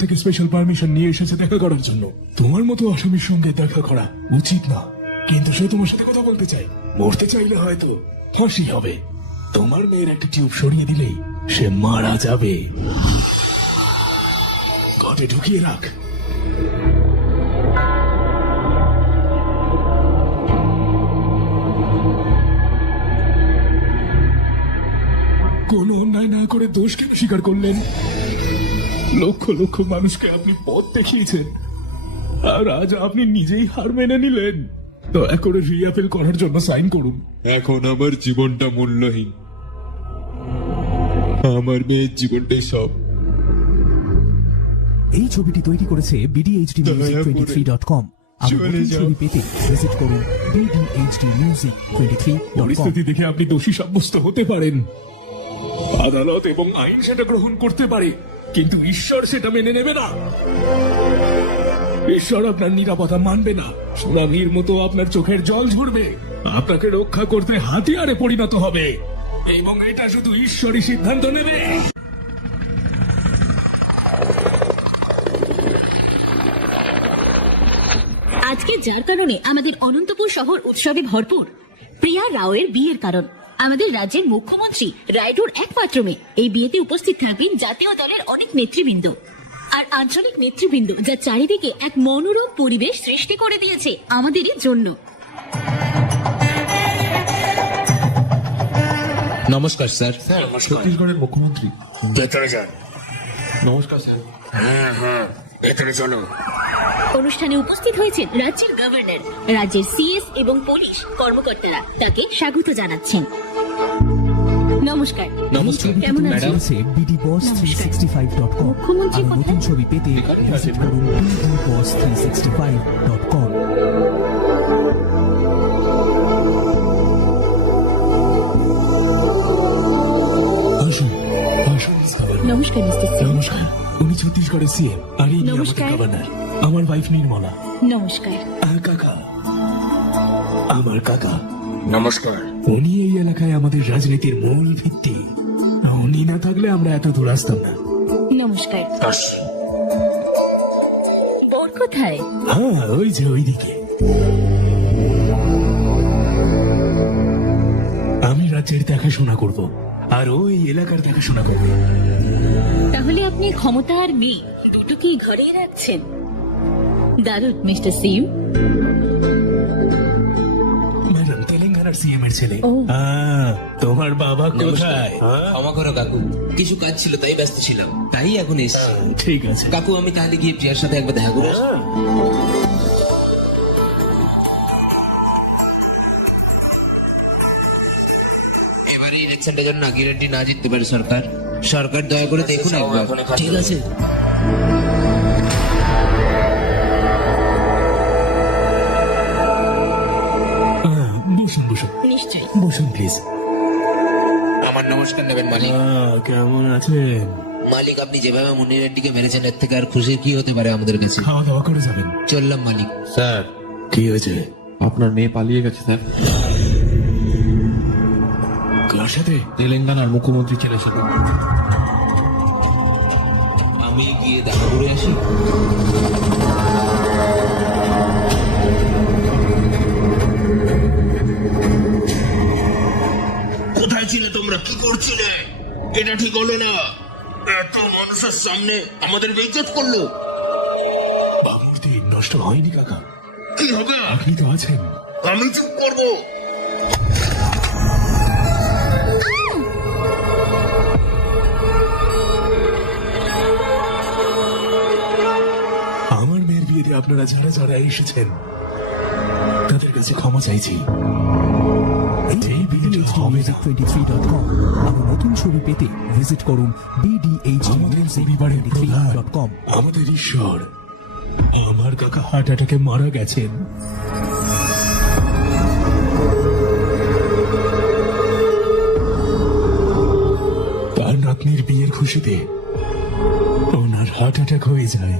থেকে special permission নিয়ে এসেছে দেখা করার জন্য। তোমার মতো আসামির সঙ্গে দেখা করা উচিত না, কিন্তু সে তোমার সাথে কথা বলতে চায়। মরতে চাইলে হয়তো ফাঁসি হবে। তোমার মেয়ের একটা টিউব সরিয়ে দিলেই সে মারা যাবে। ঘটে ঢুকিয়ে রাখ। কোনো অন্যায় না করে দোষ কেন স্বীকার করলেন? লক্ষ লক্ষ মানুষকে আপনি পথ দেখিয়েছেন, আর আজ আপনি নিজেই হার মেনে নিলেন। দয়া করে রিঅ্যাপিল করার জন্য সাইন করুন। এখন আমার জীবনটা মূল্যহীন, আমার মেয়ের জীবনটাই সব। এই ছবিটি তৈরি করেছে bdhdmusic23.com। আর নতুন ছবি পেতে ভিজিট করুন bdhdmusic23.com। পরিস্থিতি দেখে আপনি দোষী সাব্যস্ত হতে পারেন, আদালত এবং আইন সেটা গ্রহণ করতে পারে, কিন্তু ঈশ্বর সেটা মেনে নেবে না। ঈশ্বর আপনার নিরাপত্তা মানবে না। সুনামির মতো আপনার চোখের জল ঝরবে, আপনাকে রক্ষা করতে হাতিয়ারে পরিণত হবে, এবং এটা শুধু ঈশ্বরই সিদ্ধান্ত নেবে। আজকে যার কারণে আমাদের অনন্তপুর শহর উৎসবে ভরপুর, প্রিয়া রাওয়ের বিয়ের কারণ। আমাদের রাজ্যের মুখ্যমন্ত্রী রাইডোর একমাত্র মেয়ে। এই বিয়েতে উপস্থিত থাকবেন জাতীয় দলের অনেক নেতৃবৃন্দ আর আঞ্চলিক নেতৃবৃন্দ, যা চারিদিকে এক মনোরম পরিবেশ সৃষ্টি করে দিয়েছে আমাদেরই জন্য। নমস্কার স্যার। স্যার, ছত্তিশগড়ের মুখ্যমন্ত্রী। ভেতরে যান। নমস্কার স্যার। হ্যাঁ, ভেতরে চলো। অনুষ্ঠানে উপস্থিত হয়েছেন রাজ্যের গভর্নর, রাজ্যের সিএস এবং পুলিশ কর্মকর্তারা। তাকে স্বাগত জানাচ্ছেন। নমস্কার। নমস্কার। কেমন আছেন? bdboss365.com। মুখ্যমন্ত্রী আর নতুন কোথায়? ছবি পেতে এখানেই ভিজিট আছেন। করুন bdboss365.com। আসুন আসুন মিস গভর্নর। নমস্কার মিস্টার সিং। নমস্কার। উনি ছত্তিশগড়ের সিএম, আর ইনি আমাদের নমস্কার। গভর্নর। আমার ওয়াইফ নির্মলা। নমস্কার। কাকা, আমার কাকা। নমস্কার। উনি এই এলাকায় আমাদের রাজনীতির মূল ভিত্তি। উনি না থাকলে আমরা এত দূর আসতাম না। নমস্কার। আসছি। বর কোথায়? হ্যাঁ, ওই যে ওইদিকে। আমি রাজ্যের দেখাশোনা করব, আর ওই এলাকার দেখাশোনা করবে। তাহলে আপনি ক্ষমতা আর মেয়ে দুটোকে ঘরেই রাখছেন। দারুণ মিস্টার সিম। ম্যাডাম তেলেঙ্গানার সিএম এর ছেলে। ও। তোমার বাবা কোথায়? হ্যাঁ? ক্ষমা করো কাকু, কিছু কাজ ছিল তাই ব্যস্ত ছিলাম, তাই এখন এসেছি। হ্যাঁ, ঠিক আছে। কাকু আমি তাহলে গিয়ে প্রিয়ার সাথে একবার দেখা করে আসি। হ্যাঁ। এবারে ইলেকশনটা যেন নাগি রেড্ডি না জিততে পারে সরকার। সরকার দয়া করে দেখুন যাও, একবার। এখন এখান ঠিক থেকে। আছে। বসুন বসুন নিশ্চয়ই। বসুন প্লিজ। আমার নমস্কার নেবেন মালিক। কেমন আছেন? মালিক আপনি যেভাবে মুন্নি রেড্ডিকে মেরেছেন এর থেকে আর খুশির কি হতে পারে আমাদের কাছে। খাওয়া দাওয়া করে যাবেন। চললাম মালিক। স্যার, কি হয়েছে? আপনার মেয়ে পালিয়ে গেছে স্যার, কার সাথে? তেলেঙ্গানার মুখ্যমন্ত্রী ছেলের সাথে। আমি গিয়ে দেখা করে আসি। কোথায় ছিলে তোমরা? কি করছিলে? এটা ঠিক হলো না। এত মানুষের সামনে আমাদের বেইজ্জত করলো। ভাবমূর্তি নষ্ট হয়নি কাকা, কি হবে আর? আপনি তো আছেন। আমি চুপ করবো? আমার মেয়ের বিয়েতে আপনারা যারা যারা এসেছেন তাদের কাছে ক্ষমা চাইছি। এই বিয়েটা হবে না। bdhdmusic23.com। আরো নতুন ছবি পেতে ভিজিট করুন আমাদের পরিবারের প্রধান, bdhdmusic23.com। আমাদের ঈশ্বর। আমার কাকা হার্ট অ্যাটাকে মারা গেছেন। তার নাতনির বিয়ের খুশিতে ওনার হার্ট অ্যাটাক হয়ে যায়।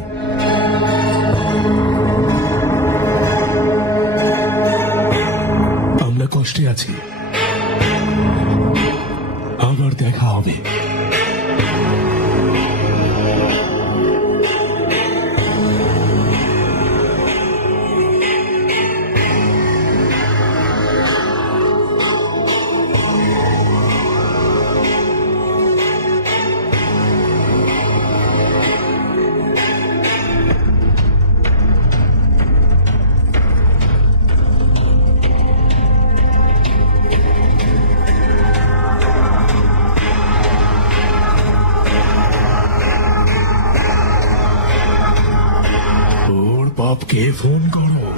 আমরা কষ্টে আছি, আবার দেখা হবে। করো।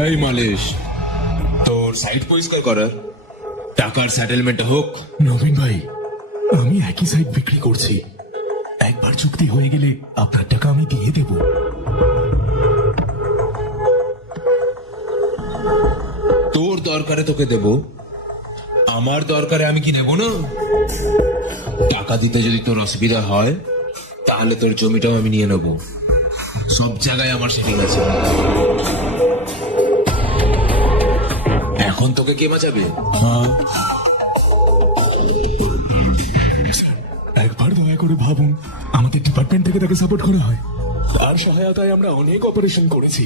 এই মালিশ, তোর সাইট পরিষ্কার করার টাকার সেটেলমেন্টটা হোক। নবীন ভাই, আমি একই সাইট বিক্রি করছি। একবার চুক্তি হয়ে গেলে আপনার টাকা আমি দিয়ে দেব। তোর দরকারে তোকে দেব, আমার দরকারে আমি কি নেব না? টাকা দিতে যদি তোর অসুবিধা হয় তাহলে তোর জমিটাও আমি নিয়ে নেব। সব জায়গায় আমার সেটিং আছে। এখন তোকে কে বাঁচাবে? হ্যাঁ, স্যার, একবার দয়া করে ভাবুন, আমাদের ডিপার্টমেন্ট থেকে তাকে সাপোর্ট করা হয়। তার সহায়তায় আমরা অনেক অপারেশন করেছি।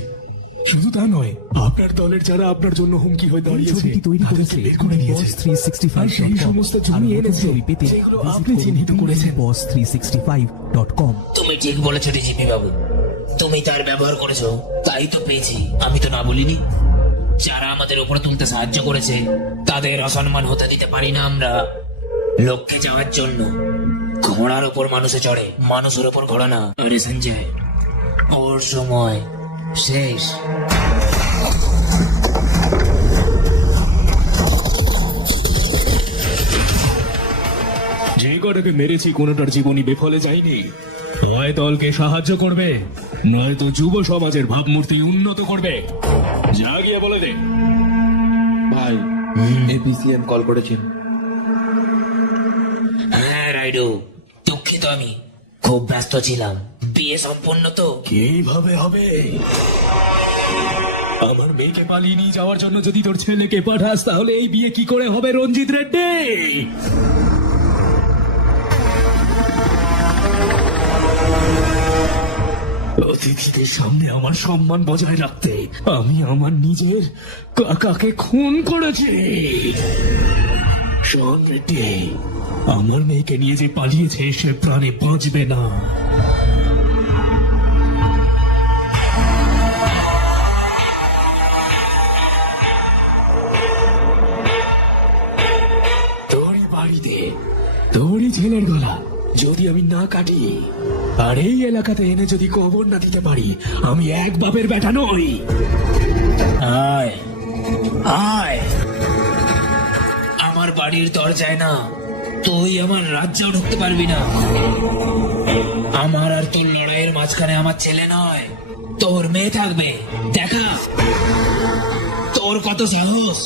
শুধু তা নয়, আপনার দলের যারা আপনার জন্য হুমকি হয়ে এই দাঁড়িয়েছে ছবিটি তৈরি তাদেরকে করেছে বের করে দিয়েছে। আর সেই 365.com সমস্ত আর জমি নতুন এনেছে ছবি পেতে যেগুলো visit আপনি করুন চিহ্নিত করেছেন। boss365.com। তুমি ঠিক বলেছো ডিজিপি বাবু, তুমি তার ব্যবহার করেছো তাই তো পেয়েছি। আমি তো না বলিনি। যারা আমাদের উপরে তুলতে সাহায্য করেছে তাদের অসম্মান হতে দিতে পারি না আমরা। লক্ষ্যে যাওয়ার জন্য ঘোড়ার ওপর মানুষে চড়ে, মানুষের ওপর ঘোড়া না। আরে সঞ্জয়, ওর সময় শেষ। যে কটাকে মেরেছি কোনোটার জীবনই বেফলে যায়নি। হয় দলকে সাহায্য করবে, নয়তো যুব সমাজের ভাবমূর্তি উন্নত করবে। যা গিয়ে বলে দে। ভাই, এপিসিএম কল করেছেন। হ্যাঁ রাইডু, দুঃখিত, আমি খুব ব্যস্ত ছিলাম। বিয়ে সম্পূর্ণ তো? কিভাবে হবে? আমার মেয়েকে পালিয়ে নিয়ে যাওয়ার জন্য যদি তোর ছেলেকে পাঠাস, তাহলে এই বিয়ে কি করে হবে রঞ্জিত রেড্ডি? অতিথিদের সামনে আমার সম্মান বজায় রাখতে আমি আমার নিজের কাকাকে খুন করেছি। শোন রেড্ডি, আমার মেয়েকে নিয়ে যে পালিয়েছে সে প্রাণে বাঁচবে না। তোরই বাড়িতে তোরই ছেলের গলা যদি আমি না কাটি আর এই এলাকাতে এনে যদি কবর না দিতে পারি, আমি এক বাপের বেটা নই। আয় আয়, আমার বাড়ির দরজায় না, তুই আমার রাজ্যেও ঢুকতে পারবি না। আমার আর তোর লড়াইয়ের মাঝখানে আমার ছেলে নয়, তোর মেয়ে থাকবে। দেখা তোর কত সাহস।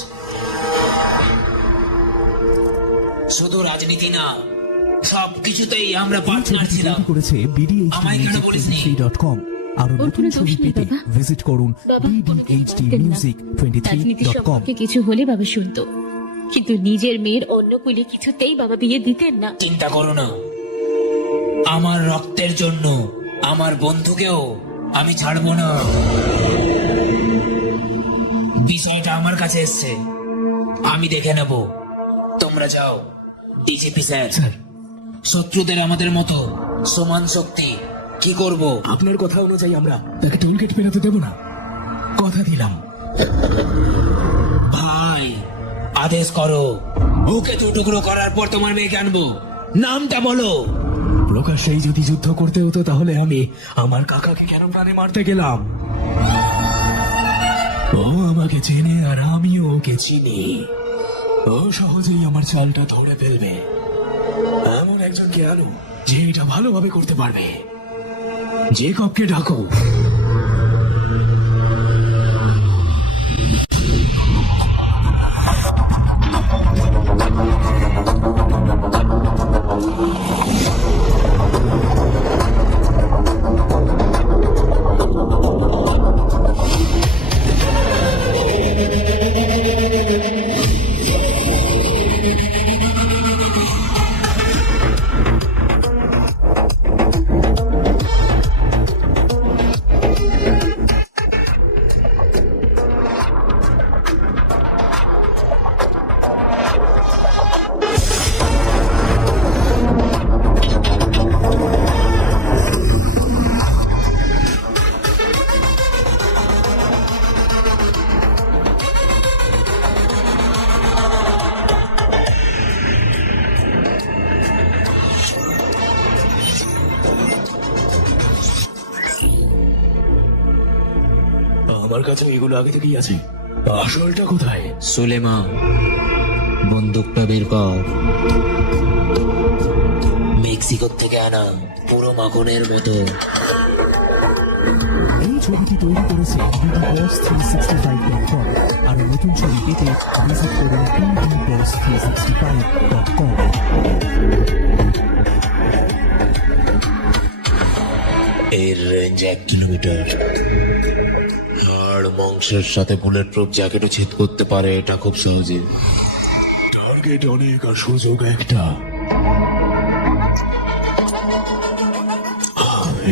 শুধু রাজনীতি না, সবকিছুতেই আমরা এই পার্টনার ছবিটি ছিলাম। তৈরি করেছে আমায় কেন বলিসনি? BDHD23.com। আরো ওর নতুন কোনো দোষ ছবি নেই পেতে বাবা। ভিজিট করুন বাবা কোনোদিন মারতেন না। রাজনীতি BDHDmusic23.com। সম্পর্কে কিছু হলে বাবা শুনতো, কিন্তু নিজের মেয়ের অন্য কুলে কিছুতেই বাবা বিয়ে দিতেন না। চিন্তা করো না, আমার রক্তের জন্য আমার বন্ধুকেও আমি ছাড়বো না। বিষয়টা আমার কাছে এসছে, আমি দেখে নেব। তোমরা যাও। ডিজিপি স্যার, স্যার, শত্রুদের আমাদের মতো সমান শক্তি। কি করব? আপনার কথা অনুযায়ী আমরা তাকে টোল গেট পেরোতে দেব না, কথা দিলাম। ভাই, আদেশ করো। ওকে দু টুকরো করার পর তোমার মেয়েকে আনবো। নামটা বলো। প্রকাশ্যেই যদি যুদ্ধ করতে হতো, তাহলে আমি আমার কাকাকে কেন প্রাণে মারতে গেলাম? ও আমাকে চেনে আর আমিও ওকে চিনি। ও সহজেই আমার চালটা ধরে ফেলবে। এমন একজনকে আনো যে এটা ভালোভাবে করতে পারবে। জেকবকে ডাকো। কাছে এগুলো আগে থেকেই আছে, আসলটা কোথায়? সুলেমা, বন্দুকটা বের কর। মেক্সিকো থেকে আনা, পুরো মাখনের মতো। এই ছবিটি তৈরি করেছে bdboss365.com। আরো নতুন ছবি পেতে ভিজিট করুন bdboss365.com। এর রেঞ্জ 1 কিলোমিটার। হাড় মাংসের সাথে বুলেট প্রুফ জ্যাকেটও ছেদ করতে পারে এটা খুব সহজে। টার্গেট অনেক আর সুযোগ একটা।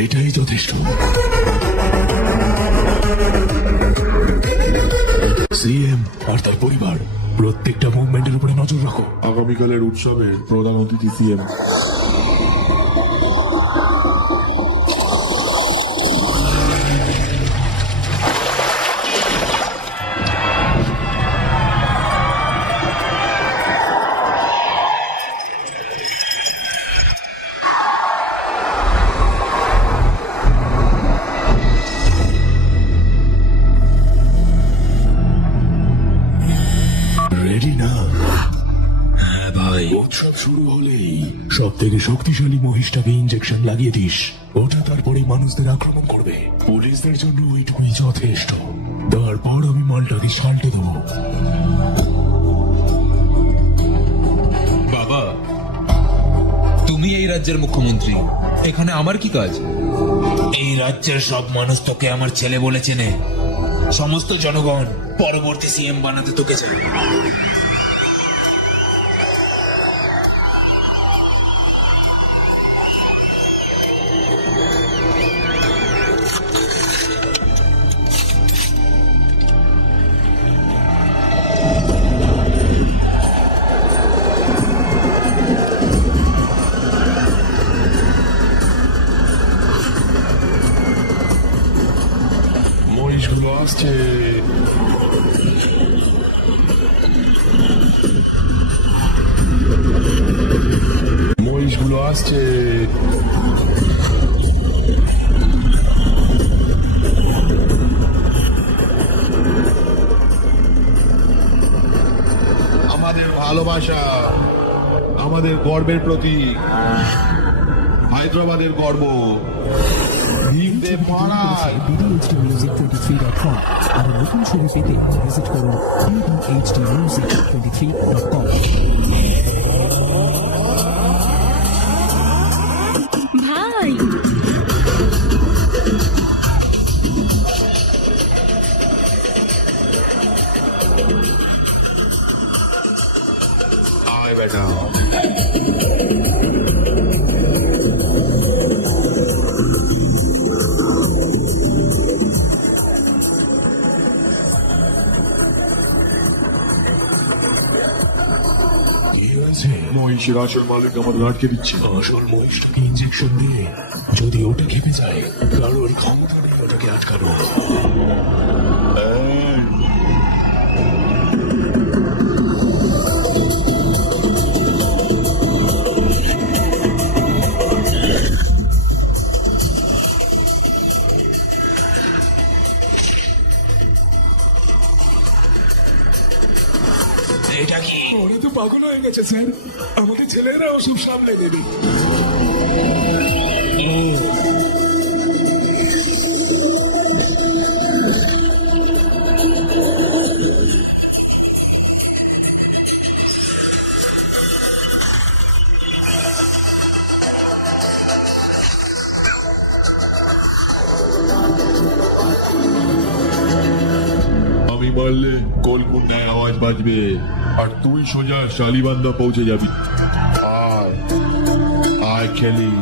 এটাই যথেষ্ট। সিএম আর তার পরিবার, প্রত্যেকটা মুভমেন্টের উপরে নজর রাখো। আগামীকালের উৎসবে প্রধান অতিথি সিএম। রেডি না? হ্যাঁ ভাই। উৎসব শুরু হলেই সব থেকে শক্তিশালী মহিষটাকে ইঞ্জেকশন লাগিয়ে দিস। ওটা তারপরে মানুষদের আক্রমণ করবে। পুলিশদের জন্য ওইটুকুই যথেষ্ট। তারপর আমি মালটাকে সাল্টে দেবো। বাবা, তুমি এই রাজ্যের মুখ্যমন্ত্রী, এখানে আমার কি কাজ? এই রাজ্যের সব মানুষ তোকে আমার ছেলে বলে চেনে। সমস্ত জনগণ পরবর্তী সিএম বানাতে তোকে চায়। মহিষগুলো আসছে। মহিষগুলো আসছে। আমাদের ভালোবাসা, আমাদের গর্বের প্রতীক, হায়দ্রাবাদের গর্ব। এই ছবিটি তৈরি করেছে bdhdmusic23.com। আরো নতুন ছবি পেতে ভিজিট করুন bdhdmusic23.com। ভাই, আয় বেটা। কি হয়েছে? মহিষের আসল মালিক আমাদের আটকে দিচ্ছে। আসল মহিষটাকে ইঞ্জেকশন দে। যদি ওটা খেপে যায়, কারোর ক্ষমতা নেই ওটাকে আটকানো। এই, এটা কি? ওরা তো পাগল হয়ে গেছে স্যার। আমাদের ছেলেরা ওসব সামলে নেবে। আমি মারলে গোলকুন্ডায় আওয়াজ বাজবে আর তুই সোজা শালিবান্ধা পৌঁছে যাবি। আয় আয় খেলি।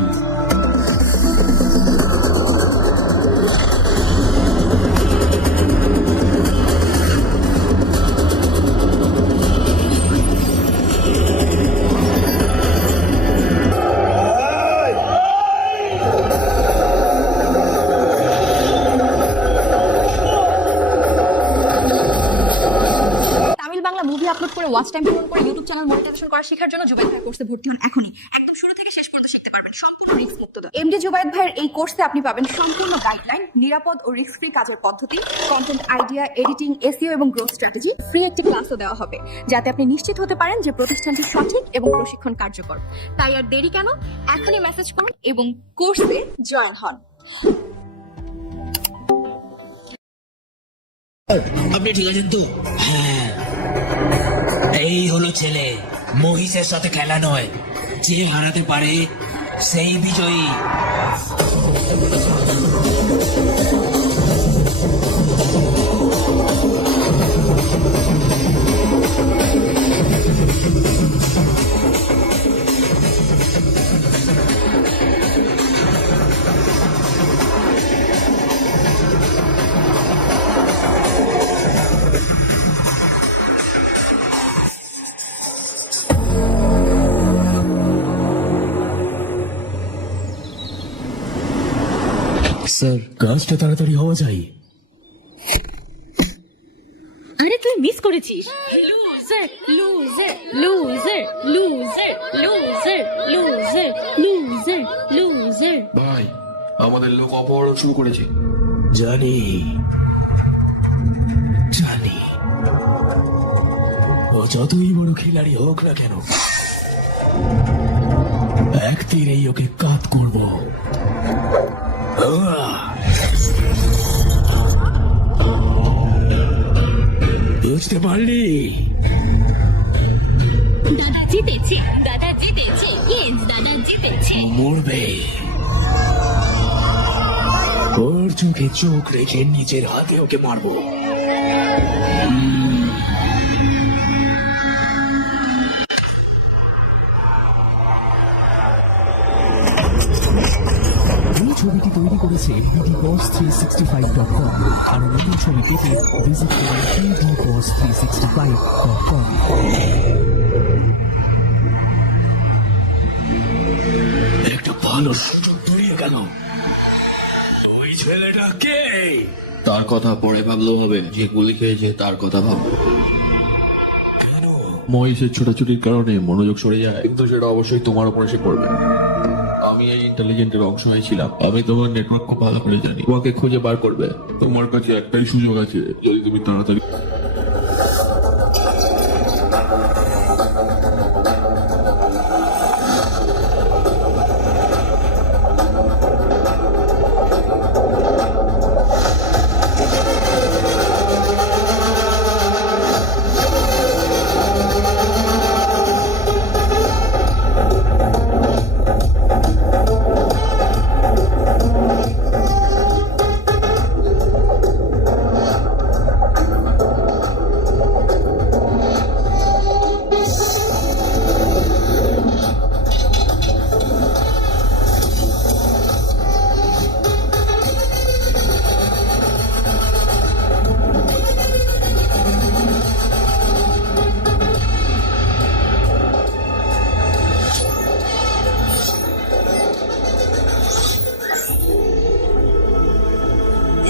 তামিল বাংলা মুভি আপলোড করে ওয়াচ টাইম পূরণ করে ইউটিউব চ্যানেল মনিটাইজেশন করা শেখার জন্য জুবাইদ ভাইয়ের কোর্সে ভর্তি হন এখনই। একদম শুরু থেকে শেষ পর্যন্ত শিখতে পারবেন, সম্পূর্ণ রিস্ক মুক্ত। এমডি জুবাইদ ভাইয়ের এই কোর্সে আপনি পাবেন সম্পূর্ণ গাইডলাইন, নিরাপদ ও রিস্ক ফ্রি কাজের পদ্ধতি, কন্টেন্ট আইডিয়া, এডিটিং, এসইও এবং গ্রোথ স্ট্র্যাটেজি। ফ্রি একটি ক্লাসও দেওয়া হবে যাতে আপনি নিশ্চিত হতে পারেন যে প্রতিষ্ঠানটি সঠিক এবং প্রশিক্ষণ কার্যকর। তাই আর দেরি কেন, এখনই মেসেজ করুন এবং কোর্সে জয়েন হন। আপনি ঠিক আছেন তো? হ্যাঁ, এই হলো ছেলে। মহিষের সাথে খেলা নয়, যে হারাতে পারে সেই বিজয়ী। স্যার, কাজটা তাড়াতাড়ি হওয়া চাই। আরে তুই মিস করেছিস। Loser loser loser loser loser loser loser loser. ভাই, আমাদের লোক অপহরণ শুরু করেছে। জানি জানি, ও যতই বড় খিলাড়ি হোক না কেন, এক তীরেই ওকে কাত করব। বুঝতে পারলি? দাদা জিতেছে, দাদা জিতেছে, ইয়েস দাদা জিতেছে। ও মরবে। ওর চোখে চোখ রেখে নিজের হাতে ওকে মারবো। এই ছবিটি তৈরি করেছে bdboss365.com। আরো নতুন ছবি পেতে ভিজিট করুন bdboss365.com। একটা ভালো সুযোগ দাঁড়িয়ে গেল। ওই ছেলেটা কে? তার কথা পরে ভাবলেও হবে, যে গুলি খেয়েছে তার কথা ভাব। কেন? মহিষের ছোটাছুটির কারণে মনোযোগ সরে যায়, কিন্তু সেটা অবশ্যই তোমার উপর এসে পড়বে। আমি এই ইন্টেলিজেন্টের অংশ হয়েছিলাম। আমি তোমার নেটওয়ার্ক খুব ভালো করে জানি, তোমাকে খুঁজে বার করবে। তোমার কাছে একটাই সুযোগ আছে, যদি তুমি তাড়াতাড়ি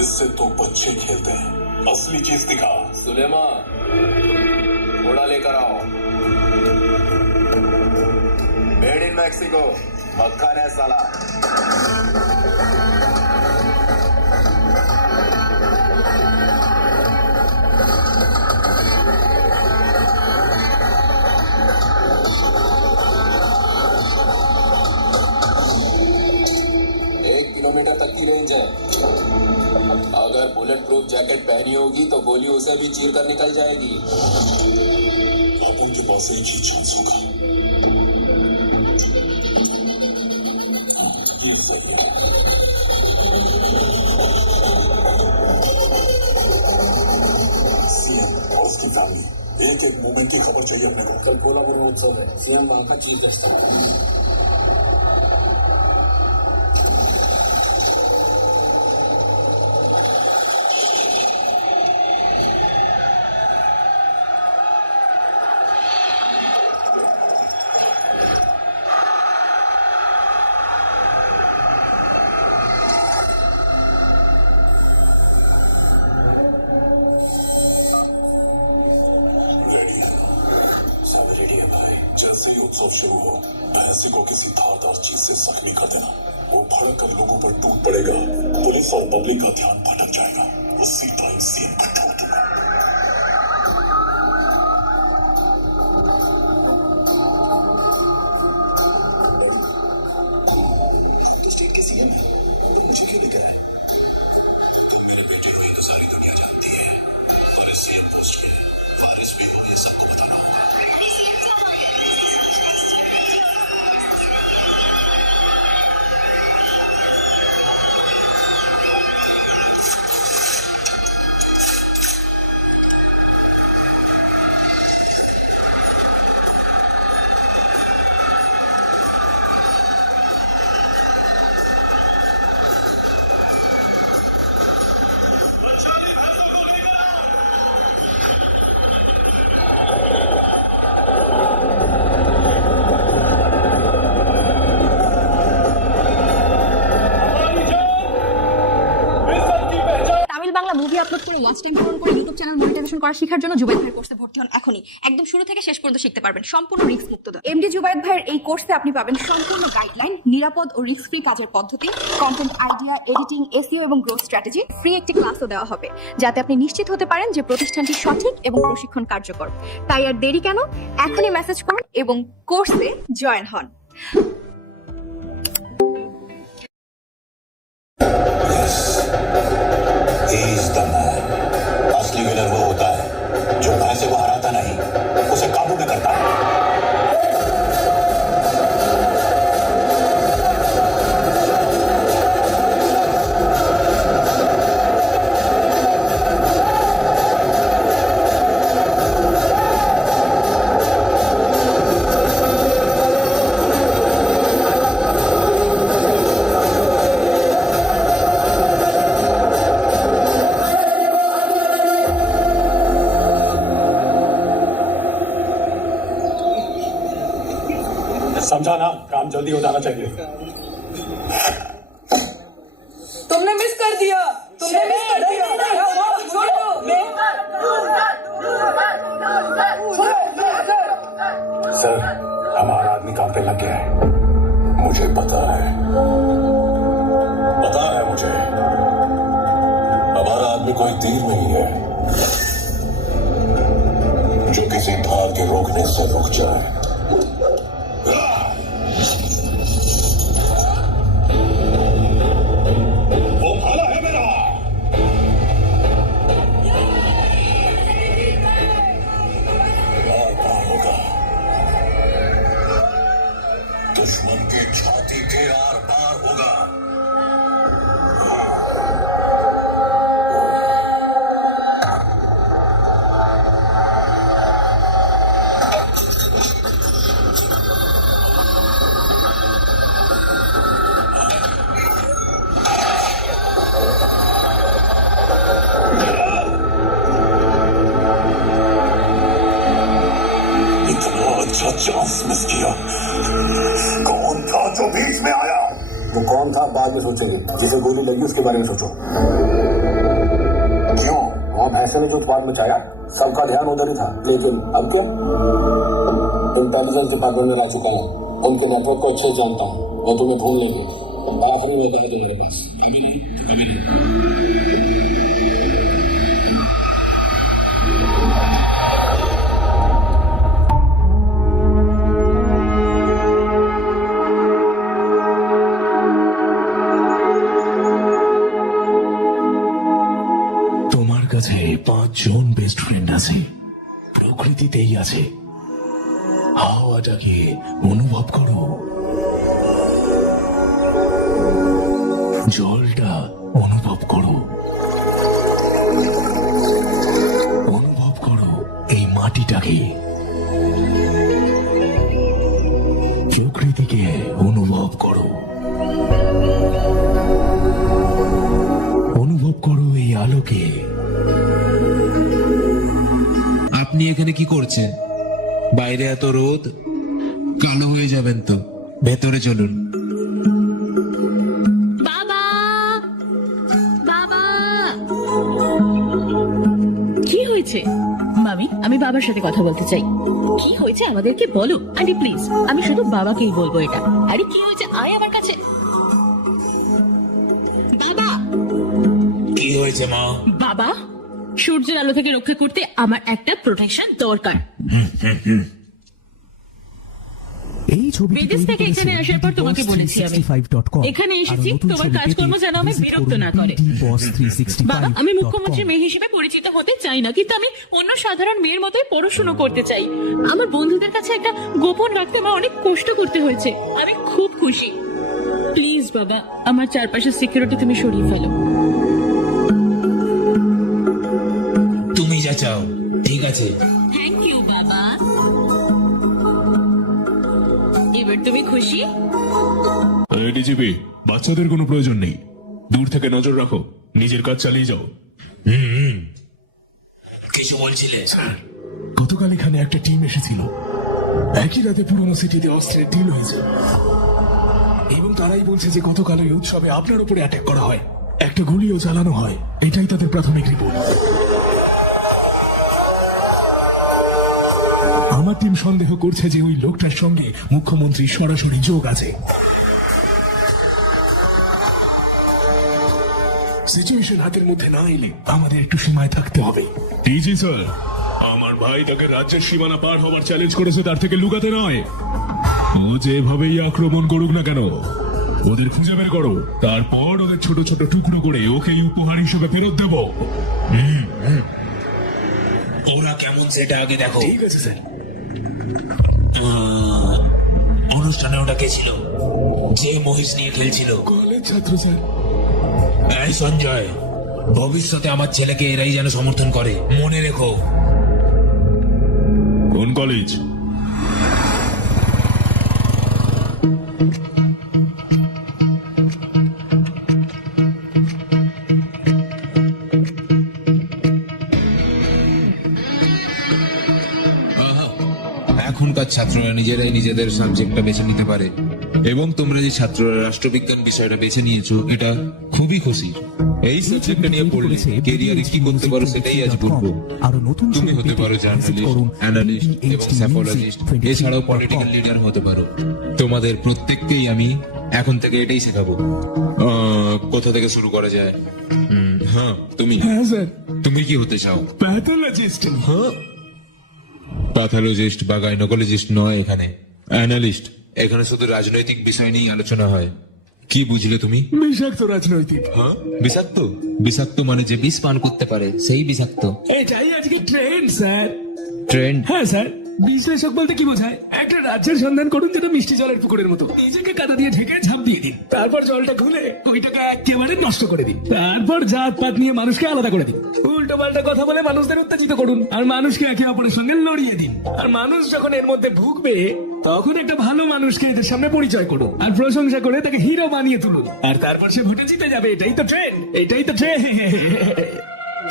इससे तो बच्चे खेलते हैं, असली चीज दिखा। सुलेमा, घोड़ा लेकर आओ। मेड इन मैक्सिको, मक्खन है साला। किलोमीटर तक की रेंज है। अगर बुलेट प्रूफ जैकेट पहनी होगी तो गोली उसे भी चीर कर निकल जाएगी। अब उनके पास एक ही चांस होगा। हाँ, ये सही है। सीएम और उसकी फैमिली, एक एक मूवमेंट की खबर चाहिए अपने को। कल कोल्हापुर में उत्सव है, सीएम वहां का चीफ गेस्ट है। रेडी है ना? जैसे ही उत्सव शुरू हो भैंसी को किसी धारदार चीज से जख्मी कर देना। वो भड़क कर लोगों पर टूट पड़ेगा, पुलिस और पब्लिक का ध्यान भटक जाएगा। उसी टाइम सीएम को ठोक दूंगा। डैडी, आप तो स्टेट के सीएम हैं, तो मुझे क्यों लेकर आए? तुम मेरे बेटे हो ये तो सारी दुनिया जानती है, पर इस सीएम पोस्ट के वारिस भी हो ये सबको बताना होगा। ওয়াচ টাইম পূরণ করে ইউটিউব চ্যানেল মনিটাইজেশন করা শেখার জন্য জুবাইদ ভাইয়ের কোর্সে ভর্তি হন এখনই। একদম শুরু থেকে শেষ পর্যন্ত শিখতে পারবেন, সম্পূর্ণ রিস্ক মুক্ত। এমডি জুবাইদ ভাইয়ের এই কোর্সে আপনি পাবেন সম্পূর্ণ গাইডলাইন, নিরাপদ ও রিস্ক ফ্রি কাজের পদ্ধতি, কন্টেন্ট আইডিয়া, এডিটিং, এসইও এবং গ্রোথ স্ট্র্যাটেজি। ফ্রি একটি ক্লাসও দেওয়া হবে যাতে আপনি নিশ্চিত হতে পারেন যে প্রতিষ্ঠানটি সঠিক এবং প্রশিক্ষণ কার্যকর। তাই আর দেরি কেন, এখনই মেসেজ করুন এবং কোর্সে জয়েন হন। असली विनर वो होता है जो भैंसे को हराता नहीं, उसे काबू में करता है। समझा ना, काम जल्दी हो जाना चाहिए। तुमने मिस कर दिया, तुमने मिस कर दिया। सर, हमारा आदमी काम पे लग गया है। मुझे पता है मुझे। हमारा आदमी कोई तीर नहीं है जो किसी ढाल के रोकने से रुक जाए। वो भाला है मेरा। और पार होगा, दुश्मन के छाती के आर पार होगा। चांस मिस किया। कौन था जो बीच में आया? वो कौन था बाद में सोचेंगे, जिसे गोली लगी उसके बारे में सोचो। क्यों? वहां भैंसे ने जो उत्पाद मचाया सबका ध्यान उधर ही था, लेकिन अब क्या? इंटेलिजेंस डिपार्टमेंट में रह चुका हूँ, उनके नेटवर्क को अच्छे से जानता हूँ। वो तुम्हें ढूंढ लेंगे। आखिरी मौका है तुम्हारे पास, अभी नहीं तो कभी नहीं। কাছে 5 জন বেস্ট ফ্রেন্ড আছে, প্রকৃতিতেই আছে। হাওয়াটাকে অনুভব করো, জলটা অনুভব করো, অনুভব করো এই মাটিটাকে, প্রকৃতিকে অনুভব করো, অনুভব করো এই আলোকে। আপনি এখানে কি করছেন? বাইরে এত রোদ, কালো হয়ে যাবেন তো। ভেতরে চলুন। বাবা, বাবা, কি হয়েছে? মামি, আমি বাবার সাথে কথা বলতে চাই। কি হয়েছে আমাদেরকে বলো আন্টি প্লিজ। আমি শুধু বাবাকেই বলবো এটা। আরে কি হয়েছে, আয় আমার কাছে। বাবা। কি হয়েছে মা? বাবা, সূর্যের আলো থেকে রক্ষা করতে আমার একটা প্রোটেকশন দরকার। এই ছবিটি বিদেশ তৈরি থেকে করেছে এখানে আসার পর তোমাকে বলেছি আমি। BDBoss365.com এখানে আর এসেছি নতুন তোমার ছবি কাজকর্ম পেতে যেন আমায় visit বিরক্ত করুন না করে। বাবা, আমি মুখ্যমন্ত্রী BDBoss365.com। মেয়ে হিসেবে পরিচিত হতে চাই না, কিন্তু আমি অন্য সাধারণ মেয়ের মতোই পড়াশুনো করতে চাই। আমার বন্ধুদের কাছে একটা গোপন রাখতে আমার অনেক কষ্ট করতে হয়েছে। আমি খুব খুশি। প্লিজ বাবা, আমার চারপাশের সিকিউরিটি তুমি সরিয়ে ফেলো। তুমি যা চাও ঠিক আছে। থ্যাংক ইউ বাবা। এবার তুমি খুশি? ডিজিপি, বাচ্চাদের কোনো প্রয়োজন নেই। দূর থেকে নজর রাখো, নিজের কাজ চালিয়ে যাও। কিছু বলছিলে? স্যার, গতকাল এখানে একটা টিম এসেছিল। একই রাতে পুরনো সিটিতে অস্ত্রের ডিল হয়েছে এবং তারাই বলছে যে গতকাল ওই উৎসবে আপনার উপরে অ্যাটাক করা হয়, একটা গুলিও চালানো হয়। এটাই তাদের প্রাথমিক রিপোর্ট। আমার টিম সন্দেহ করছে যে ওই লোকটার সঙ্গে মুখ্যমন্ত্রী সরাসরি যোগ আছে। সিচুয়েশন হাতের মধ্যে না এলে আমাদের একটু সীমায় থাকতে হবে। ডিজি স্যার, আমার ভাই তাকে রাজ্যের সীমানা পার হবার চ্যালেঞ্জ করেছে, তার থেকে লুকাতে নয়। ও যেভাবেই আক্রমণ করুক না কেন, ওদের খুঁজে বের করো, তারপর ওদের ছোট ছোট টুকরো করে ওকে উপহার হিসেবে ফেরত দেব। ওরা কেমন সেটা আগে দেখো। ঠিক আছে স্যার। অনুষ্ঠানে ওটা কে ছিল যে মহিষ নিয়ে খেলছিল? কলেজ ছাত্র স্যার। এই সঞ্জয়, ভবিষ্যতে আমার ছেলেকে এরাই যেন সমর্থন করে, মনে রেখো। কোন কলেজ? আহা, এখনকার ছাত্ররা নিজেরাই নিজেদের সাবজেক্টটা বেছে নিতে পারে এবং তোমরা যে ছাত্ররা রাষ্ট্রবিজ্ঞান বিষয়টা বেছে নিয়েছো এটা খুবই খুশির। এই সাবজেক্টটা নিয়ে পড়লে কেরিয়ারে কি করতে পারো সেটাই আজ বলবো। আরো নতুন তুমি ছবি হতে পেতে পারো visit জার্নালিস্ট, করুন অ্যানালিস্ট এবং সাইকোলজিস্ট, এছাড়াও পলিটিক্যাল BDBoss365.com। লিডার হতে পারো। তোমাদের প্রত্যেককেই আমি এখন থেকে এটাই শেখাবো। কোথা থেকে শুরু করা যায়? হ্যাঁ, তুমি হ্যাঁ স্যার, তুমি কি হতে চাও? প্যাথোলজিস্ট। হ্যাঁ, প্যাথোলজিস্ট বা গাইনোকোলজিস্ট নয়, এখানে অ্যানালিস্ট। এখানে শুধু রাজনৈতিক বিষয় নিয়ে আলোচনা হয়। কি বুঝলে তুমি? বিষাক্ত রাজনৈতিক। হ্যাঁ, বিষাক্ত? বিষাক্ত মানে যে বিষ পান করতে পারে সেই বিষাক্ত। এটাই আজকে ট্রেন্ড স্যার। ট্রেন্ড? হ্যাঁ স্যার, বিশ্লেষক বলতে কি বোঝায়? একটা রাজ্যের সন্ধান করুন যেটা মিষ্টি জলের পুকুরের মতো। নিজেকে কাদা দিয়ে ঢেকে ঝাঁপ দিয়ে দিন, তারপর জলটা খুলে ওইটাকে একেবারে নষ্ট করে দিন। তারপর জাত পাত নিয়ে মানুষকে আলাদা করে দিন। উল্টো পাল্টা কথা বলে মানুষদের উত্তেজিত করুন আর মানুষকে একে অপরের সঙ্গে লড়িয়ে দিন। আর মানুষ যখন এর মধ্যে ভুগবে তখন একটা ভালো মানুষকে এদের সামনে পরিচয় করুন আর প্রশংসা করে তাকে হিরো বানিয়ে তুলুন, আর তারপর সে ভোটে জিতে যাবে। এটাই তো ট্রেন্ড, এটাই তো ট্রেন্ড।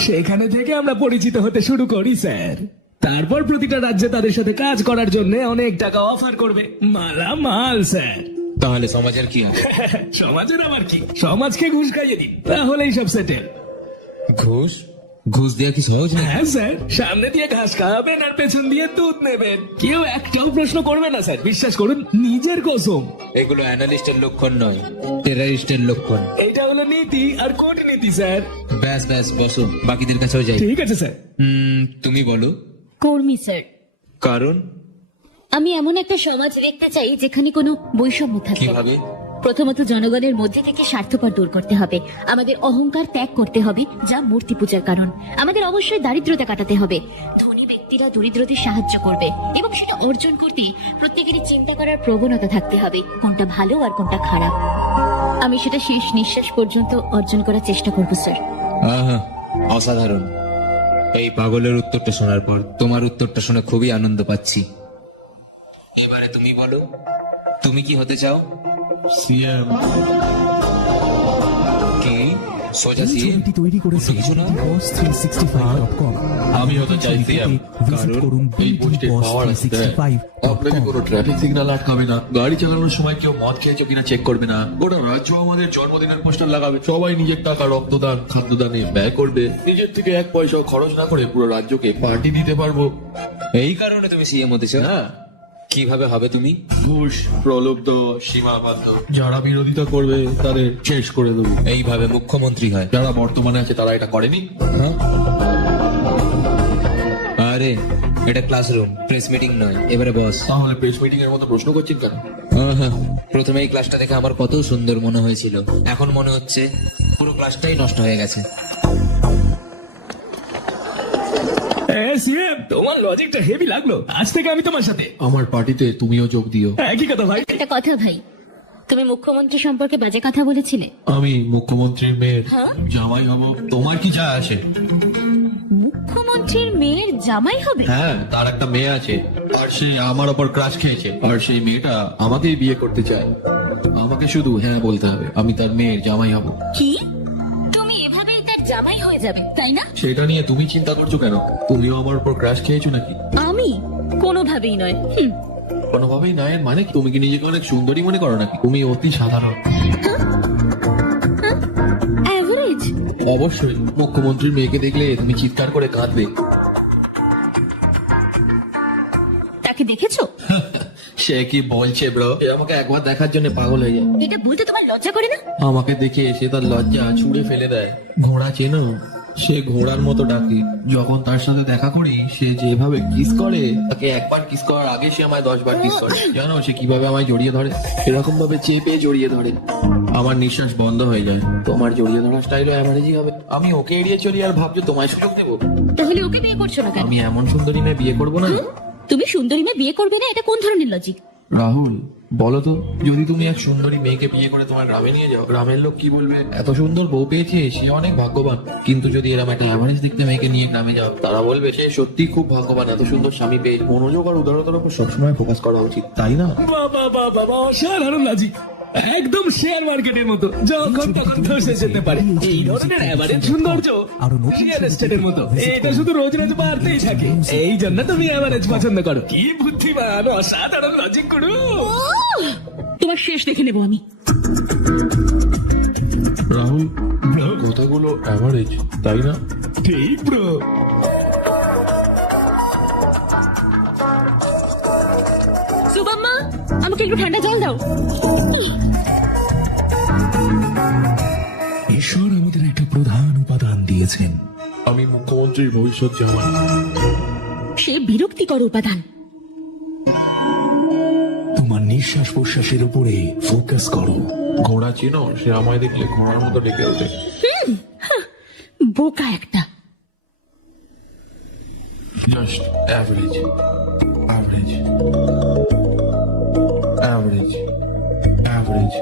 সেখানে থেকে আমরা পরিচিত হতে শুরু করি স্যার। তারপর প্রতিটা রাজ্যে তাদের সাথে কাজ করার জন্য অনেক টাকা অফার করবে, মালামাল স্যার। তাহলে সমাজের কি হবে? সমাজের আবার কি? সমাজকে ঘুষ খাইয়ে দিন, তাহলেই সব সেটেল। ঘুষ? ঘুষ দেওয়া কি সহজ না? হ্যাঁ স্যার, সামনে দিয়ে ঘাস খাওয়াবেন আর পেছন দিয়ে দুধ নেবেন। কেউ একটাও প্রশ্ন করবে না স্যার, বিশ্বাস করুন, নিজের কসম। এগুলো অ্যানালিস্টের লক্ষণ নয়, টেরারিস্টের লক্ষণ। এটা হলো নীতি আর কূটনীতি স্যার। ব্যাস ব্যাস, বসো, বাকিদের কাছেও যাই। ঠিক আছে স্যার। তুমি বলো। কর্মী স্যার। কারণ? আমি এমন একটা সমাজ দেখতে চাই যেখানে কোনো বৈষম্য থাকবে না। কিভাবে? প্রথমত জনগণের মধ্যে থেকে স্বার্থপর দূর করতে হবে। আমাদের অহংকার ত্যাগ করতে হবে, যা মূর্তি পূজার কারণ। আমাদের অবশ্যই দারিদ্রতা কাটাতে হবে। ধনী ব্যক্তিরা দরিদ্রদের সাহায্য করবে এবং সেটা অর্জন করতে প্রত্যেকেরই চিন্তা করার প্রবণতা থাকতে হবে, কোনটা ভালো আর কোনটা খারাপ। আমি সেটা শেষ নিঃশ্বাস পর্যন্ত অর্জন করার চেষ্টা করব স্যার। আহা, অসাধারণ। এই পাগলের উত্তরটা শোনার পর তোমার উত্তরটা শুনে খুবই আনন্দ পাচ্ছি। এবারে তুমি বলো, তুমি কি হতে চাও? সিএম। কি? সোজা এই সিএম ছবিটি তৈরি করেছে কিছু না boss365.com। আমি হতে চাই CM, ভিজিট করুন এই পোস্টের পাওয়ার আছে। আপনাকে boss365.com। কোনো ট্রাফিক সিগন্যাল আটকাবে না, গাড়ি চালানোর সময় কেউ মদ খেয়েছো কিনা চেক করবে না, গোটা রাজ্য আমাদের জন্মদিনের পোস্টার লাগাবে, সবাই নিজের টাকা রক্তদান খাদ্যদানে ব্যয় করবে, নিজের থেকে এক পয়সাও খরচ না করে পুরো রাজ্যকে পার্টি দিতে পারবো। এই কারণে তুমি সিএম হতে চাও? হ্যাঁ, কিভাবে হবে তুমি? ঘুষ, প্রলুব্ধ, সীমাবদ্ধ যারা বিরোধিতা করবে তাদের শেষ করে দেবো। এইভাবে মুখ্যমন্ত্রী হয়? যারা বর্তমানে আছে তারা এটা করেনি। হ্যাঁ, আরে এটা ক্লাসরুম, প্রেস মিটিং নয়। এবারে বস। তাহলে প্রেস মিটিং এর মতো প্রশ্ন করছেন কেন? প্রথমে এই ক্লাসটা দেখে আমার কত সুন্দর মনে হয়েছিল, এখন মনে হচ্ছে পুরো ক্লাসটাই নষ্ট হয়ে গেছে। সিএম, তোমার লজিকটা হেভি লাগলো। আজ থেকে আমি তোমার সাথে। আমার পার্টিতে তুমিও যোগ দিও। একই কথা ভাই। একটা কথা ভাই, তুমি মুখ্যমন্ত্রী সম্পর্কে বাজে কথা বলেছিলে। আমি মুখ্যমন্ত্রীর মেয়ের জামাই হব, তোমার কি যায় আসে? মুখ্যমন্ত্রীর মেয়ের জামাই হবে? হ্যাঁ, তার একটা মেয়ে আছে আর সে আমার ওপর ক্রাশ খেয়েছে, আর সেই মেয়েটা আমাকেই বিয়ে করতে চায়। আমাকে শুধু হ্যাঁ বলতে হবে, আমি তার মেয়ের জামাই হব। কি তুমি এভাবেই তার জামাই হয়ে যাবে, তাই না? সেটা নিয়ে তুমি চিন্তা করছো কেন? তুমিও আমার উপর ক্রাশ খেয়েছো নাকি? আমি কোনোভাবেই নয়। কোনোভাবেই নয় মানে কি? তুমি কি নিজেকে অনেক সুন্দরী মনে করো নাকি? তুমি অতি সাধারণ। অ্যাভারেজ? অবশ্যই, মুখ্যমন্ত্রীর মেয়েকে দেখলে তুমি চিৎকার করে কাঁদবে। তাকে দেখেছো? সে কি বলছে ব্রো? সে আমাকে একবার দেখার জন্য পাগল হয়ে যায়। এটা বলতে তোমার লজ্জা করে না? আমাকে দেখে সে তার লজ্জা ছুঁড়ে ফেলে দেয়। ঘোড়া চেনো? সে ঘোড়ার মতো ডাকে। যখন তার সাথে দেখা করি সে যেভাবে কিস করে, তাকে একবার কিস করার আগে সে আমায় 10 বার কিস করে। জানো সে কিভাবে আমায় জড়িয়ে ধরে? এরকম ভাবে চেপে জড়িয়ে ধরে আমার নিঃশ্বাস বন্ধ হয়ে যায়। তোমার জড়িয়ে ধরা স্টাইলও অ্যাভারেজই হবে। আমি ওকে এড়িয়ে চলি আর ভাবছো তোমায় সুযোগ দেবো? তাহলে ওকে বিয়ে করছো না কেন? আমি এমন সুন্দরী মেয়ে বিয়ে করবো না। তুমি সুন্দরী মেয়ে বিয়ে করবে না, এটা কোন ধরনের লজিক? রাহুল, বলো তো, যদি তুমি এক সুন্দরী মেয়েকে বিয়ে করে তোমার গ্রামে নিয়ে যাও, গ্রামের লোক কি বলবে? এত সুন্দর বউ পেয়েছে, সে অনেক ভাগ্যবান। কিন্তু যদি এরকম একটা অ্যাভারেজ দেখতে মেয়েকে নিয়ে গ্রামে যাও, তারা বলবে সে সত্যি খুব ভাগ্যবান, এত সুন্দর স্বামী পেয়ে। মনোযোগ আর উদারতার উপর সবসময় ফোকাস করা উচিত, তাই না? বাবা বাবা, অসাধারণ লজিক। একদম শেয়ার মার্কেটের মতো, যখন তখন ধসে যেতে পারে। এই ধরনের অ্যাভারেজ সৌন্দর্য রিয়েল এস্টেটের মতো, এটা শুধু রোজ রোজ বাড়তেই থাকে। এই জন্য তুমি অ্যাভারেজ পছন্দ করো। কি বুদ্ধিমান, অসাধারণ লজিক গুরু। তোমার শেষ দেখে নেবো আমি। রাহুল, কথাগুলো অ্যাভারেজ, তাই না? ঠিক ব্রো। সুবাম্মা, আমাকে একটু ঠান্ডা জল দাও। ঈশ্বর আমাদের একটা প্রধান উপাদান দিয়েছেন। আমি মুখ্যমন্ত্রীর ভবিষ্যৎ জামাই। সে বিরক্তিকর উপাদান। তোমার নিঃশ্বাস প্রশ্বাসের উপরে ফোকাস করো। ঘোড়া চিনো? সে আমায় দেখলে ঘোড়ার মতো ডেকে ওঠে। বোকা একটা। Just average, average, average, average,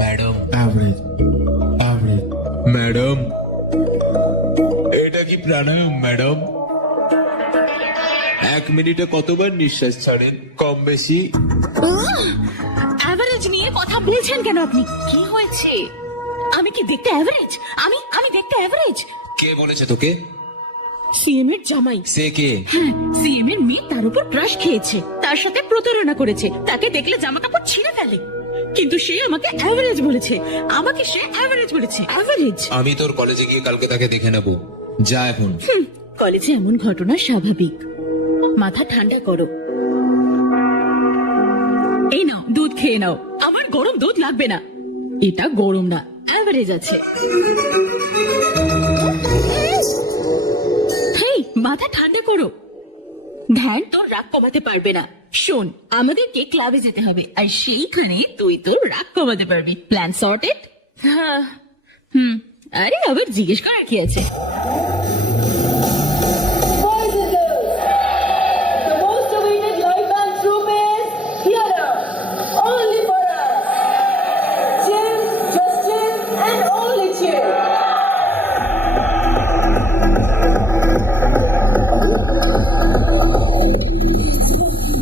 madam, average, average. Madam, এটা কি প্রাণায়াম ম্যাডাম? 1 মিনিটে কতবার নিঃশ্বাস ছাড়েন? কম বেশি? অ্যাভারেজ নিয়ে কথা বলছেন কেন আপনি? কি হয়েছে? আমি কি দেখতে অ্যাভারেজ? আমি দেখতে অ্যাভারেজ? কে বলেছে তোকে? সিএম এর জামাই। সে কে? হ্যাঁ, সিএম এর মেয়ে তার উপর ক্রাশ খেয়েছে, তার সাথে প্রতারণা করেছে, তাকে দেখলে জামা কাপড় ছিঁড়ে ফেলে। কিন্তু সে আমাকে অ্যাভারেজ বলেছে। আমাকে সে অ্যাভারেজ বলেছে। অ্যাভারেজ? আমি তোর কলেজে গিয়ে কালকে তাকে দেখে নেব। যা এখন। কলেজে এমন ঘটনা স্বাভাবিক। মাথা ঠান্ডা করো। এই নাও, দুধ খেয়ে নাও। আমার গরম দুধ লাগবে না। এটা গরম না, অ্যাভারেজ আছে। হেই, মাথা ঠান্ডা করো। ধ্যান তোর রাগ কমাতে পারবে না। শোন, আমাদেরকে ক্লাবে যেতে হবে, আর সেইখানে তুই তোর রাগ কমাতে পারবি। Plan sorted? হ্যাঁ। আরে আবার জিজ্ঞেস করার কি আছে? Boys and girls, the most awaited live band troupe is Theatre, only for us. Jim, Justin, and only Jim. It's working.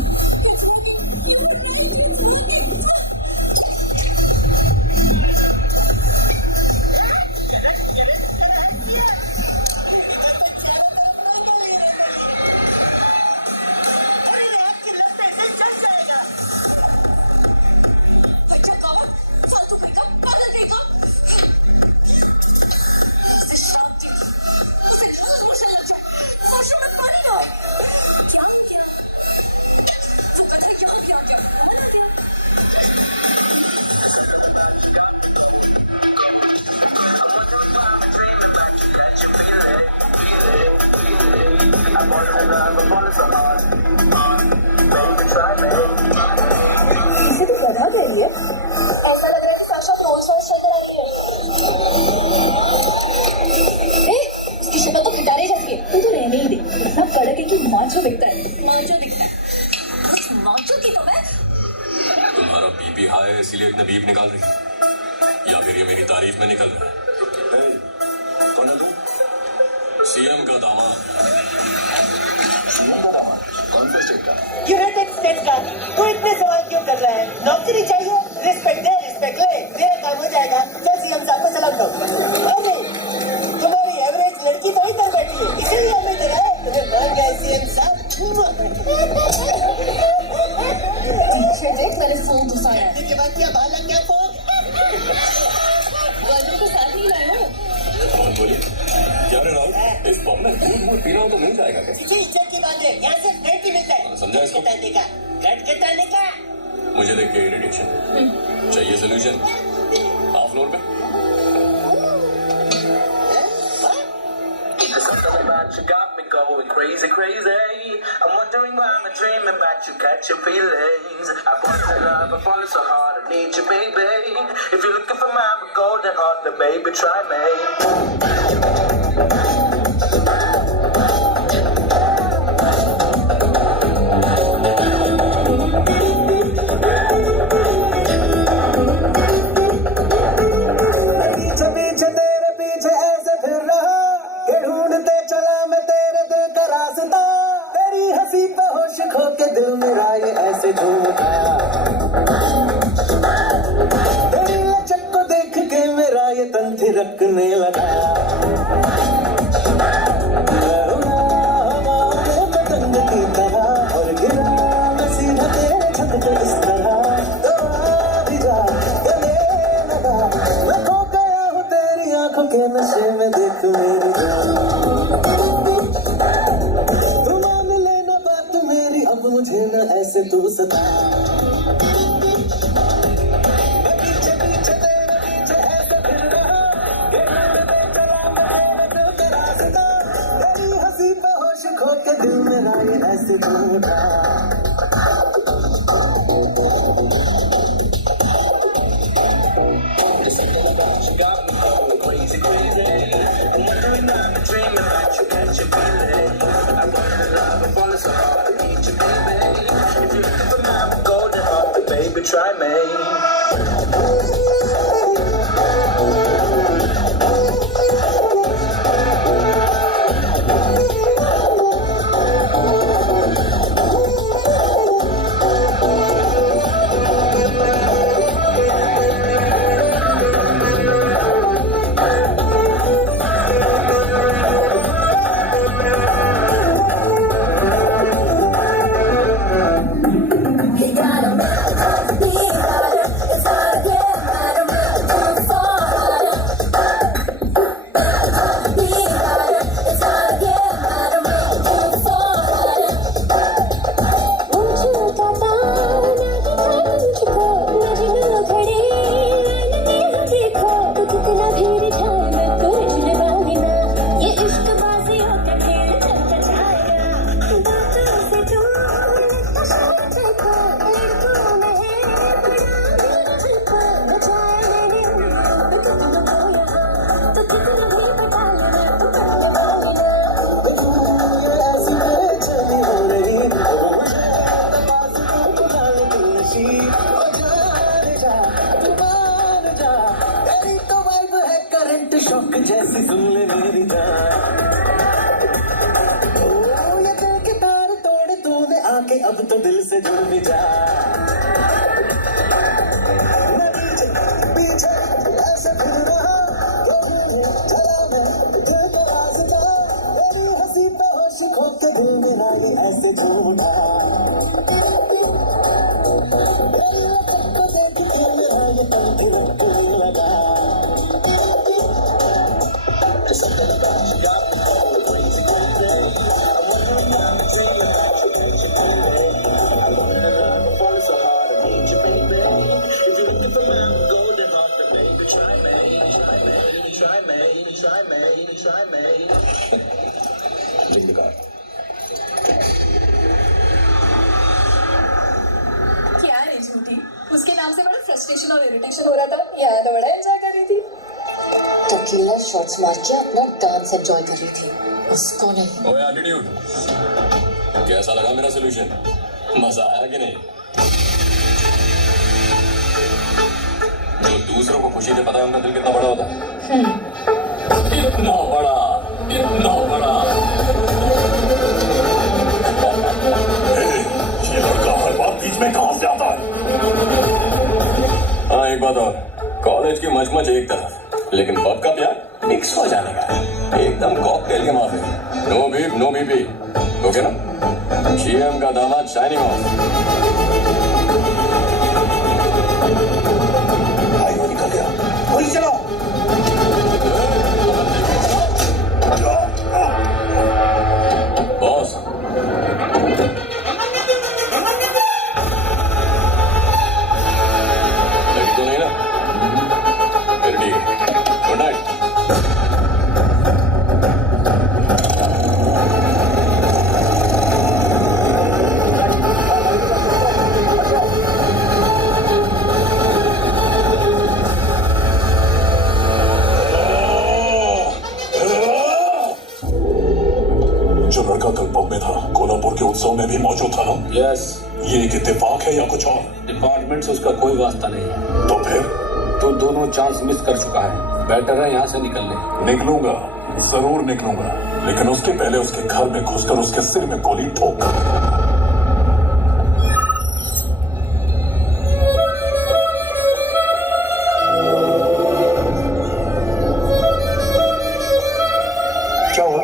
It's working. You were right. It's working. Get it? खड़ा है CM. इधर तो चारों तरफ रंगोली रंगोली। अरे रे आपकी लगता है दिल जल जाएगा। बच्चा गावत फालतू कहीं का पागल कहीं का उसे श्राप दी थी उसे लूज मोशन लग जाए मोशन में पानी ना आए क्या हो गया वो कथा यहाँ भी आ गया कौन आ गया Something about you got me going. I'm wondering why I'm dreaming about you. That you feel it. I want to love, I want it so hard. Baby, try me. इसे तो गधा कह रही है ऐसा लग रहा है कि साक्षात रोल्स रॉयस चलकर आ रही है उसकी शक्ल तो खटारे जैसी है तू तो रहने ही दे इतना कड़क है कि माचो दिखता है उस माचो की तो मैं तुम्हारा बीपी हाई है इसीलिए इतने बीप निकाल रही है या फिर ये मेरी तारीफ में निकल रहा है कौन है तू सीएम का दामाद कौन से स्टेट का यूनाइटेड स्टेट्स का तू इतने सवाल क्यों कर रहा है नौकरी चाहिए रिस्पेक्ट दे रिस्पेक्ट ले मेरा काम हो जाएगा चल सीएम साहब को सलाम दो अरे तुम्हारी एवरेज लड़की तो इधर बैठी है इसीलिए हम इधर आए तुम्हें मान गए सीएम साहब पीछे देख मैंने फोन घुसाया है के बाद क्या बाल लग गया फोन गर्दन को साथ नहीं लाया हूँ कौन बोली क्या रे राहुल इस पब में दूध पीना हो तो मिल जाएगा क्या जी इज्जत की बात है यहाँ से ब्रेड भी मिलता है समझा इसको कट के तलने का मुझे देख के इरिटेशन चाहिए सोल्यूशन हाफ फ्लोर पे Something about you got me going crazy, crazy. I'm wondering why I'm dreaming about you, catching feelings. I want to love, I fall so hard, I need you, baby. If you're looking for my golden heart, then baby, try me. रखने लगा पतंग की तरह और गिरा मैं सीधा तेरे छत पे इस तरह तो आ भी जा गले लगा मैं खो गया हूँ तेरी आंखों के नशे में देख मेरी जान तू मान लेना बात मेरी अब मुझे न ऐसे तू सता दिल मेरा ये ऐसे टूटा There's something about you got me going crazy, crazy. I'm wondering why I'm dreaming about you, catching feelings. I want to love, I fall so hard, I need you, baby. If you're looking for my golden heart, then baby, try me. जैसी सुन ले मेरी जान ओ ये दिल के तार तोड़ तूने आके अब तो दिल से जुड़ भी जा मैं पीछे पीछे ऐसे फिर रहा के ढूंढे चला मैं से झूठा तेरी लचक को देख के मेरा ये तन थिरकने लगा There's something about you got me going crazy, crazy. I'm wondering why I'm dreaming about you, baby. I wanna love and fall so hard, I need you, baby. If you're looking for my golden heart, then baby, try me, try me, try me, try me, try me. Ring the card. क्या रे झूठी, उसके नाम से बड़ा frustration और irritation हो रहा था, यहाँ तो बड़ा एंजॉय कर रही थी। टकीला शॉट्स मार के अपना डांस एंजॉय कर रही थी, उसको नहीं। ओए एटीट्यूड, कैसा लगा मेरा सोल्यूशन? मजा आया कि नहीं? जो दूसरों को खुशी दे, पता है उनका दिल कितना बड़ा होता है? इतना बड़ा, इतना बड़ा। ये लड़का हर बार बीच में कहां से आता है? हाँ, एक बात और, कॉलेज की मचमच एक तरफ, लेकिन पब का प्यार मिक्स हो जाने का, एकदम कॉकटेल के माफे। No beep, no BP, okay ना? सीएम का दामाद शाइनिंग ऑफ। आयो निकल गया, गोली चलाओ। बॉस, लगी तो नहीं ना? फिर ठीक है, गुड नाइट। जो लड़का कल पब में था, कोल्हापुर के उत्सव में भी मौजूद था ना? यस। ये एक इत्तेफाक है या कुछ और? डिपार्टमेंट से उसका कोई वास्ता नहीं है। तो फिर? तो दोनों चांस मिस कर चुका है, बेटर है यहाँ से निकल ले। निकलूंगा, जरूर निकलूंगा, लेकिन उसके पहले उसके घर में घुसकर उसके सिर में गोली ठोक। क्या हुआ?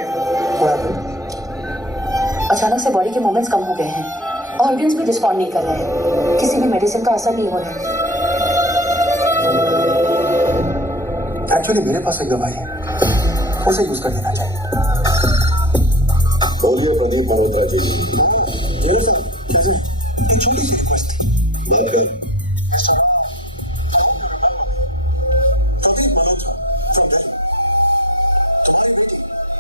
अचानक से बॉडी के मूवमेंट्स कम हो गए हैं, ऑर्गन्स भी रिस्पॉन्ड नहीं कर रहे हैं, किसी भी मेडिसिन का असर नहीं हो रहा है। एक्चुअली मेरे पास एक दवाई है, उसे यूज कर लेना चाहिए। बोलिए प्रदीप मल्होत्रा जी। हाँ जेलर साहब, कैसे हैं? एक छोटी सी रिक्वेस्ट थी। बात कर। Mister Rao, I hope you remember me. Pradeep Malhotra from Delhi. तुम्हारी बेटी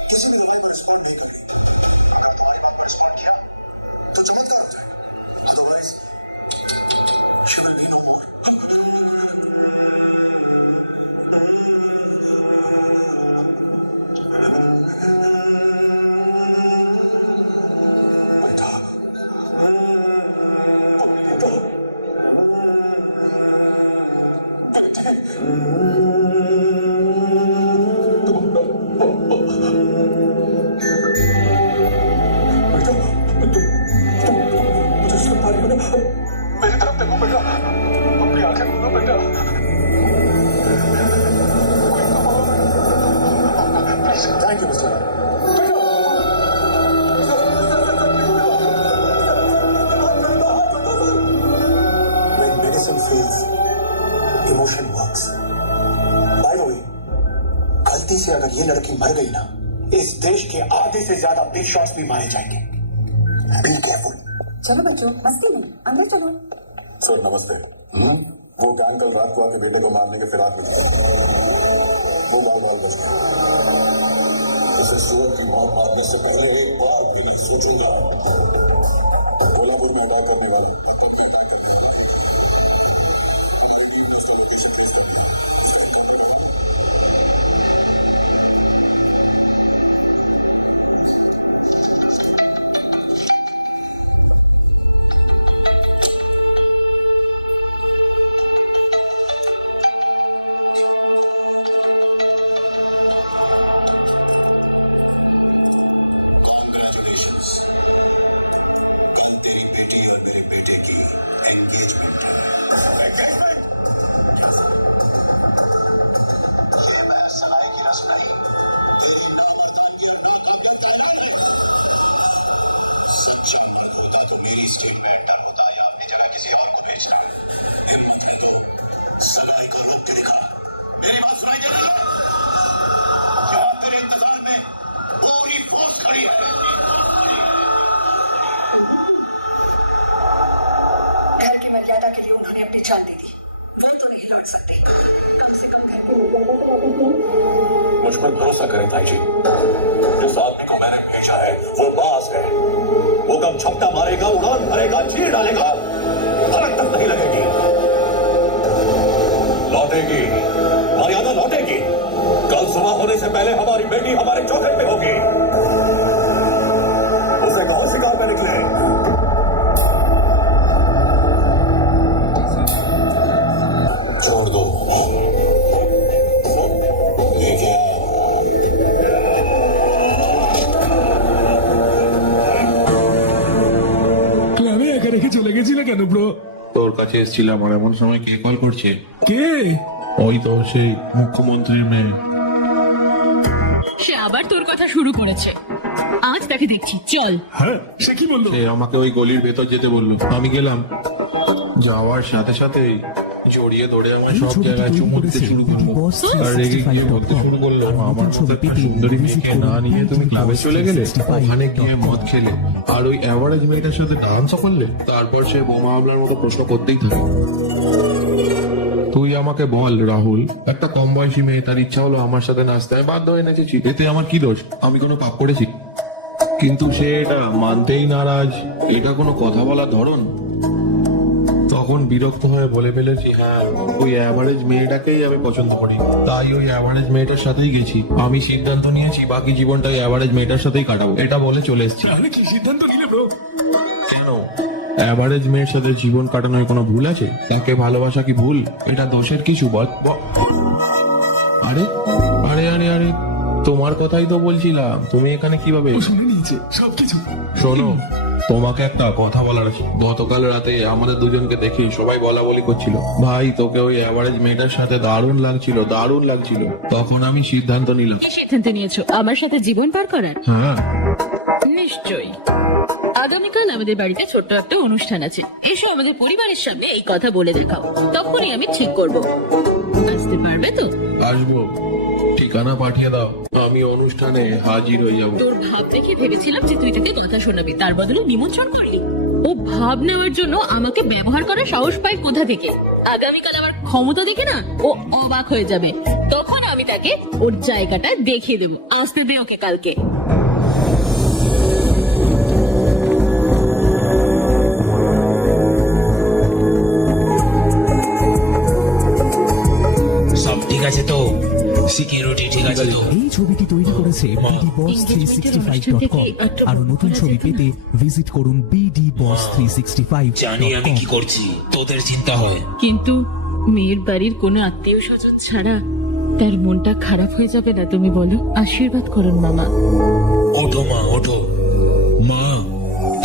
किसी भी दवाई पर रिस्पॉन्ड नहीं कर रही। अगर तुम्हारी बात पर रिस्पॉन्ड किया तो चमत्कार हो जाएगा, otherwise she will be no more. बेटा, बेटी, मेरी तरफ देखो बेटा, अपनी आंखें खोलो बेटा। Thank you mister. When medicine fails, emotion works. By the way, गलती से अगर ये लड़की मर गई ना, इस देश के आधे से ज्यादा बिग शॉट्स भी मारे जाएंगे। Be careful. चलो बच्चों, मस्ती नहीं, अंदर चलो। सर नमस्ते। वो गैंग कल रात को आके बेटे को मारने के फिराक में था। वो बाल बाल बच गया। उसे सुअर की मौत मारने से पहले एक बार भी नहीं सोचूंगा। कोल्हापुर में अटैक करने वाला और पब में अटैक करने वाला एक ही है। हमारी टीम ने उसका लोकेशन ट्रेस कर लिया। उसका एनकाउंटर करवा लो। कल तेरी बेटी और मेरे बेटे की एंगेजमेंट है। एंगेजमेंट? क्या सर? ये महज सगाई की रस्म नहीं, तेरी नामर्दानगी और नाकाबिलियत का ऐलान है। सच्चा मर्द होता तो मेरी स्टेट में एंटर होता या अपनी जगह किसी और को भेजता। हिम्मत है तो सगाई को रोक के दिखा। मेरी बात सुनाई दे रही है? यहाँ तेरे इंतजार में पूरी फोर्स खड़ी है। घर की मर्यादा के लिए उन्होंने अपनी जान दे दी, वो तो नहीं लौट सकते। कम से कम घर की मर्यादा तो वापस ले। मुझ पर भरोसा करें ताई जी, जिस आदमी को मैंने भेजा है वो बास है। वो कब छपटा मारेगा, उड़ान भरेगा, चीर डालेगा, फर्क तक नहीं लगेगी। लौटेगी, मर्यादा लौटेगी। कल सुबह होने से पहले हमारी बेटी हमारे चौखट पे होगी। उसे कहो शिकार पे निकले। छोड़ दो, लेके आओ। ক্লাবে একা রেখে চলে গেছিলে কেন ব্রো? তোর কাছে এসেছিলাম আর এমন সময় কে কল করছে? কে? ওই তো সেই মুখ্যমন্ত্রীর মেয়ে। সে আবার তোর কথা শুরু করেছে। আজ তাকে দেখছি, চল। হ্যাঁ, সে কি বললো? সে আমাকে ওই গলির ভেতর যেতে বললো, আমি গেলাম। যাওয়ার সাথে সাথেই জড়িয়ে ধরে আমার এই সব ছবিটি জায়গায় তৈরি চুমু দিতে করেছে শুরু করলো। BD Boss আর রেগে গিয়ে বলতে 365.com শুরু করলো, আর আমার নতুন মতো ছবি একটা পেতে সুন্দরী visit মেয়েকে করুন না নিয়ে তুমি BD ক্লাবে Boss চলে গেলে, 365.com ওখানে গিয়ে মদ খেলে, আর ওই অ্যাভারেজ মেয়েটার সাথে ডান্সও করলে। তারপর সে বোমা হামলার মতো প্রশ্ন করতেই থাকে। তুই আমাকে বল রাহুল, একটা কম বয়সী মেয়ে, তার ইচ্ছা হলো আমার সাথে নাচতে, আমি বাধ্য হয়ে নেচেছি, এতে আমার কি দোষ? আমি কোনো পাপ করেছি? কিন্তু সে এটা মানতেই নারাজ। এটা কোনো কথা বলার ধরন? তখন বিরক্ত হয়ে বলে ফেলেছি, হ্যাঁ ওই অ্যাভারেজ মেয়েটাকেই আমি পছন্দ করি, তাই ওই অ্যাভারেজ মেয়েটার সাথেই গেছি। আমি সিদ্ধান্ত নিয়েছি বাকি জীবনটা ওই অ্যাভারেজ মেয়েটার সাথেই কাটাবো, এটা বলে চলে এসেছি। তাহলে কি সিদ্ধান্ত নিলে ব্রো? কেন? অ্যাভারেজ মেয়ের সাথে জীবন কাটানোর কোনো ভুল আছে? তাকে ভালোবাসা কি ভুল? এটা দোষের কিছু? বল। আরে আরে আরে আরে, তোমার কথাই তো বলছিলাম। তুমি এখানে কিভাবে? ও শুনে নিয়েছে সবকিছু। শোনো, তোমাকে একটা কথা বলার আছে। গতকাল রাতে আমাদের দুজনকে দেখে সবাই বলা বলি করছিল, ভাই তোকে ওই অ্যাভারেজ মেয়েটার সাথে দারুণ লাগছিল, দারুণ লাগছিল। তখন আমি সিদ্ধান্ত নিলাম। কি সিদ্ধান্ত নিয়েছো? আমার সাথে জীবন পার করার? হ্যাঁ নিশ্চয়ই। আগামীকাল আমাদের বাড়িতে ছোট্ট একটা অনুষ্ঠান আছে, এসো আমাদের পরিবারের সামনে এই কথা বলে দেখাও, তখনই আমি ঠিক করব। আসতে পারবে তো? আসবো, ঠিকানা পাঠিয়ে দাও, আমি অনুষ্ঠানে হাজির হয়ে যাব। তোর ভাব দেখে ভেবেছিলাম যে তুই তাকে কথা শোনাবি, তার বদলে নিমন্ত্রণ করলি। ও ভাব নেওয়ার জন্য আমাকে ব্যবহার করার সাহস পায় কোথা থেকে? আগামীকাল আমার ক্ষমতা দেখে না ও অবাক হয়ে যাবে, তখন আমি তাকে ওর জায়গাটা দেখিয়ে দেব। আসতে দে ওকে কালকে। সব ঠিক আছে তো? সিকিউরিটি ঠিক আছে তো? এই ছবিটি তৈরি করেছে BD Boss 365.com। আরো নতুন ছবি পেতে ভিজিট করুন BD Boss 365.com। জানি আমি কি করছি, তোদের চিন্তা হয়। কিন্তু মেয়ের বাড়ির কোনো আত্মীয় স্বজন ছাড়া তার মনটা খারাপ হয়ে যাবে না? তুমি বলো, আশীর্বাদ করুন মামা। ওঠো মা, ওঠো। মা,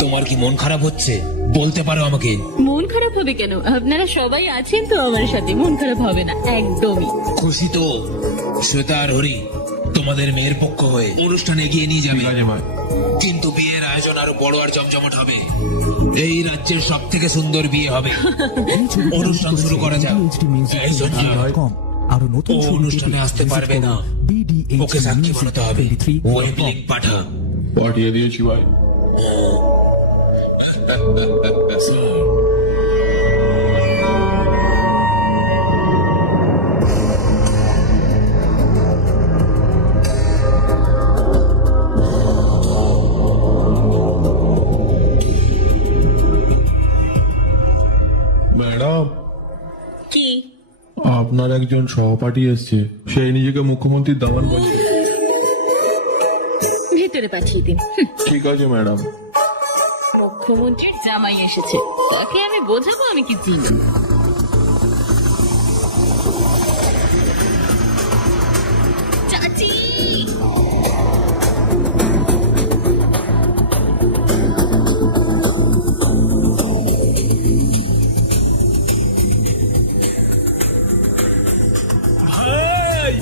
তোমার কি মন খারাপ হচ্ছে? বলতে পারো আমাকে। মন খারাপ হবে কেন? আপনারা সবাই আছেন তো আমার সাথে, মন খারাপ হবে না একদমই। খুশি তো শ্বেতা আর হরি তোমাদের মেয়ের পক্ষ হয়ে অনুষ্ঠান এগিয়ে নিয়ে যাবে। ঠিক আছে ভাই, কিন্তু বিয়ের আয়োজন আরো বড় আর জমজমাট হবে। এই রাজ্যের সব থেকে সুন্দর বিয়ে হবে। এই ছবিটি তৈরি অনুষ্ঠান করেছে শুরু করা যাক। এই সঞ্জয়, BDHDmusic.com। আরো নতুন ও ছবি পেতে অনুষ্ঠানে আসতে ভিজিট পারবে করুন না। ওকে সাক্ষী বানাতে হবে। Web BDHDmusic.com। লিংক পাঠা। পাঠিয়ে দিয়েছি ভাই। স্যার, ম্যাডাম, কি? আপনার একজন সহপাঠী এসছে, সে নিজেকে মুখ্যমন্ত্রীর দামান বলছে। ভেতরে পাঠিয়ে দিন। ঠিক আছে ম্যাডাম। মুখ্যমন্ত্রীর জামাই এসেছে, তাকে আমি বোঝাবো আমি কি চিনি। চাচি, ভাই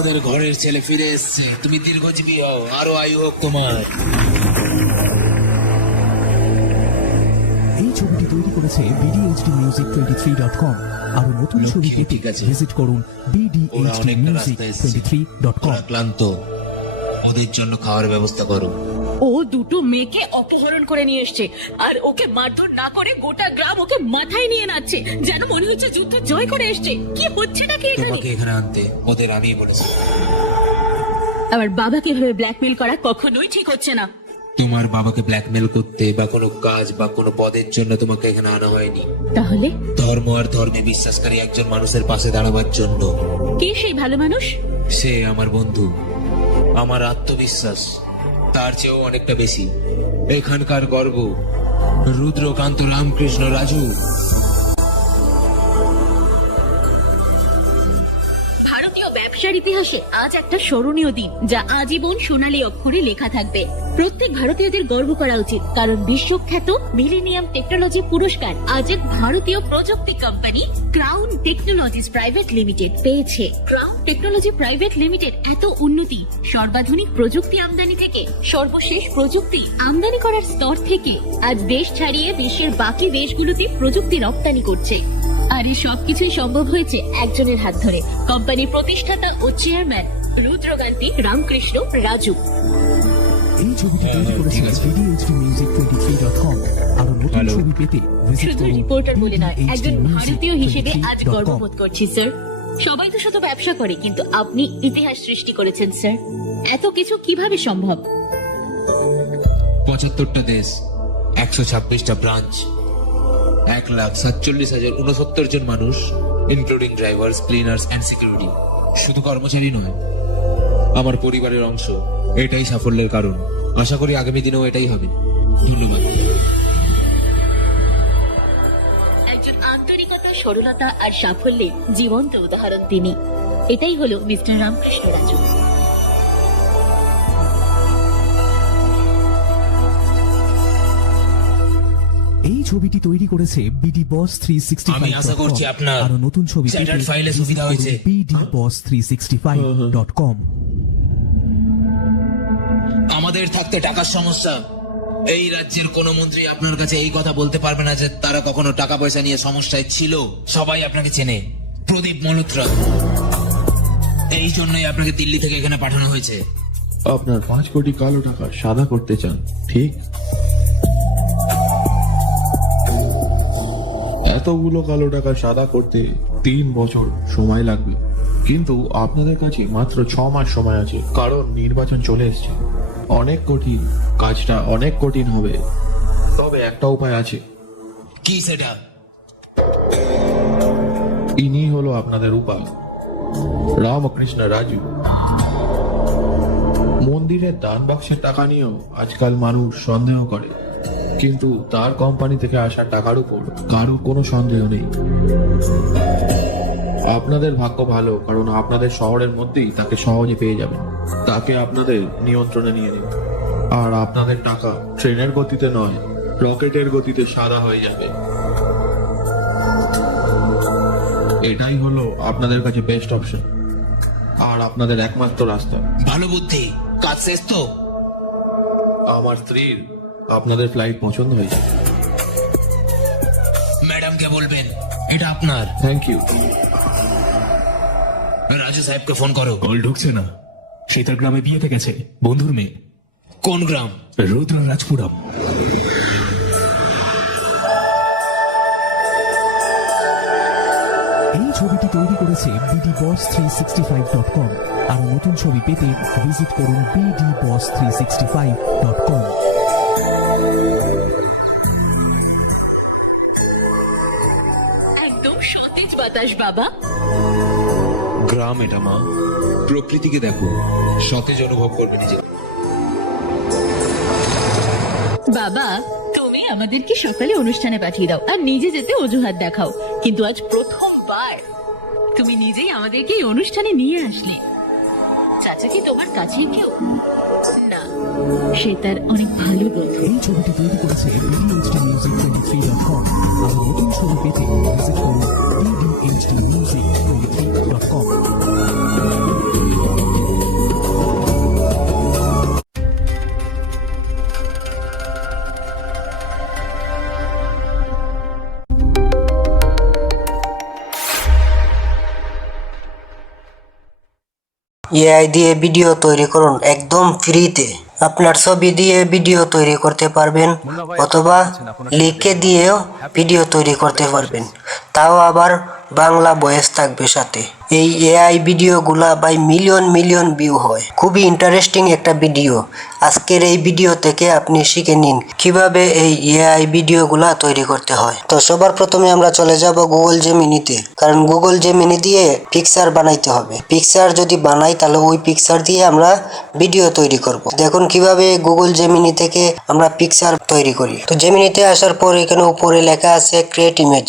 আমাদের ঘরের ছেলে ফিরে এসছে। তুমি দীর্ঘজীবী হও, আরো আয়ু হোক তোমার। এই ছবিটি তৈরি করেছে bdhdmusic23.com। আরো নতুন লক্ষ্মীও ছবি পেতে ঠিক আছে। ভিজিট করুন ওরা অনেকটা রাস্তা এসছে। bdhdmusic23.com। ওরা ক্লান্ত, ওদের জন্য খাওয়ার ব্যবস্থা করো। ও দুটো মেয়েকে অপহরণ করে নিয়ে এসছে আর ওকে মারধর না করে গোটা গ্রাম ওকে মাথায় নিয়ে নাচছে, যেন মনে হচ্ছে যুদ্ধ জয় করে এসছে। কি হচ্ছে নাকি এখানে? তোমাকে এখানে আনতে ওদের আমিই বলেছি। আমার বাবাকে এভাবে ব্ল্যাকমেল করা কখনোই ঠিক হচ্ছে না। তোমার বাবাকে ব্ল্যাকমেল করতে বা কোনো কাজ বা কোনো পদের জন্য তোমাকে এখানে আনা হয়নি। তাহলে ধর্ম আর ধর্মে বিশ্বাসকারী একজন মানুষের পাশে দাঁড়াবার জন্য। কে সেই ভালো মানুষ? সে আমার বন্ধু, আমার আত্মবিশ্বাস তার চেয়েও অনেকটা বেশি। এখানকার গর্ব রুদ্রকান্ত রামকৃষ্ণ রাজু। ভারতীয় ব্যবসার ইতিহাসে আজ একটা স্মরণীয় দিন, যা আজীবন সোনালী অক্ষরে লেখা থাকবে। প্রত্যেক ভারতীয়দের গর্ব করা উচিত, কারণ বিশ্বখ্যাত মিলেনিয়াম টেকনোলজি পুরস্কার আজ এক ভারতীয় প্রযুক্তি company crown technologies private limited পেয়েছে। ক্রাউন টেকনোলজি প্রাইভেট লিমিটেড এত উন্নতি, সর্বাধুনিক প্রযুক্তি আমদানি থেকে সর্বশেষ প্রযুক্তি আমদানি করার স্তর থেকে আজ দেশ ছাড়িয়ে বিশ্বের বাকি দেশগুলোতে প্রযুক্তি রপ্তানি করছে। আর এই সবকিছুই সম্ভব হয়েছে একজনের হাত ধরে, কোম্পানির প্রতিষ্ঠাতা ও চেয়ারম্যান রুদ্রকান্তি রামকৃষ্ণ রাজু। এই ছবিটি তৈরি করেছে bdhdmusic23.com। আরো নতুন ছবি পেতে ভিজিট শুধু করুন রিপোর্টার বলে নয়, একজন ভারতীয় হিসেবে আজ গর্ববোধ করছি স্যার। সবাই তো শুধু ব্যবসা করে, কিন্তু আপনি ইতিহাস সৃষ্টি করেছেন স্যার। এত কিছু কিভাবে সম্ভব? ৭৫টা দেশ, ১২৬টা ব্রাঞ্চ, ১,৪৭,০৬৯ জন মানুষ, including drivers, cleaners and security. শুধু কর্মচারী নয়, আমার পরিবারের অংশ। এটাই সাফল্যের কারণ। আশা করি আগামী দিনেও এটাই হবে। ধন্যবাদ। একজন আন্তরিকতা, সরলতা আর সাফল্যের জীবন্ত উদাহরণ তিনি। এটাই হলো মিস্টার রামকৃষ্ণ রাজু। এই ছবিটি তৈরি করেছে বিডি বস আমি আশা করছি 365.com। আপনার আরো নতুন ছবি পেতে স্ট্যান্ডার্ড ফাইলে ভিজিট সুবিধা করুন হয়েছে। bdboss365.com। আমাদের থাকতে টাকার সমস্যা। এই রাজ্যের কোন মন্ত্রী আপনার কাছে এই কথা বলতে পারবে না যে তারা কখনো টাকা পয়সা নিয়ে সমস্যায় ছিল। সবাই আপনাকে চেনে, প্রদীপ মলহোত্রা। এই জন্যই আপনাকে দিল্লি থেকে এখানে পাঠানো হয়েছে। আপনার 5 কোটি কালো টাকা সাদা করতে চান, ঠিক? এতগুলো কালো টাকা সাদা করতে 3 বছর সময় লাগবে, কিন্তু আপনাদের কাছে মাত্র 6 মাস সময় আছে, কারণ নির্বাচন চলে এসেছে। অনেক কঠিন, কাজটা অনেক কঠিন হবে, তবে একটা উপায় আছে। কি সেটা? ইনি হলো আপনাদের উপায়, রামকৃষ্ণ রাজু। মন্দিরের দান বাক্সের টাকা নিয়েও আজকাল মানুষ সন্দেহ করে, কিন্তু তার কোম্পানি থেকে আসা টাকার উপর কারুর কোনো সন্দেহ নেই। আপনাদের ভাগ্য ভালো, কারণ আপনাদের শহরের মধ্যেই তাকে সহজে পেয়ে যাবেন। তাকে আপনাদের নিয়ন্ত্রণে নিয়ে নিন, আর আপনাদের টাকা ট্রেনের গতিতে নয়, রকেটের গতিতে সাদা হয়ে যাবে। এটাই হলো আপনাদের কাছে বেস্ট অপশন, আর আপনাদের একমাত্র রাস্তা। ভালো বুদ্ধি। কাজ শেষ তো? আমার স্ত্রীর আপনাদের ফ্লাইট পছন্দ হয়েছে। ম্যাডামকে বলবেন এটা আপনার। Thank you. রাজু সাহেবকে ফোন করো। কল ঢুকছে না। সীতার গ্রামে বিয়েতে গেছে, বন্ধুর মেয়ে। কোন গ্রাম? রুদ্র রাজপুরম। এই ছবিটি তৈরি করেছে bdboss365.com। আরো নতুন ছবি পেতে ভিজিট করুন bdboss365.com। একদম সতেজ বাতাস বাবা। গ্রাম এটা মা, প্রকৃতিকে দেখো, সতেজ অনুভব করবে নিজেকে। বাবা, তুমি আমাদেরকে সকালে অনুষ্ঠানে পাঠিয়ে দাও আর নিজে যেতে অজুহাত দেখাও, কিন্তু আজ প্রথমবার তুমি নিজেই আমাদেরকে এই অনুষ্ঠানে নিয়ে আসলে। চাচা কি তোমার কাছের কেউ? না, সে তার অনেক ভালো বন্ধু। এই ছবিটি তৈরি করেছে bdhdmusic23.com। আরো নতুন ছবি পেতে ভিজিট করুন bdhdmusic23.com। এআই দিয়ে ভিডিও তৈরি করুন একদম ফ্রিতে। আপনার ছবি দিয়ে ভিডিও তৈরি করতে পারবেন অথবা লিখে দিয়েও ভিডিও তৈরি করতে পারবেন, তাও আবার বাংলা ভয়েস থাকবে সাথে। এই এআই ভিডিওগুলা বাই মিলিয়ন মিলিয়ন ভিউ হয়। খুবই ইন্টারেস্টিং একটা ভিডিও। আজকের এই ভিডিও থেকে আপনি শিখে নিন কিভাবে এই এআই ভিডিওগুলা তৈরি করতে হয়। তো সবার প্রথমে আমরা চলে যাব গুগল জেমিনিতে, কারণ গুগল জেমিনি দিয়ে পিকচার বানাইতে হবে। পিকচার যদি বানাই তাহলে ওই পিকচার দিয়ে আমরা ভিডিও তৈরি করব। দেখুন কিভাবে গুগল জেমিনি থেকে আমরা পিকচার তৈরি করি। তো জেমিনিতে আসার পর এখানে উপরে লেখা আছে ক্রিয়েট ইমেজ,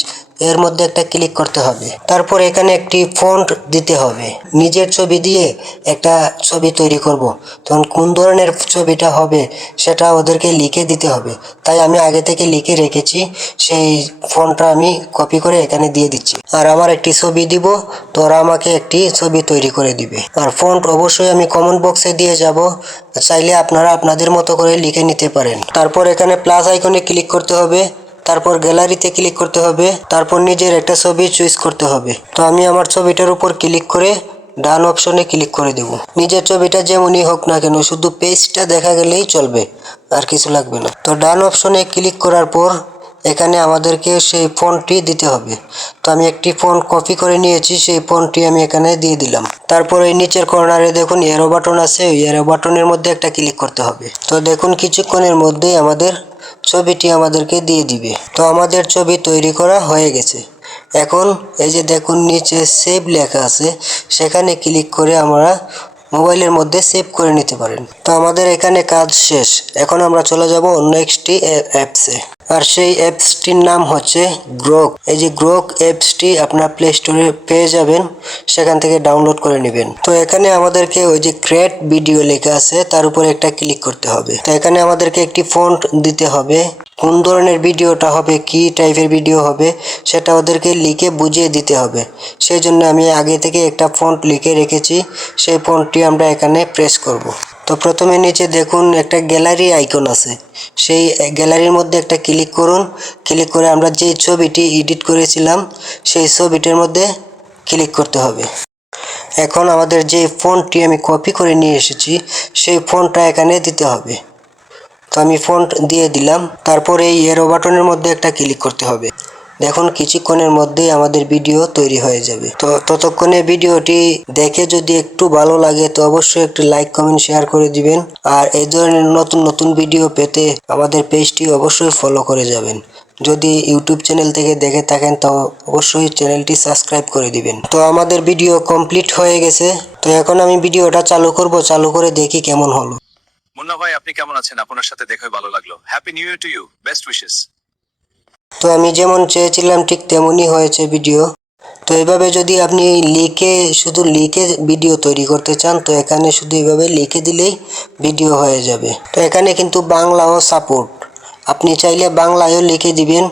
এর মধ্যে একটা ক্লিক করতে হবে। তারপর এখানে একটি ফন্ট দিতে হবে। নিজের ছবি দিয়ে একটা ছবি তৈরি করব, তখন কোন ধরনের ছবিটা হবে সেটা ওদেরকে লিখে দিতে হবে। তাই আমি আগে থেকে লিখে রেখেছি, সেই ফন্টটা আমি কপি করে এখানে দিয়ে দিচ্ছি। আর আমার একটি ছবি দিব, তো ওরা আমাকে একটি ছবি তৈরি করে দিবে। আর ফন্ট অবশ্যই আমি কমেন্ট বক্সে দিয়ে যাব, চাইলে আপনারা আপনাদের মতো করে লিখে নিতে পারেন। তারপর এখানে প্লাস আইকনে ক্লিক করতে হবে, তারপর গ্যালারিতে ক্লিক করতে হবে, তারপর নিজের একটা ছবি চুজ করতে হবে। তো আমি আমার ছবিটার উপর ক্লিক করে ডান অপশনে ক্লিক করে দেব। নিজের ছবিটা যেমনই হোক না কেন, শুধু পেজটা দেখা গেলেই চলবে, আর কিছু লাগবে না। তো ডান অপশনে ক্লিক করার পর এখানে আমাদেরকে সেই ফন্টটি দিতে হবে। তো আমি একটি ফন্ট কপি করে নিয়েছি, সেই ফন্টটি আমি এখানে দিয়ে দিলাম। তারপর এই নিচের কর্নারে দেখুন এরো বাটন আছে, ওই এরো বাটনের মধ্যে একটা ক্লিক করতে হবে। তো দেখুন কিছুক্ষণের মধ্যেই আমাদের ছবিটি আমাদেরকে দিয়ে দিবে। তো আমাদের ছবি তৈরি করা হয়ে গেছে। এখন এই যে দেখুন নিচে সেভ লেখা আছে, সেখানে ক্লিক করে আমরা মোবাইলের মধ্যে সেভ করে নিতে পারেন। তো আমাদের এখানে কাজ শেষ। এখন আমরা চলে যাব অন্য একটি অ্যাপসে, আর সেই অ্যাপসটির নাম হচ্ছে গ্রোক। এই যে গ্রোক অ্যাপসটি আপনার প্লে স্টোরে পেয়ে যাবেন, সেখান থেকে ডাউনলোড করে নেবেন। তো এখানে আমাদেরকে ওই যে ক্রিয়েট ভিডিও লেখা আছে তার উপরে একটা ক্লিক করতে হবে। তো এখানে আমাদেরকে একটি ফন্ট দিতে হবে, কোন ধরনের ভিডিওটা হবে, কি টাইপের ভিডিও হবে সেটা ওদেরকে লিখে বুঝিয়ে দিতে হবে। সেই জন্য আমি আগে থেকে একটা ফন্ট লিখে রেখেছি, সেই ফন্টটি আমরা এখানে প্রেস করব। তো প্রথমে নিচে দেখুন একটা গ্যালারি আইকন আছে, সেই গ্যালারির মধ্যে একটা ক্লিক করুন। ক্লিক করে আমরা যে ছবিটি এডিট করেছিলাম সেই ছবিটির মধ্যে ক্লিক করতে হবে। এখন আমাদের যে ফন্টটি আমি কপি করে নিয়ে এসেছি সেই ফন্টটা এখানে দিতে হবে। তো আমি ফন্ট দিয়ে দিলাম। তারপর এই এরো বাটনের মধ্যে একটা ক্লিক করতে হবে। দেখুন কিছুক্ষণের মধ্যেই আমাদের ভিডিও তৈরি হয়ে যাবে। তো ততক্ষণে ভিডিওটি দেখে যদি একটু ভালো লাগে তো অবশ্যই একটু লাইক কমেন্ট শেয়ার করে দিবেন। আর এই ধরনের নতুন নতুন ভিডিও পেতে আমাদের পেজটি অবশ্যই ফলো করে যাবেন। যদি ইউটিউব চ্যানেল থেকে দেখে থাকেন তো অবশ্যই চ্যানেলটি সাবস্ক্রাইব করে দিবেন। তো আমাদের ভিডিও কমপ্লিট হয়ে গেছে। তো এখন আমি ভিডিওটা চালু করব, চালু করে দেখি কেমন হলো। মুন্না ভাই, আপনি কেমন আছেন? আপনার সাথে দেখে ভালো লাগলো। Happy new year to you, best wishes. তো আমি যেমন চেয়েছিলাম ঠিক তেমনই হয়েছে ভিডিও। তো এভাবে যদি আপনি শুধু লিখে ভিডিও তৈরি করতে চান তো এখানে শুধু এভাবে লিখে দিলেই ভিডিও হয়ে যাবে। তো এখানে কিন্তু বাংলাও সাপোর্ট, আপনি চাইলে বাংলায়ও লিখে দিবেন,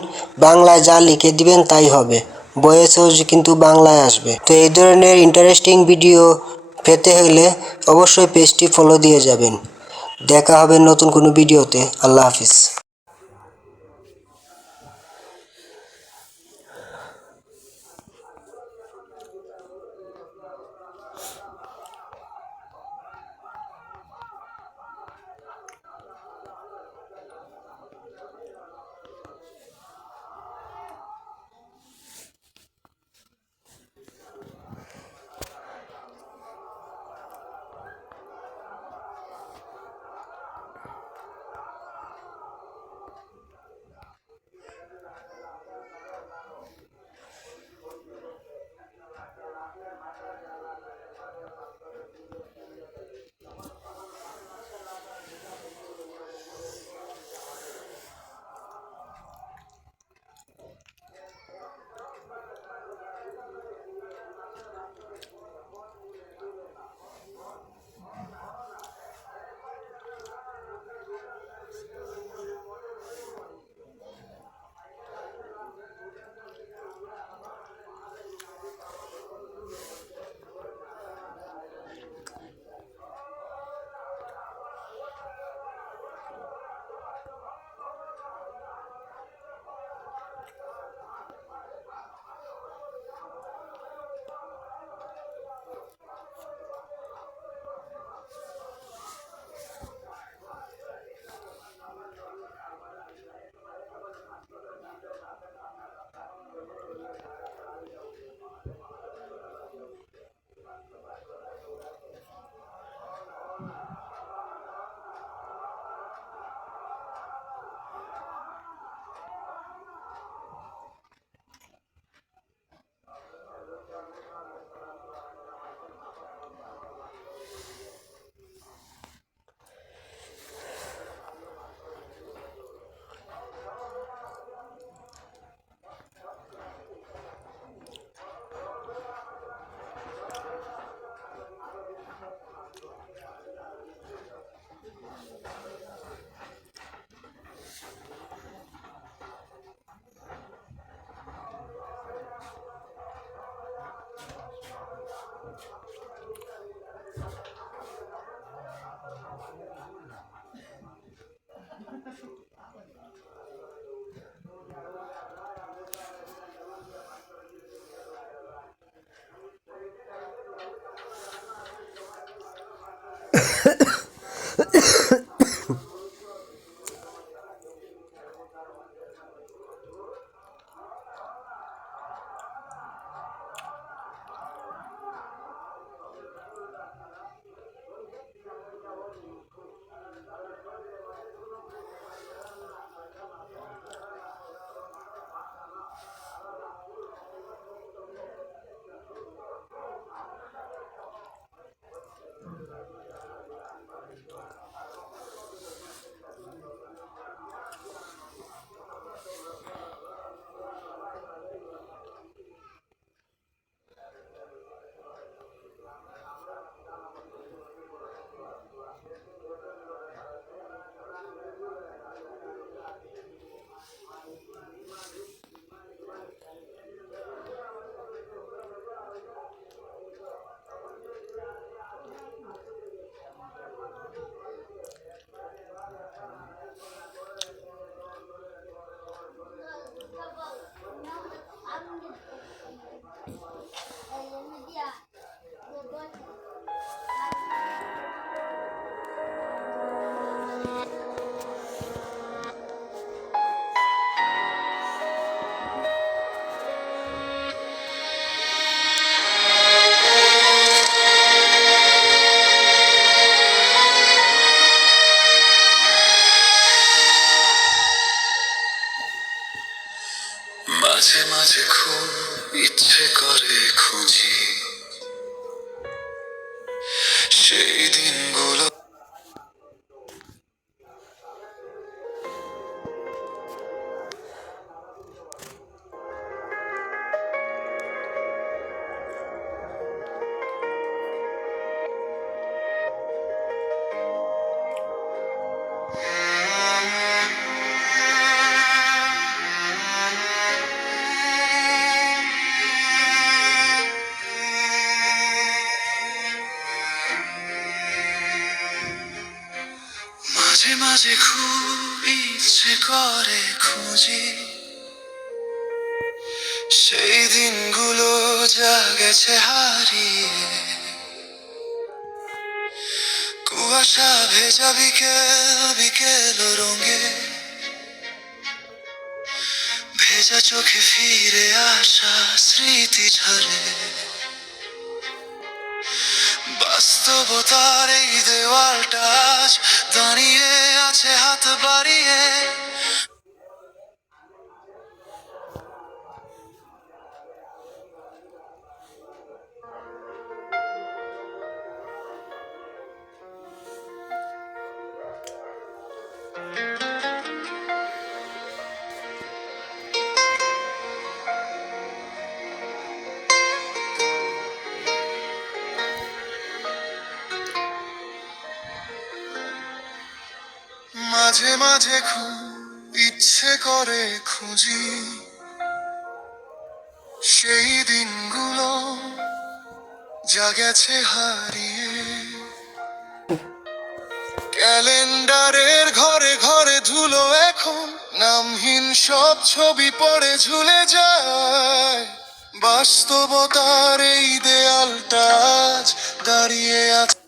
বাংলায় যা লিখে দিবেন তাই হবে, ভয়েসও কিন্তু বাংলায় আসবে। তো এই ধরনের ইন্টারেস্টিং ভিডিও পেতে হলে অবশ্যই পেজটি ফলো দিয়ে যাবেন। দেখা হবে নতুন কোনো ভিডিওতে। আল্লাহ হাফিজ। মাঝে খুব ইচ্ছে করে খুঁজি সেই দিনগুলো যা গেছে হারিয়ে। কুয়াশা ভেজা বিকেল বিকেল রঙে ভেজা চোখে ফিরে আসা স্মৃতি ঝরে। বাস্তবতার এই দেওয়ালটা আজ দাঁড়িয়ে আছে হাত বাড়িয়ে। মাঝে মাঝে খুব ইচ্ছে করে খুঁজি সেই দিনগুলো যা গেছে হারিয়ে। ক্যালেন্ডারের ঘরে ঘরে ধুলো এখন নামহীন সব ছবি পড়ে ঝুলে যায়। বাস্তবতার এই দেয়ালটা আজ দাঁড়িয়ে আছে।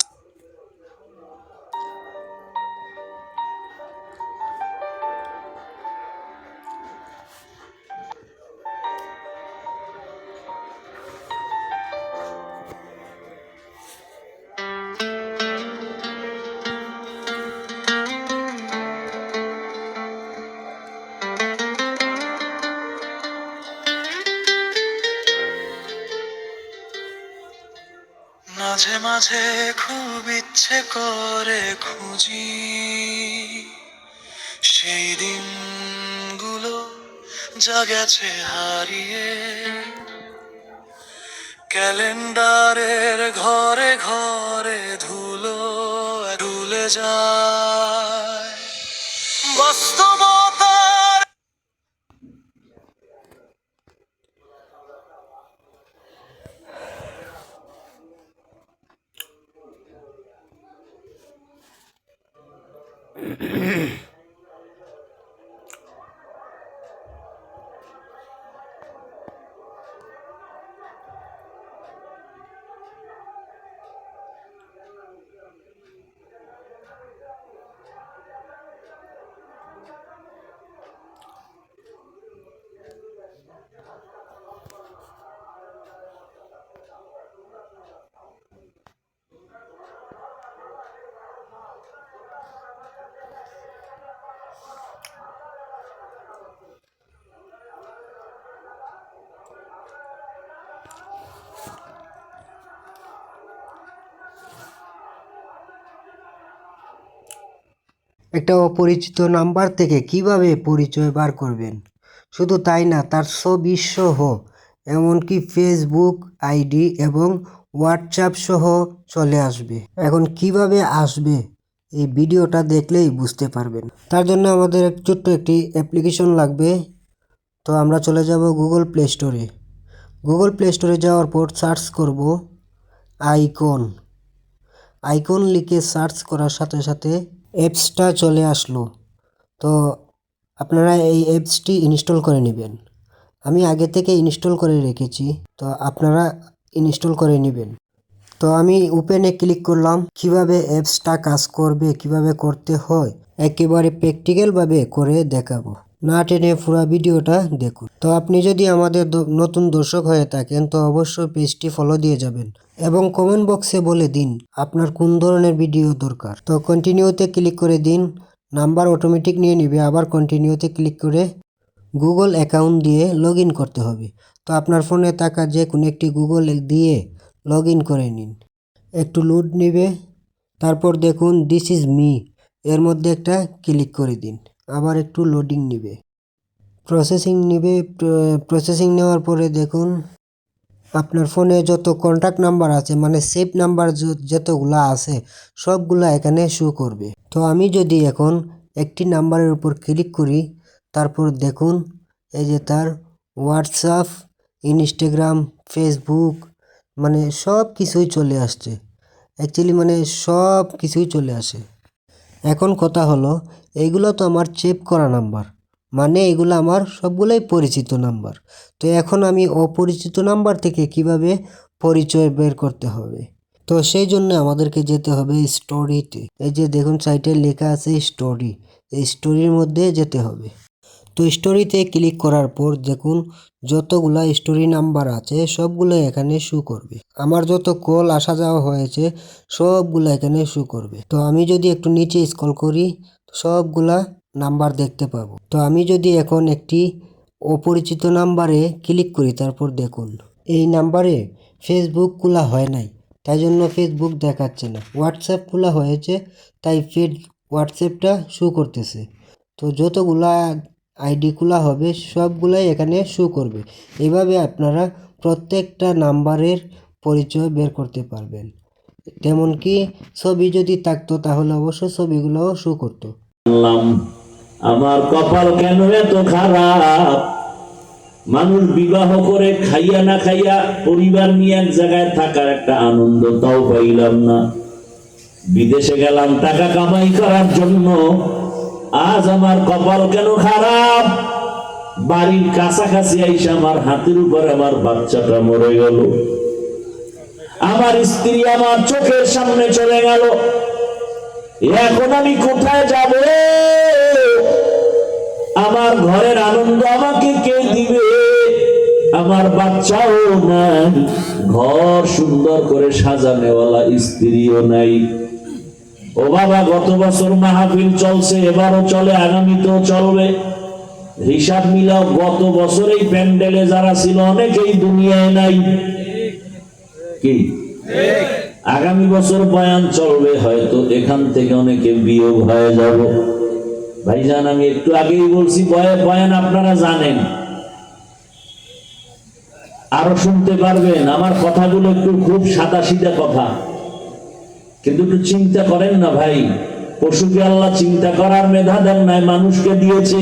মাঝে মাঝে খুব ইচ্ছে করে খুঁজি সেই দিনগুলো যা গেছে হারিয়ে। ক্যালেন্ডারের ঘরে ঘরে ধুলো ধুলে যায়। বাস্তবতার একটা অপরিচিত নাম্বার থেকে কিভাবে পরিচয় বার করবেন, শুধু তাই না তার ছবি সহ এমনকি ফেসবুক আইডি এবং হোয়াটসঅ্যাপ সহ চলে আসবে। এখন কিভাবে আসবে এই ভিডিওটা দেখলেই বুঝতে পারবেন। তার জন্য আমাদের ছোট্ট একটি অ্যাপ্লিকেশন লাগবে। তো আমরা চলে যাব গুগল প্লে স্টোরে। গুগল প্লে স্টোরে যাওয়ার পর সার্চ করব আইকন লিখে সার্চ করার সাথে সাথে অ্যাপসটা চলে আসলো। তো আপনারা এই অ্যাপসটি ইনস্টল করে নেবেন। আমি আগে থেকে ইনস্টল করে রেখেছি, তো আপনারা ইনস্টল করে নেবেন। তো আমি ওপেনে ক্লিক করলাম। কিভাবে অ্যাপসটা কাজ করবে, কিভাবে করতে হয় একেবারে প্র্যাকটিক্যালভাবে করে দেখাবো। না টেনে পুরো ভিডিওটা দেখুন। তো আপনি যদি আমাদের নতুন দর্শক হয়ে থাকেন তো অবশ্যই পেজটি ফলো দিয়ে যাবেন এবং কমেন্ট বক্সে বলে দিন আপনার কোন ধরনের ভিডিও দরকার। তো কন্টিনিউতে ক্লিক করে দিন। নাম্বার অটোমেটিক নিয়ে নেবে। আবার কন্টিনিউতে ক্লিক করে গুগল অ্যাকাউন্ট দিয়ে লগ ইন করতে হবে। তো আপনার ফোনে থাকা যে কোনো একটি গুগল দিয়ে লগ ইন করে নিন। একটু লোড নেবে, তারপর দেখুন দিস ইজ মি এর মধ্যে একটা ক্লিক করে দিন। আবার একটু লোডিং নেবে, প্রসেসিং নেবে। প্রসেসিং নেওয়ার পরে দেখুন আপনার ফোনে যত কন্ট্যাক্ট নাম্বার আছে, মানে সেভ নাম্বার যতগুলা আছে সবগুলা এখানে শো করবে। তো আমি যদি এখন একটি নাম্বারের উপর ক্লিক করি, তারপর দেখুন এই যে তার হোয়াটসঅ্যাপ, ইনস্টাগ্রাম, ফেসবুক মানে সব কিছুই চলে আসছে। অ্যাকচুয়ালি মানে সব কিছুই চলে আসে। এখন কথা হলো এইগুলো তো আমার সেভ করা নাম্বার, মানে এগুলো আমার সবগুলোই পরিচিত নাম্বার। তো এখন আমি অপরিচিত নাম্বার থেকে কিভাবে পরিচয় বের করতে হবে, তো সেই জন্য আমাদেরকে যেতে হবে স্টোরিতে। এই যে দেখুন সাইটে লেখা আছে স্টোরি, এই স্টোরির মধ্যে যেতে হবে। তো স্টোরিতে ক্লিক করার পর দেখুন যতগুলা স্টোরি নাম্বার আছে সবগুলো এখানে শো করবে। আমার যত কল আসা যাওয়া হয়েছে সবগুলো এখানে শো করবে। তো আমি যদি একটু নিচে স্ক্রল করি সবগুলা নাম্বার দেখতে পাবো। তো আমি যদি এখন একটি অপরিচিত নাম্বারে ক্লিক করি, তারপর দেখুন এই নাম্বারে ফেসবুক খোলা হয় নাই, তাই জন্য ফেসবুক দেখাচ্ছে না। হোয়াটসঅ্যাপ খোলা হয়েছে, তাই হোয়াটসঅ্যাপটা শো করতেছে। তো যতগুলা আইডি খোলা হবে সবগুলাই এখানে শো করবে। এভাবে আপনারা প্রত্যেকটা নাম্বারের পরিচয় বের করতে পারবেন। তেমন কি ছবি যদি থাকতো তাহলে অবশ্য ছবিগুলোও শো করতো। আমার কপাল কেন এত খারাপ, মানুষ বিবাহ করে খাইয়া না খাইয়া পরিবার নিয়ে এক জায়গায় থাকার একটা আনন্দ তাও পাইলাম না। বিদেশে গেলাম টাকা কামাই করার জন্য, আজ আমার কপাল কেন খারাপ। বাড়ির কাছাকাছি আইসা আমার হাতের উপর আমার বাচ্চাটা মরে গেল, আমার স্ত্রী আমার চোখের সামনে চলে গেল। এখন আমি কোথায় যাব? আমার ঘরের আনন্দ আমাকে কে দিবে? আমার বাচ্চাও নাই, ঘর সুন্দর করে সাজানেওয়ালা স্ত্রীও নাই। ও বাবা, গত বছর মাহফিল চলছে, এবারও চলে, আগামীতেও চলবে। হিসাব মিলাও, গত বছর এই প্যান্ডেলে যারা ছিল অনেকেই দুনিয়ায় নাই। কি আগামী বছর বয়ান চলবে, হয়তো এখান থেকে অনেকে বিয়োগ হয়ে যাব। ভাইজান, আমি একটু আগেই বলছি বয়ান আপনারা জানেন, আরো শুনতে পারবেন। আমার কথাগুলো একটু খুব সাদা সিধা কথা, কিন্তু একটু চিন্তা করেন না ভাই। পশুকে আল্লাহ চিন্তা করার মেধা দেন নাই, মানুষকে দিয়েছে।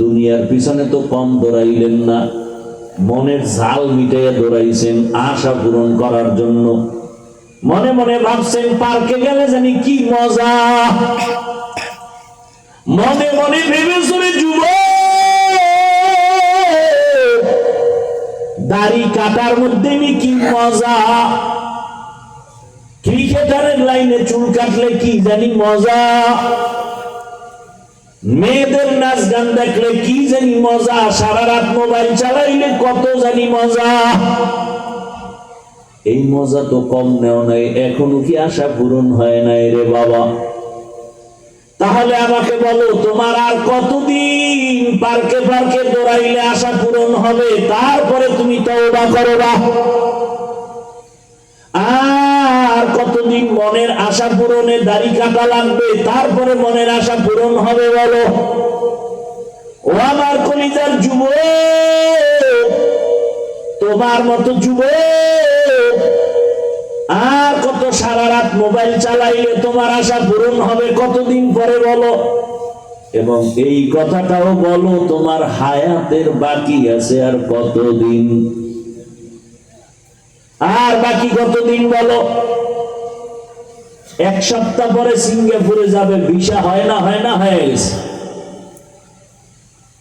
দুনিয়ার পিছনে তো কম দৌড়াইলেন না, মনের ঝাল মিটাইয়া দৌড়াইছেন আশা পূরণ করার জন্য। মনে মনে ভাবছেন পার্কে গেলে জানি কি মজা, মনে মনে ভেবেছেন যুবক দাড়ি কাটার মধ্যে কি মজা, ক্রিকেটারের লাইনে চুল কাটলে কি জানি মজা, মেয়েদের নাচ গান দেখলে কি জানি মজা, সারা রাত মোবাইল চালাইলে কত জানি মজা। এই মজা তো কম নেও নাই, এখনো কি আশা পূরণ হয় নাই রে বাবা? তাহলে আমাকে বলো, তোমার আর কতদিন পার্কে পার্কে দৌড়াইলে আশা পূরণ হবে? তারপরে তুমি তওবা করবা। আর কতদিন মনের আশা পূরণে দাড়ি কাটা লাগবে? তারপরে মনের আশা পূরণ হবে বলো? ও আমার কলিজার যুবক, তোমার মতো যুবক আর কত সারা রাত মোবাইল চালাইলে তোমার আশা পূরণ হবে কতদিন পরে বলো? এবং এই কথাটাও বলো, তোমার হায়াতের বাকি আছে আর কতদিন? আর বাকি কতদিন বলো? এক সপ্তাহ পরে সিঙ্গাপুরে যাবে, ভিসা হয় না হয়ে গেছে।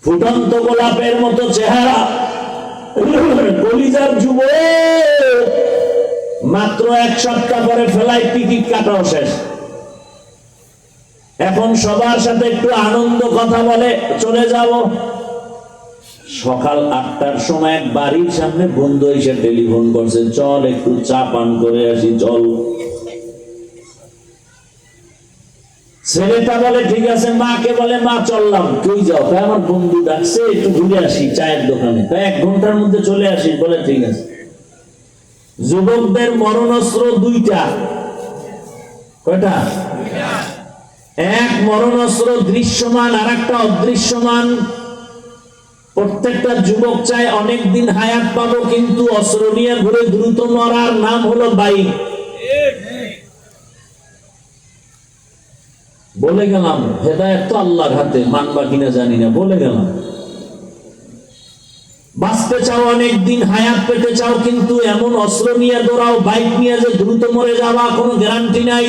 ফুটন্ত গোলাপের মতো চেহারা, কলিজার যুবক, মাত্র এক সপ্তাহ পরে ফ্লাইট টিকিট কাটাও শেষ। এখন সবার সাথে একটু আনন্দ কথা বলে চলে যাব। সকাল 8টার সময় এক বাড়ির সামনে বন্ধু এসে টেলিফোন করছে, চল একটু চা পান করে আসি, চল। ছেলেটা বলে ঠিক আছে, মাকে বলে মা চললাম। কই যাও? আমার বন্ধু ডাকছে, একটু ঘুরে আসি চায়ের দোকানে, 1 ঘন্টার মধ্যে চলে আসি। বলে ঠিক আছে। যুবকদের মরণাস্ত্র 2টা। কয়টা? এক মরণাস্ত্র দৃশ্যমান, আর একটা অদৃশ্যমান। প্রত্যেকটা যুবক চায় অনেকদিন হায়াত পাবো, কিন্তু অস্ত্র নিয়ে ঘুরে দ্রুত মরার নাম হলো বাইক। বলে গেলাম, হেদায়েত তো আল্লাহর হাতে, মানবা কিনা জানি না, বলে গেলাম। বাঁচতে চাও, অনেকদিন হায়াত পেতে চাও, কিন্তু এমন অস্ত্র নিয়ে দৌড়াও, বাইক নিয়ে যে দ্রুত মরে যাওয়া কোনো গ্যারান্টি নাই।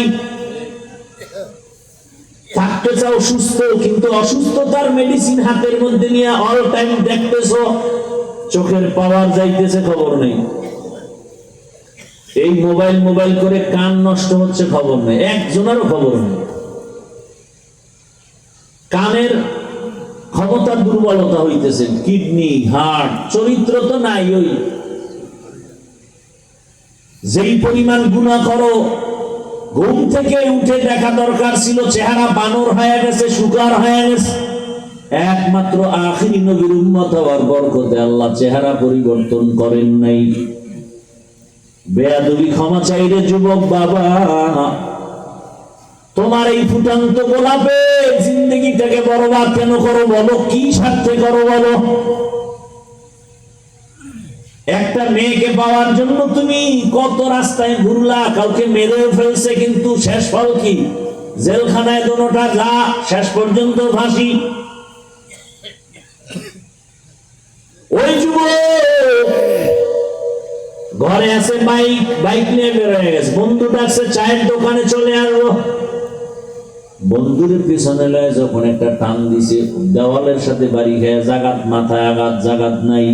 থাকতে চাও সুস্থ, কিন্তু অসুস্থতার মেডিসিন হাতের মধ্যে নিয়ে অল টাইম দেখতেছো, চোখের পাওয়ার যাইতেছে খবর নেই। এই মোবাইল মোবাইল করে কান নষ্ট হচ্ছে খবর নেই, একজনেরও খবর নেই। কানের ক্ষমতার দুর্বলতা হইতেছে, কিডনি, হার্ট, চরিত্র তো নাই। ওই যেই পরিমাণ গুনাহ করো, ঘুম থেকে উঠে দেখা দরকার ছিল চেহারা বানর হয়ে গেছে, শুকার হয়ে গেছে। একমাত্র আখিরি নবীর উম্মত হওয়ার বরকতে আল্লাহ চেহারা পরিবর্তন করেন নাই। বেয়াদবি ক্ষমা চাইরে যুবক বাবা, তোমার এই ফুটান্ত গোলাপে জিন্দগিটাকে বরবাদ কেন করো বলো? কি স্বার্থে করো বলো? একটা মেয়েকে পাওয়ার জন্য তুমি কত রাস্তায় ঘুরলা, কাউকে মেরেও ফেলছে, কিন্তু শেষ ফল কি? জেলখানায় দোনোটা যা, শেষ পর্যন্ত ফাঁসি। ওই যুবক ঘরে আছে বাইক নিয়ে বেরোয় গেছে, বন্ধু ডাকছে চায়ের দোকানে চলে আসবো। বন্ধুদের পিছনে লয়ে যখন একটা টান দিছে, দেওয়ালের সাথে বাড়ি খেয়ে জাগাত, মাথায় আঘাত, জাগাত নাই।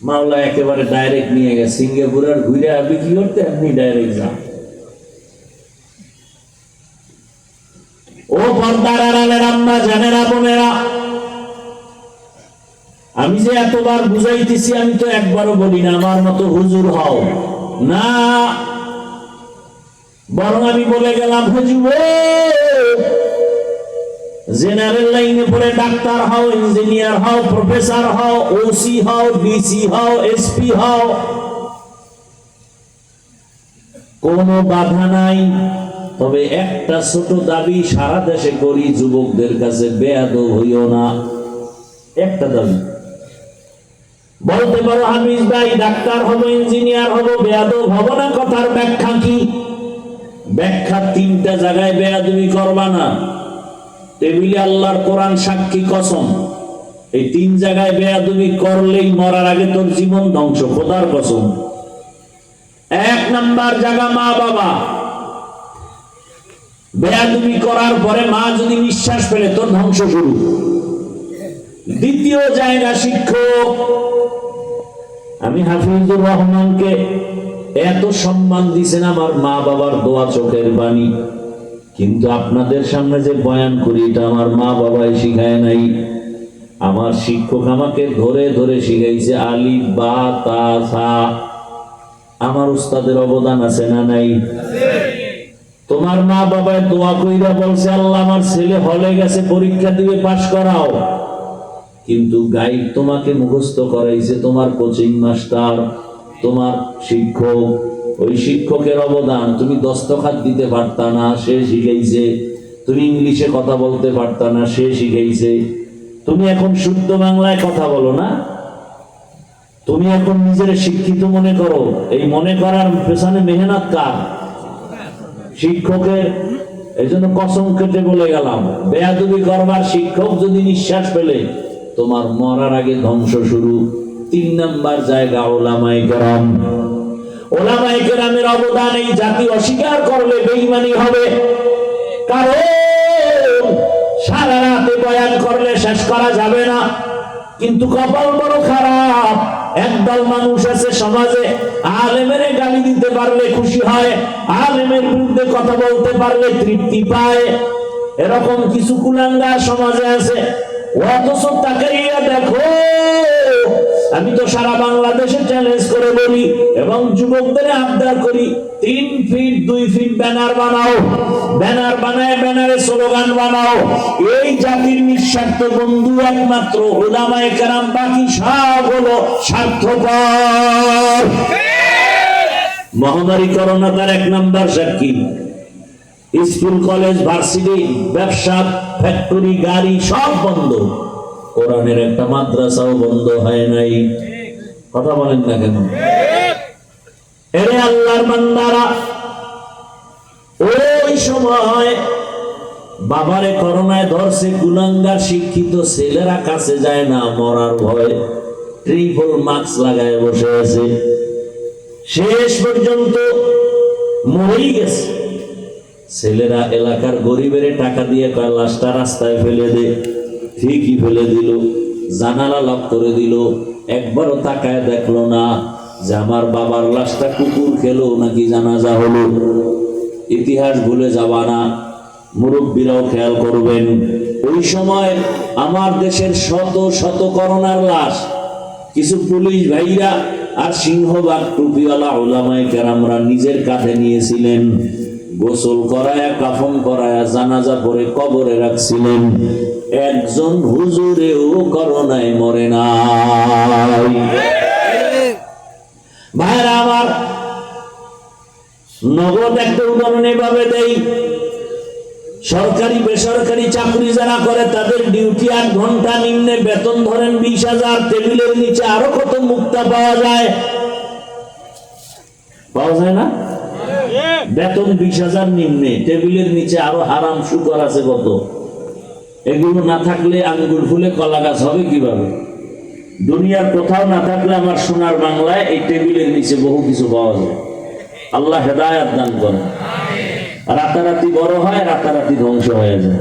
মাওলা একেবারে ডাইরেক্ট নিয়ে গেছে সিঙ্গাপুরের, ঘুরে বিক্রি করতে আপনি ডাইরেক্ট যান। ও পর্দার আড়ালের আম্মা জানেরা, বোনেরা, আমি যে এতবার বুঝাইতেছি, আমি তো একবারও বলি না আমার মতো হুজুর হও না, বরং আমি বলে গেলাম হুজুর জেনারেল লাইনে পড়ে ডাক্তার হও, ইঞ্জিনিয়ার হও, প্রফেসর হও, ওসি হও, ডিসি হও, এসপি হও, কোনো বাধা নাই। তবে একটা ছোট দাবি সারা দেশে করি, যুবকদের কাছে বেয়াদব হইও না। একটা দাবি বলতে পারো হামিজ ভাই ডাক্তার হবো, ইঞ্জিনিয়ার হবো, বেয়াদব হবো না। কথার ব্যাখ্যা কি? ব্যাখ্যা তিনটা জায়গায় বেয়াদবি করবা না। টেবিলে আল্লাহর কোরআন সাক্ষী, কসম, এই তিন জায়গায় বেয়াদবি করলেই মরার আগে তোর জীবন ধ্বংস, খোদার কসম। এক নাম্বার জায়গা মা বাবা, বেয়াদবি করার পরে মা যদি নিঃশ্বাস ফেলে তোর ধ্বংস শুরু। দ্বিতীয় জায়গা শিক্ষক। আমি হাফিজুর রহমানকে এত সম্মান দিছেন আমার মা বাবার দোয়া, চোখের বাণী, কিন্তু আপনাদের সামনে যে বয়ান করি এটা আমার মা বাবাই শিখায় নাই। আমার শিক্ষক আমাকে ধরে ধরে শিখাইছে আলিফ, বা, তা, সা। আমার উস্তাদের অবদান আছে না নাই? তোমার মা বাবায় দোয়া কইরা বলছে আল্লাহ আমার ছেলে হলে গেছে, পরীক্ষা দিবে, পাশ করাও, কিন্তু গাইড তোমাকে মুখস্থ করাইছে তোমার কোচিং মাস্টার, তোমার শিক্ষক। ওই শিক্ষকের অবদান, তুমি দস্তখত দিতে পারতা না, সে শিখাইছে। তুমি ইংলিশে কথা বলতে পারতা না, সে শিখাইছে। তুমি এখন শুদ্ধ বাংলায় কথা বলো না, তুমি এখন নিজের শিক্ষিত মনে করো। এই মনে করার পেছনে মেহনত কার? শিক্ষকের। এই জন্য কসম কেটে বলে গেলাম, বেয়াদবি করবার শিক্ষক যদি নিঃশ্বাস ফেলে তোমার মরার আগে ধ্বংস শুরু। তিন নাম্বার জায়গা ওলামায়ে কেরাম। ওলামায়ে কেরামের অবদান এই জাতি অস্বীকার করলে বেঈমানি হবে। কারণ সারা রাতে বয়ান করলে শেষ করা যাবে না, কিন্তু কপাল বড় খারাপ। একদল মানুষ আছে সমাজে, আলেমের গালি দিতে পারলে খুশি হয়, আলেমের বিরুদ্ধে কথা বলতে পারলে তৃপ্তি পায়। এরকম কিছু কুলাঙ্গার সমাজে আছে। অথচ তাকাইয়া দেখো, আমি তো সারা বাংলাদেশে চ্যালেঞ্জ করে বলি এবং যুবকদের আবদার করি, 3 ফিট 2 ফিট ব্যানার বানাও, ব্যানার বানায় ব্যানারে স্লোগান বানাও। এই জাতির নিঃস্বার্থ বন্ধু একমাত্র উলামায়ে কেরাম, বাকি সব হলো স্বার্থপর। মহামারী করোনা তার 1 নাম্বার সাক্ষী। স্কুল, কলেজ, ভার্সিটি, ব্যবসা, ফ্যাক্টরি, গাড়ি সব বন্ধ। কোরআনের একটা মাদ্রাসাও বন্ধ হয় নাই। কথা বলেন না কেন? এরে আল্লাহর বান্দারা, ওই সময় বাবারে করোনায় ধরছে, কুলাঙ্গার শিক্ষিত ছেলেরা কাছে যায় না মরার ভয়, ট্রিপল মাস্ক লাগায় বসে আছে। শেষ পর্যন্ত মরেই গেছে। ছেলেরা এলাকার গরিবের টাকা দিয়ে কয় লাশটা রাস্তায় ফেলে দে, ঠিকই ফেলে দিল, জানালা লক করে দিল, একবারও তাকায় দেখলো না যে আমার বাবার লাশটা কুকুর খেলো নাকি জানাজা হলো। ইতিহাস ভুলে যাবা না, মুরব্বীরাও খেয়াল করবেন। ওই সময় আমার দেশের শত শত করোনার লাশ কিছু পুলিশ ভাইরা আর সিংহবাগ টুপিওয়ালা ওলামায়ে কেরামরা নিজের কাঁধে নিয়েছিলেন, গোসল করায়া কাফন করায়া জানাজা পরে কবরে রাখছিলেন। একজন হুজুরেও করোনায় মরে নাই। ভাইরা আমার, নগদ একটা উদাহরণ এভাবে দেই। সরকারি বেসরকারি চাকরি যারা করে তাদের ডিউটি 8 ঘন্টা, নিম্নে বেতন ধরেন 20,000, টেবিলের নিচে আরো কত মুক্তা পাওয়া যায়, পাওয়া যায় না? বেতন 20,000 নিম্নে, টেবিলের নিচে আরো হারাম শুকর আছে কত। এগুলো না থাকলে আঙ্গুর ফুলে কলা গাছ হবে কিভাবে? দুনিয়ার কোথাও না থাকলে আমার সোনার বাংলায় এই টেবিলের নিচে বহু কিছু পাওয়া যায়। আল্লাহ হেদায়েত দান করে। রাতারাতি বড় হয়, রাতারাতি ধ্বংস হয়ে যায়।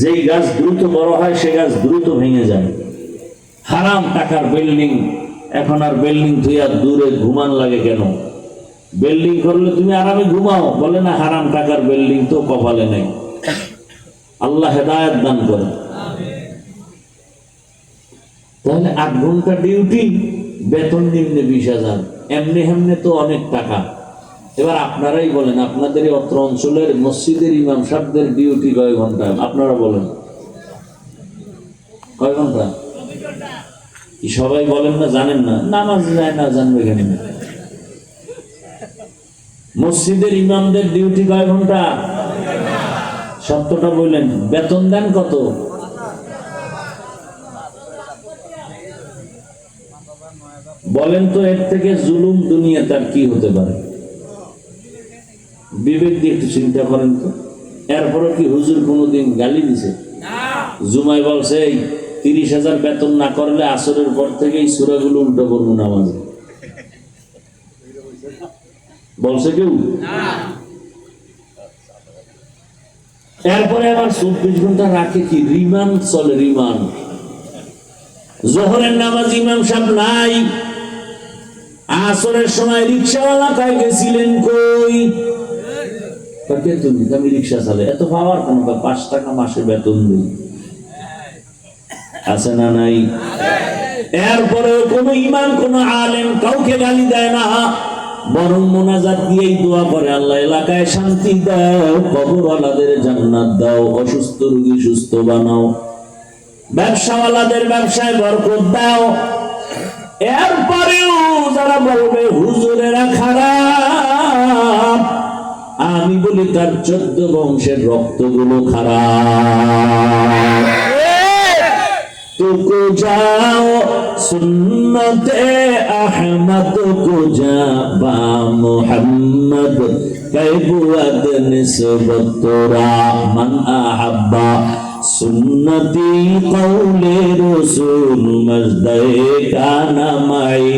যেই গাছ দ্রুত বড় হয় সে গাছ দ্রুত ভেঙে যায়। হারাম টাকার বিল্ডিং, এখন আর বিল্ডিং থুইয়া দূরে ঘুমান লাগে কেন? বিল্ডিং করলে তুমি আরামে ঘুমাও, বলে না হারাম টাকার বিল্ডিং তো কপালে নেই। আল্লাহ হেদায়েত দান করে। তাহলে 8 ঘন্টা ডিউটি, বেতন নিম্নে 20,000, এমনি হেমনে তো অনেক টাকা। এবার আপনারাই বলেন, আপনাদের এই অত্র অঞ্চলের মসজিদের ইমাম সাহেবদের ডিউটি কয় ঘন্টা? আপনারা বলেন কয় ঘন্টা? সবাই বলেন না, জানেন না, নামাজ যায় না, জানবে কেন? মসজিদের ইমামদের ডিউটি কয় ঘন্টা? সত্যটা বললেন। বেতন দেন কত? বলেন তো, এর থেকে জুলুম দুনিয়া তার কি হতে পারে? বিবেক দিয়ে একটু চিন্তা করেন তো। এরপরে কি হুজুর কোনোদিন গালি দিছে? জুমাই বলছে এই 30,000 বেতন না করলে আসরের পর থেকে এই সূরাগুলো উল্টো করবো নামাজে, বলছে কেউ? এরপরে আবার 24 ঘন্টা রাখে কি? রিমান্ড চলে, রিমান্ড। জোহরের নামাজ ইমাম সাহেব নাই, আসরের সময় রিক্সাওয়ালা কয় গেছিলেন কই? তুমি আমি রিক্সা চালে, এত পাওয়ার কেন? 5 টাকা মাসে বেতন দিই, আছে না নাই? এরপরে কোন ইমাম কোন আলেম কাউকে গালি দেয় না, বরং মোনাজাত দিয়েই দোয়া করে, আল্লাহ এলাকায় শান্তি দাও, কবরওয়ালাদের জান্নাত দাও, অসুস্থ রোগী সুস্থ বানাও, ব্যবসাওয়ালাদের ব্যবসায় বরকত দাও। এরপরেও যারা বলবে হুজুরেরা খারাপ, আমি বলি তার 14 বংশের রক্তগুলো খারাপ। तुको जाओ सुन्नते अहमद को जा बा मुहम्मद कैबुअद निस्बत तोरा मन अहब्बा सुन्नती कौले रसूल मजदे काना माई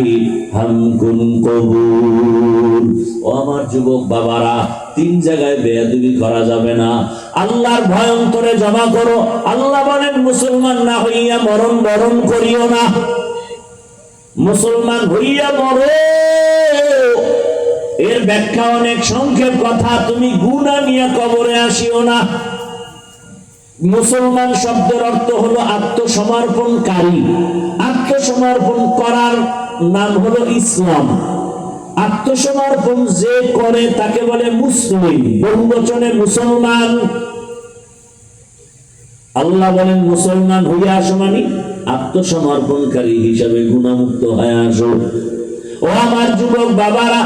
हम कुन कबूल। ও আমার যুবক বাবারা, 3 জায়গায় বেয়াদবি করা যাবে না। আল্লাহর ভয় অন্তরে জমা করো। আল্লাহ বলেন মুসলমান না হইয়া মরণ বরণ করিও না, মুসলমান হইয়া মরো। এর ব্যাখ্যা অনেক সংক্ষেপ কথা, তুমি গুনাহ নিয়ে কবরে আসিও না। মুসলমান শব্দের অর্থ হলো আত্মসমর্পণকারী। আত্মসমর্পণ করার নাম হলো ইসলাম। আত্মসমর্পণ যে করে তাকে বলে মুসলিম, বহুবচনে মুসলমান। আল্লাহ বলেন মুসলমান হইয়া আসো মানে আত্মসমর্পণকারী হিসাবে গুনাহমুক্ত হয়ে আসো। ও আমার যুবক বাবারা,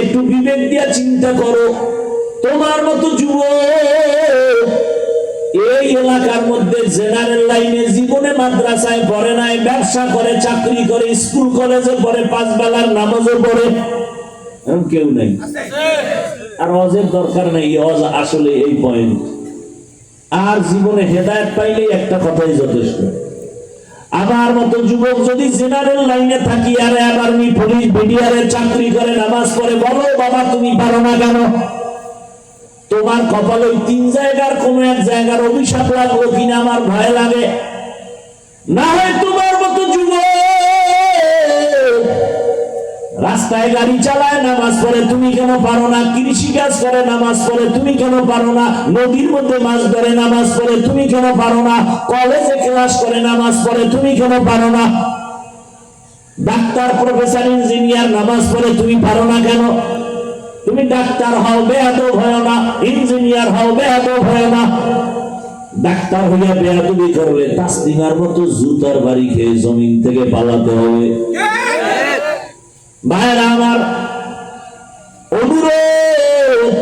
একটু বিবেক দিয়ে চিন্তা করো। তোমার মতো যুবক এই এলাকার মধ্যে জেনারেল লাইনে জীবনে মাদ্রাসায় পড়ে নাই, ব্যবসা করে, চাকরি করে, স্কুল কলেজে পড়ে, 5 বেলার নামাজও পড়ে, এরকম কেউ নাই। আর অজের দরকার নেই, অজ আসলে এই পয়েন্ট। আর জীবনে হেদায়েত পাইলেই একটা কথাই যথেষ্ট। আমার মতো যুবক যদি জেনারেল লাইনে থাকি আর আর্মি পুলিশ বিডিআর চাকরি করে, নামাজ পড়ে, বলো বাবা তুমি পারো না কেন? তোমার কপালে ওই 3 জায়গার কোন এক জায়গার অভিশাপ লাগলো কিনা আমার ভয় লাগে। না হয় তোমার মতো যুবক রাস্তায় গাড়ি চালায় নামাজ পড়ে, তুমি কেন পারো না? কৃষি কাজ করে নামাজ পড়ে, তুমি কেন পারো না? নদীর মধ্যে মাছ ধরে নামাজ পড়ে, তুমি কেন পারো না? কলেজে ক্লাস করে নামাজ পড়ে, তুমি কেন পারো না? ডাক্তার, প্রফেসর, ইঞ্জিনিয়ার নামাজ পড়ে, তুমি পারো না কেন? তুমি ডাক্তার হও, বেয়াদব হয় না। ইঞ্জিনিয়ার হও, বেয়াদব হয় না। ডাক্তার হইয়া বেয়াদবি করলে তাসলিমার মতো জুতার বাড়ি খেয়ে জমিন থেকে পালাতে হবে। ভাইরা আমার, অনুরোধ,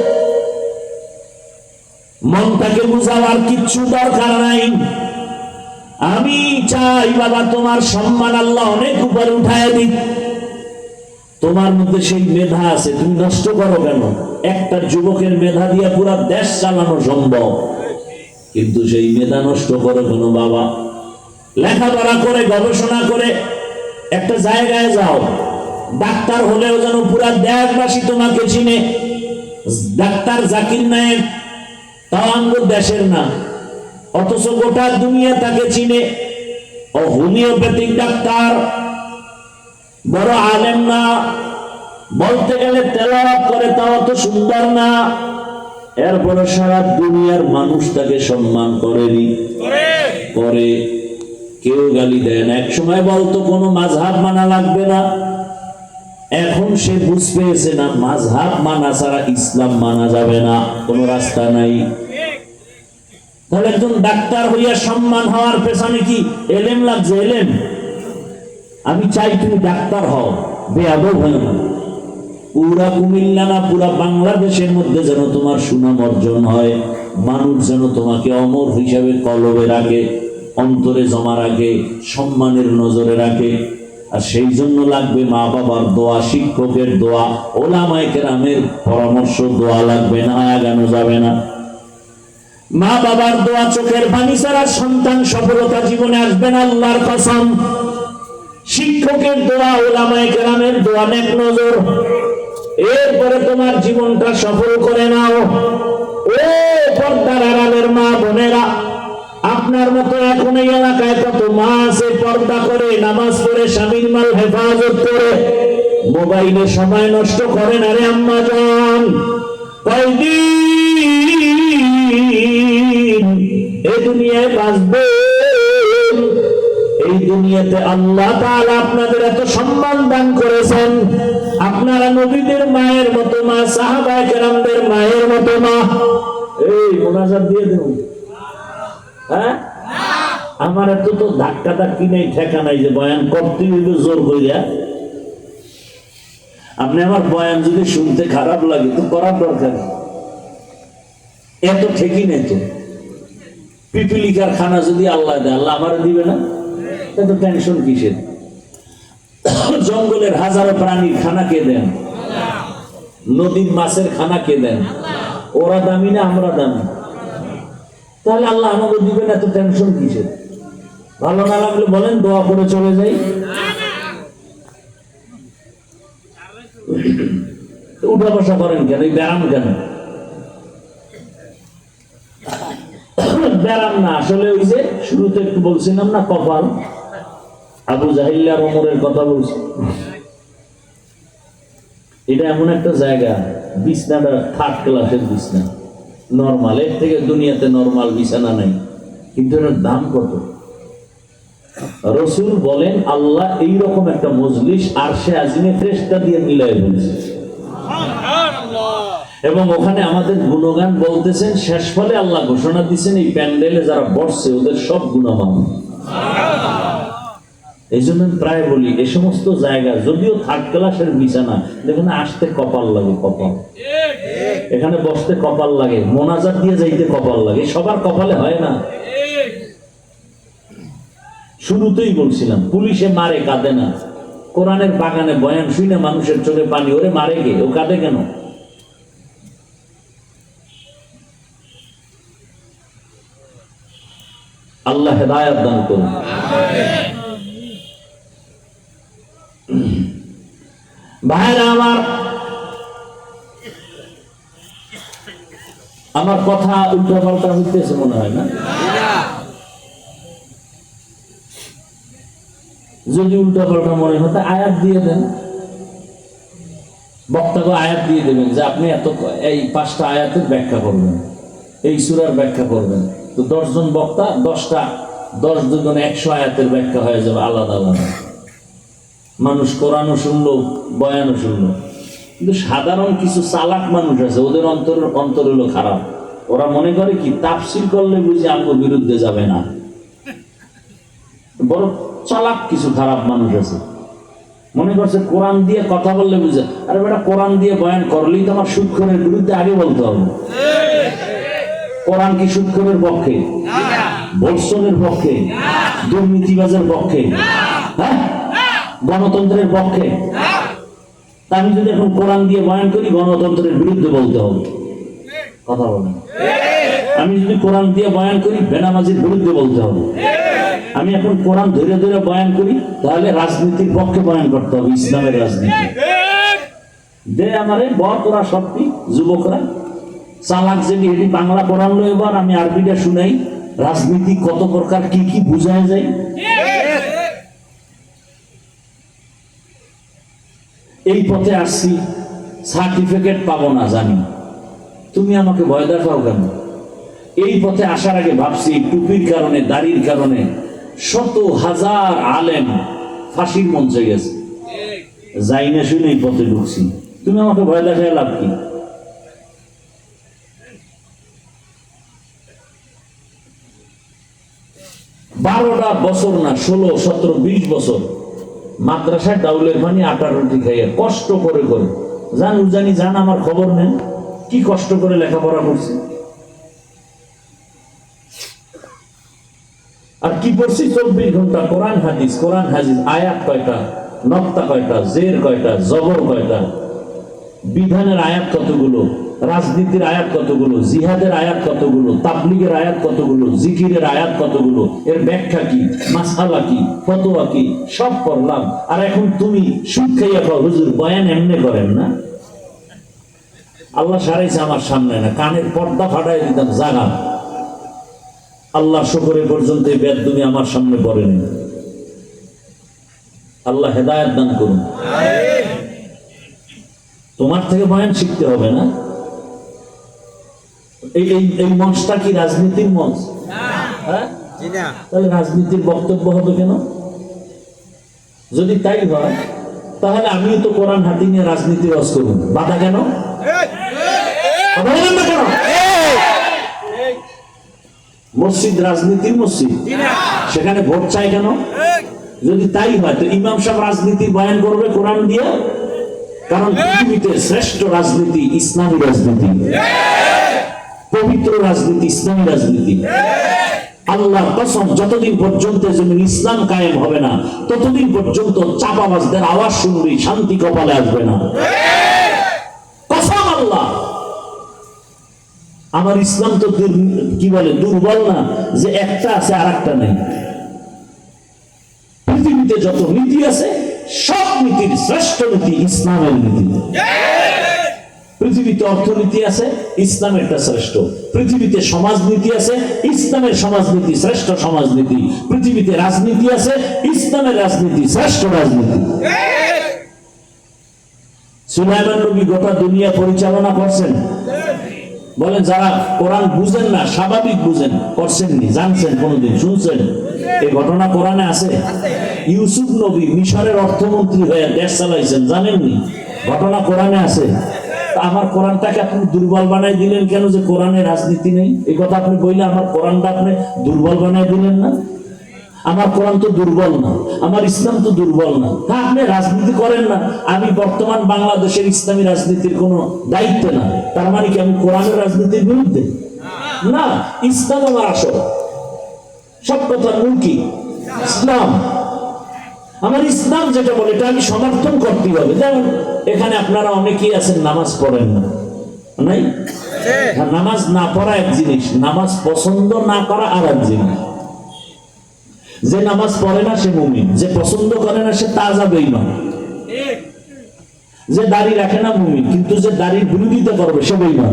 মনটাকে বুঝাবার কিচ্ছু দরকার নাই। আমি চাই বাবা তোমার সম্মান আল্লাহ অনেক উপরে উঠায় দিক। তোমার মধ্যে সেই মেধা আছে, তুমি নষ্ট করো কেন? একটা যুবকের মেধা দিয়ে পুরো দেশ চালানো সম্ভব, কিন্তু সেই মেধা নষ্ট করো কেন বাবা? লেখাপড়া করে, গবেষণা করে একটা জায়গায় যাও, ডাক্তার হলেও যেন পুরা দেশবাসী তোমাকে চিনে। ডাক্তার জাকির নায়েক তাও আমাদের দেশের না, অথচ গোটা দুনিয়া তাকে চিনে। ও হোমিওপ্যাথিক ডাক্তার, বড় আলেম না, বলতে গেলে তেলাওয়াত করে তাও অত সুন্দর না, এরপরে সারা দুনিয়ার মানুষ তাকে সম্মান করেনি, করে। কেউ গালি দেয় না। এক সময় বলতো কোনো মাযহাব মানা লাগবে না, এখন সে বুঝ পেয়েছে না মাযহাব মানা ছাড়া ইসলাম মানা যাবে না, কোনো রাস্তা নাই। তাহলে একজন ডাক্তার হইয়া সম্মান হওয়ার পেছনে কি এলেম লাগছে? এলেম? আমি চাই তুমি ডাক্তার হও, বেয়াদব হয় না। পুরা কুমিল্লা না, পুরা বাংলাদেশের মধ্যে যেন তোমার সুনাম অর্জন হয়, মানুষ যেন তোমাকে অমর হিসাবে কলবে রাখে, অন্তরে জমা রাখে, সম্মানের নজরে রাখে। আর সেই জন্য লাগবে মা বাবার দোয়া, শিক্ষকের দোয়া, ওলামায়ে কেরামের পরামর্শ, দোয়া লাগবে না, আগানো যাবে না। মা বাবার দোয়া, চোখের পানি ছাড়া সন্তান সফলতা জীবনে আসবে না, আল্লাহর কসম। শিক্ষকের দোয়া, ওলামায়ে কেরামের দোয়া, নেক নজর, এরপরে তোমার জীবনটা সফল করে নাও। ও পর্দার আড়ালের মা বোনেরা, আপনার মতো এখন এই এলাকায় কত মা আছে পর্দা করে, নামাজ পড়ে, স্বামীর মাল হেফাজত করে, মোবাইলে সময় নষ্ট করে না রে আম্মা জান। কয়দিন এই দুনিয়ায় বাঁচবে? এই দুনিয়াতে আল্লাহ তাআলা আপনাদের এত সম্মান দান করেছেন, আপনারা নবীদের মায়ের মতো মা, সাহাবায়ে কেরামদের মায়ের মতো মা। এই মোনাজাত দিয়ে দেব, হ্যাঁ? আমার এত তো ধাক্কা ধাক্কি নেই, ঠেকা নাই যে বয়ান করতে হইবে জোর কইরা। আপনি আমার বয়ান যদি শুনতে খারাপ লাগে তো করার দরকার, এত ঠেকি নেই তো। পিপিলিকার খানা যদি আল্লাহ দেয়, আল্লাহ আমার দিবে না? এত টেনশন কিসের? জঙ্গলের হাজারো প্রাণীর খানা কে দেন? নদীর মাছের খানা কে দেন? ওরা দামি না আমরা দামি? তাহলে আল্লাহ আমাকে দিবেন, এত টেনশন কিসের? ভালো না লাগলে বলেন, দোয়া করে চলে যাই। উঠা বসা করেন কেন? এই ব্যায়াম কেন? ব্যায়াম না, আসলে ওই যে শুরুতে একটু বলছিলাম না, কপাল। আবু জাহিল আর ওমরের কথা বলছি। এটা এমন একটা জায়গা, বিছনাটা 3rd ক্লাসের বিছনা, নরমাল, এর থেকে দুনিয়াতে নরমাল বিছানা নাই, কিন্তু এর দাম কত? রাসূল বলেন আল্লাহ এইরকম একটা মজলিস আরশে আজিমে ফেরেশতা দিয়ে মিলাই বলছে, এবং ওখানে আমাদের গুণগান বলতেছেন। শেষ ফলে আল্লাহ ঘোষণা দিচ্ছেন এই প্যান্ডেলে যারা বসছে ওদের সব গুনাহ মাফ। এই জন্য প্রায় বলি, এই সমস্ত জায়গা যদিও 3rd ক্লাসের বিছানা, যেখানে আসতে কপাল লাগে, কপাল, এখানে বসতে কপাল লাগে, মোনাজাত দিয়ে যাইতে কপাল লাগে, সবার কপালে হয় না। শুরুতেই বলছিলাম, পুলিশে মারে কাঁদে না, কোরআনের বাগানে বয়ান শুনে মানুষের চোখে পানি, ওরে মারে কে, ও কাঁদে কেন? আল্লাহ হেদায়েত দান করুন। ভাইরা আমার, আমার কথা উল্টা পাল্টা হইতেছে মনে হয় না? যদি উল্টা পাল্টা মনে হয় তা আয়াত দিয়ে দেন, বক্তাকে আয়াত দিয়ে দেবেন যে আপনি এই 5টা আয়াতের ব্যাখ্যা করবেন, এই সূরার ব্যাখ্যা করবেন। তো 10 জন বক্তা 10 দুগুণ 100 আয়াতের ব্যাখ্যা হয়ে যাবে আলাদা আলাদা। মানুষ কোরআনও শুনলো, বয়ানও শুনলো। কিন্তু সাধারণ কিছু চালাক মানুষ আছে, ওদের অন্তর হলো খারাপ। ওরা মনে করে কি তাফসীর করলে বুঝি আমগো বিরুদ্ধে যাবে না। বড় চালাক কিছু খারাপ মানুষ আছে, মনে করছে কোরআন দিয়ে কথা বললে বুঝে, আরে বেটা কোরআন দিয়ে বয়ান করলেই তো আমার সুদখোরের বিরুদ্ধে আগে বলতে হবে। কোরআন কি সুদখোরের পক্ষে, বর্ষণের পক্ষে, দুর্নীতিবাজের পক্ষে, হ্যাঁ, গণতন্ত্রের পক্ষে? আমি যদি এখন কোরআন দিয়ে বয়ান করি গণতন্ত্রের বিরুদ্ধে বলতে হবে, কথা বলেন। আমি যদি কোরআন দিয়ে বয়ান করি বেনামাজির বিরুদ্ধে বলতে হবে। আমি এখন কোরআন ধরে ধরে বয়ান করি তাহলে রাজনীতির পক্ষে বয়ান করতে হবে, ইসলামের রাজনীতি। দে আমারে বর তোরা সত্যি যুবকরা চালাক যদি এটি বাংলা কোরআন লো, এবার আমি আরবিটা শুনাই, রাজনীতি কত প্রকার কি কি বুঝায় যায়। এই পথে আসছি, সার্টিফিকেট পাবো না জানি, তুমি আমাকে ভয় দেখাও কেন? এই পথে আসার আগে ভাবছি টুপির কারণে, দাড়ির কারণে শত হাজার আলেম ফাঁসির মঞ্চে গেছে, যাই না শুনে এই পথে ঢুকছি, তুমি আমাকে ভয় দেখায় লাভ কি? বারোটা বছর না 16, 17, 20 বছর মাদ্রাসায় ডাউলের পানি আটার রুটি খাইয়া কষ্ট করে করে জান আমার খবর নেন কি কষ্ট করে লেখাপড়া করছি। আর কি পড়ছি 24 ঘন্টা কোরআন হাদিস, আয়াত কয়টা, নক্তা কয়টা, জের কয়টা, জবর কয়টা, বিধানের আয়াত কতগুলো, রাজনীতির আয়াত কতগুলো, জিহাদের আয়াত কতগুলো, তাবলীগের আয়াত কতগুলো, জিকিরের আয়াত কতগুলো, এর ব্যাখ্যা কি, মাসআলা কি, ফতোয়া কি, সব পড়লাম। আর এখন তুমি সুদ খাইয়া খাও, হুজুর বয়ান এমনি করেন না? আল্লাহ সারাইছে আমার সামনে না, কানের পর্দা ফাটাই দিতাম জাগা। আল্লাহ শুকরে পর্যন্ত এই বেদুমি আমার সামনে পড়েনি। আল্লাহ হেদায়েত দান করুন। তোমার থেকে বয়ান শিখতে হবে না? এই মঞ্চটা কি রাজনীতির মঞ্চ? হ্যাঁ, তাহলে রাজনীতির বক্তব্য হবে কেন? যদি তাই হয় তাহলে আমিও তো কোরআন হাতে নিয়ে রাজনীতি রস করুন, বাধা কেন? মসজিদ রাজনীতির মসজিদ, সেখানে ভোট চাই কেন? যদি তাই হয় তো ইমাম সাহেব রাজনীতির বয়ান করবে কোরআন দিয়ে, কারণ পৃথিবীতে শ্রেষ্ঠ রাজনীতি ইসলামী রাজনীতি, পবিত্র রাজনীতি ইসলামী রাজনীতি। আল্লাহর কসম, যতদিন পর্যন্ত যেমন ইসলাম কায়েম হবে না ততদিন পর্যন্ত চাপাবাজদের আওয়াজ শুনবি, শান্তি কপালে আসবে না। কসম আল্লাহ, আমার ইসলাম তো কি বলে দুর্বল না যে একটা আছে আর একটা নেই। পৃথিবীতে যত নীতি আছে সব নীতির শ্রেষ্ঠ নীতি ইসলামের নীতি। পৃথিবীতে অর্থনীতি আছে, ইসলামেরটা শ্রেষ্ঠ। পৃথিবীতে সমাজনীতি আছে, ইসলামের সমাজনীতি শ্রেষ্ঠ সমাজনীতি। পৃথিবীতে রাজনীতি আছে, ইসলামের রাজনীতি শ্রেষ্ঠ রাজনীতি। সুলাইমান নবী গোটা দুনিয়া পরিচালনা করছেন। বলেন যারা কোরআন বুঝেন না, স্বাভাবিক বুঝেন, করছেননি, জানছেন, কোনদিন শুনছেন? এই ঘটনা কোরআনে আছে। ইউসুফ নবী মিশরের অর্থমন্ত্রী হয়ে দেশ চালাইছেন, জানেননি? ঘটনা কোরআনে আছে। আমার কোরআনটাকে আপনি দুর্বল বানাই দিলেন কেন যে কোরআনে রাজনীতি নেই? এই কথা আপনি বললে আমার কোরআনটা আপনি দুর্বল বানাই দিলেন না? আমার কোরআন তো দুর্বল না, আমার ইসলাম তো দুর্বল না। হ্যাঁ, আপনি রাজনীতি করেন না, আমি বর্তমান বাংলাদেশের ইসলামী রাজনীতির কোনো দায়িত্ব না, তার মানে কি আমি কোরআনের রাজনীতির বিরুদ্ধে? না, ইসলাম আমার আসল, সব কথার মূল কি? ইসলাম। আমার ইসলাম যেটা বলে এটা আমি সমর্থন করতেই হবে। যেমন এখানে আপনারা অনেকেই আছেন নামাজ পড়েন না, নাই? নামাজ না পড়া এক জিনিস, নামাজ পছন্দ না করা আর এক জিনিস। যে নামাজ পড়ে না সে মুমিন, যে পছন্দ করে না সে তাজা বেঈমান। যে দাড়ি রাখে না মুমিন, কিন্তু যে দাড়ির বিরোধিতা করবে সে বেঈমান।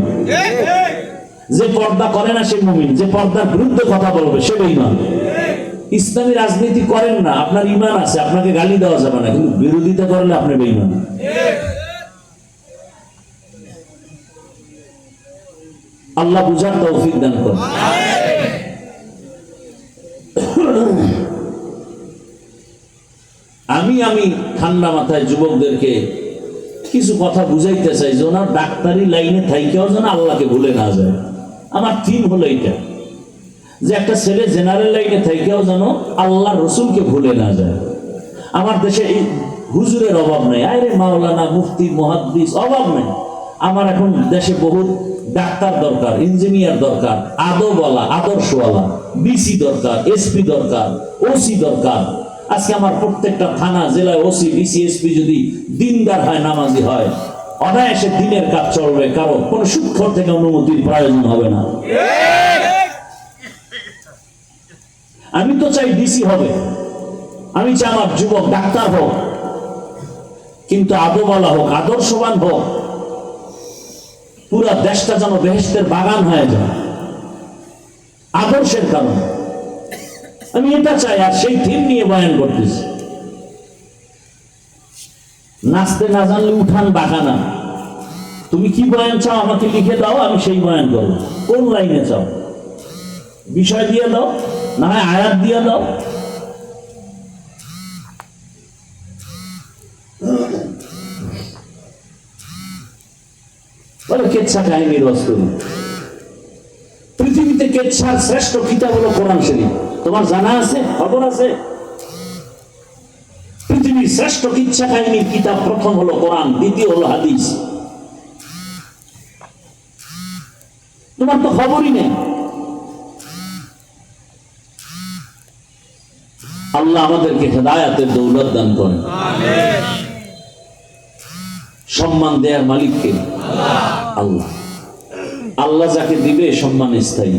যে পর্দা করে না সে মুমিন, যে পর্দার বিরুদ্ধে কথা বলবে সে বেঈমান। ইসলামী রাজনীতি করেন না, আপনার ঈমান আছে, আপনাকে গালি দেওয়া যাবে না, কিন্তু বিরোধিতা করলে আপনি বেঈমান। আল্লাহ বুঝার তৌফিক দান করেন। আমি ঠান্ডা মাথায় যুবকদেরকে কিছু কথা বুঝাইতে চাই যে ওনার ডাক্তারি লাইনে থাইকেও যেন আল্লাহকে ভুলে না যায়। আমার থিম হলো এইটা, যে একটা ছেলে জেনারেল লাইনে থাইকেও যেন আল্লাহ রসুলকে ভুলে না যায়। আমার দেশে এই হুজুরের অভাব নেই, আরে মাওলানা মুফতি মুহাদ্দিস অভাব নেই। আমার এখন দেশে বহুত ডাক্তার দরকার, ইঞ্জিনিয়ার দরকার, আদবওয়ালা, আদর্শওয়ালা, বিসি দরকার, এসপি দরকার, ওসি দরকার। আজকে আমার প্রত্যেকটা থানা জেলায় ওসি, বিসি, এসপি যদি দিনদার হয়, নামাজি হয়, অনায়াসে দিনের কাজ চলবে, কারো কোন সূক্ষ্ম থেকে অনুমতির প্রয়োজন হবে না। আমি তো চাই ডিসি হবে, আমি চাই আমার যুবক ডাক্তার হোক, কিন্তু আদবওয়ালা হোক, আদর্শবান হোক, পুরা দেশটা যেন বেহেশতের বাগান হয়ে যায় আদর্শের কারণে। আমি এটা চাই, আর সেই থিম নিয়ে বয়ান করতেছি। নাচতে না জানলে উঠান বাগানা। তুমি কি বয়ান চাও আমাকে লিখে দাও, আমি সেই বয়ান করবো। কোন লাইনে চাও, বিষয় দিয়ে দাও, না হয় আয়াত দিয়ে দাও। বলে কেচ্ছা কাহিনীর বস্তু। পৃথিবীতে কেচ্ছার শ্রেষ্ঠ কিতাব হলো কোরআন শরীফ। তোমার জানা আছে, খবর আছে? পৃথিবীর শ্রেষ্ঠ কিচ্ছা কাহিনীর কিতাব প্রথম হলো কোরআন, দ্বিতীয় হলো হাদিস। তোমার তো খবরই নেই। আল্লাহ আমাদেরকে হেদায়াতের দৌলত দান করেন। সম্মান দেয়ার মালিককে আল্লাহ। আল্লাহ যাকে দিবে সম্মান স্থায়ী।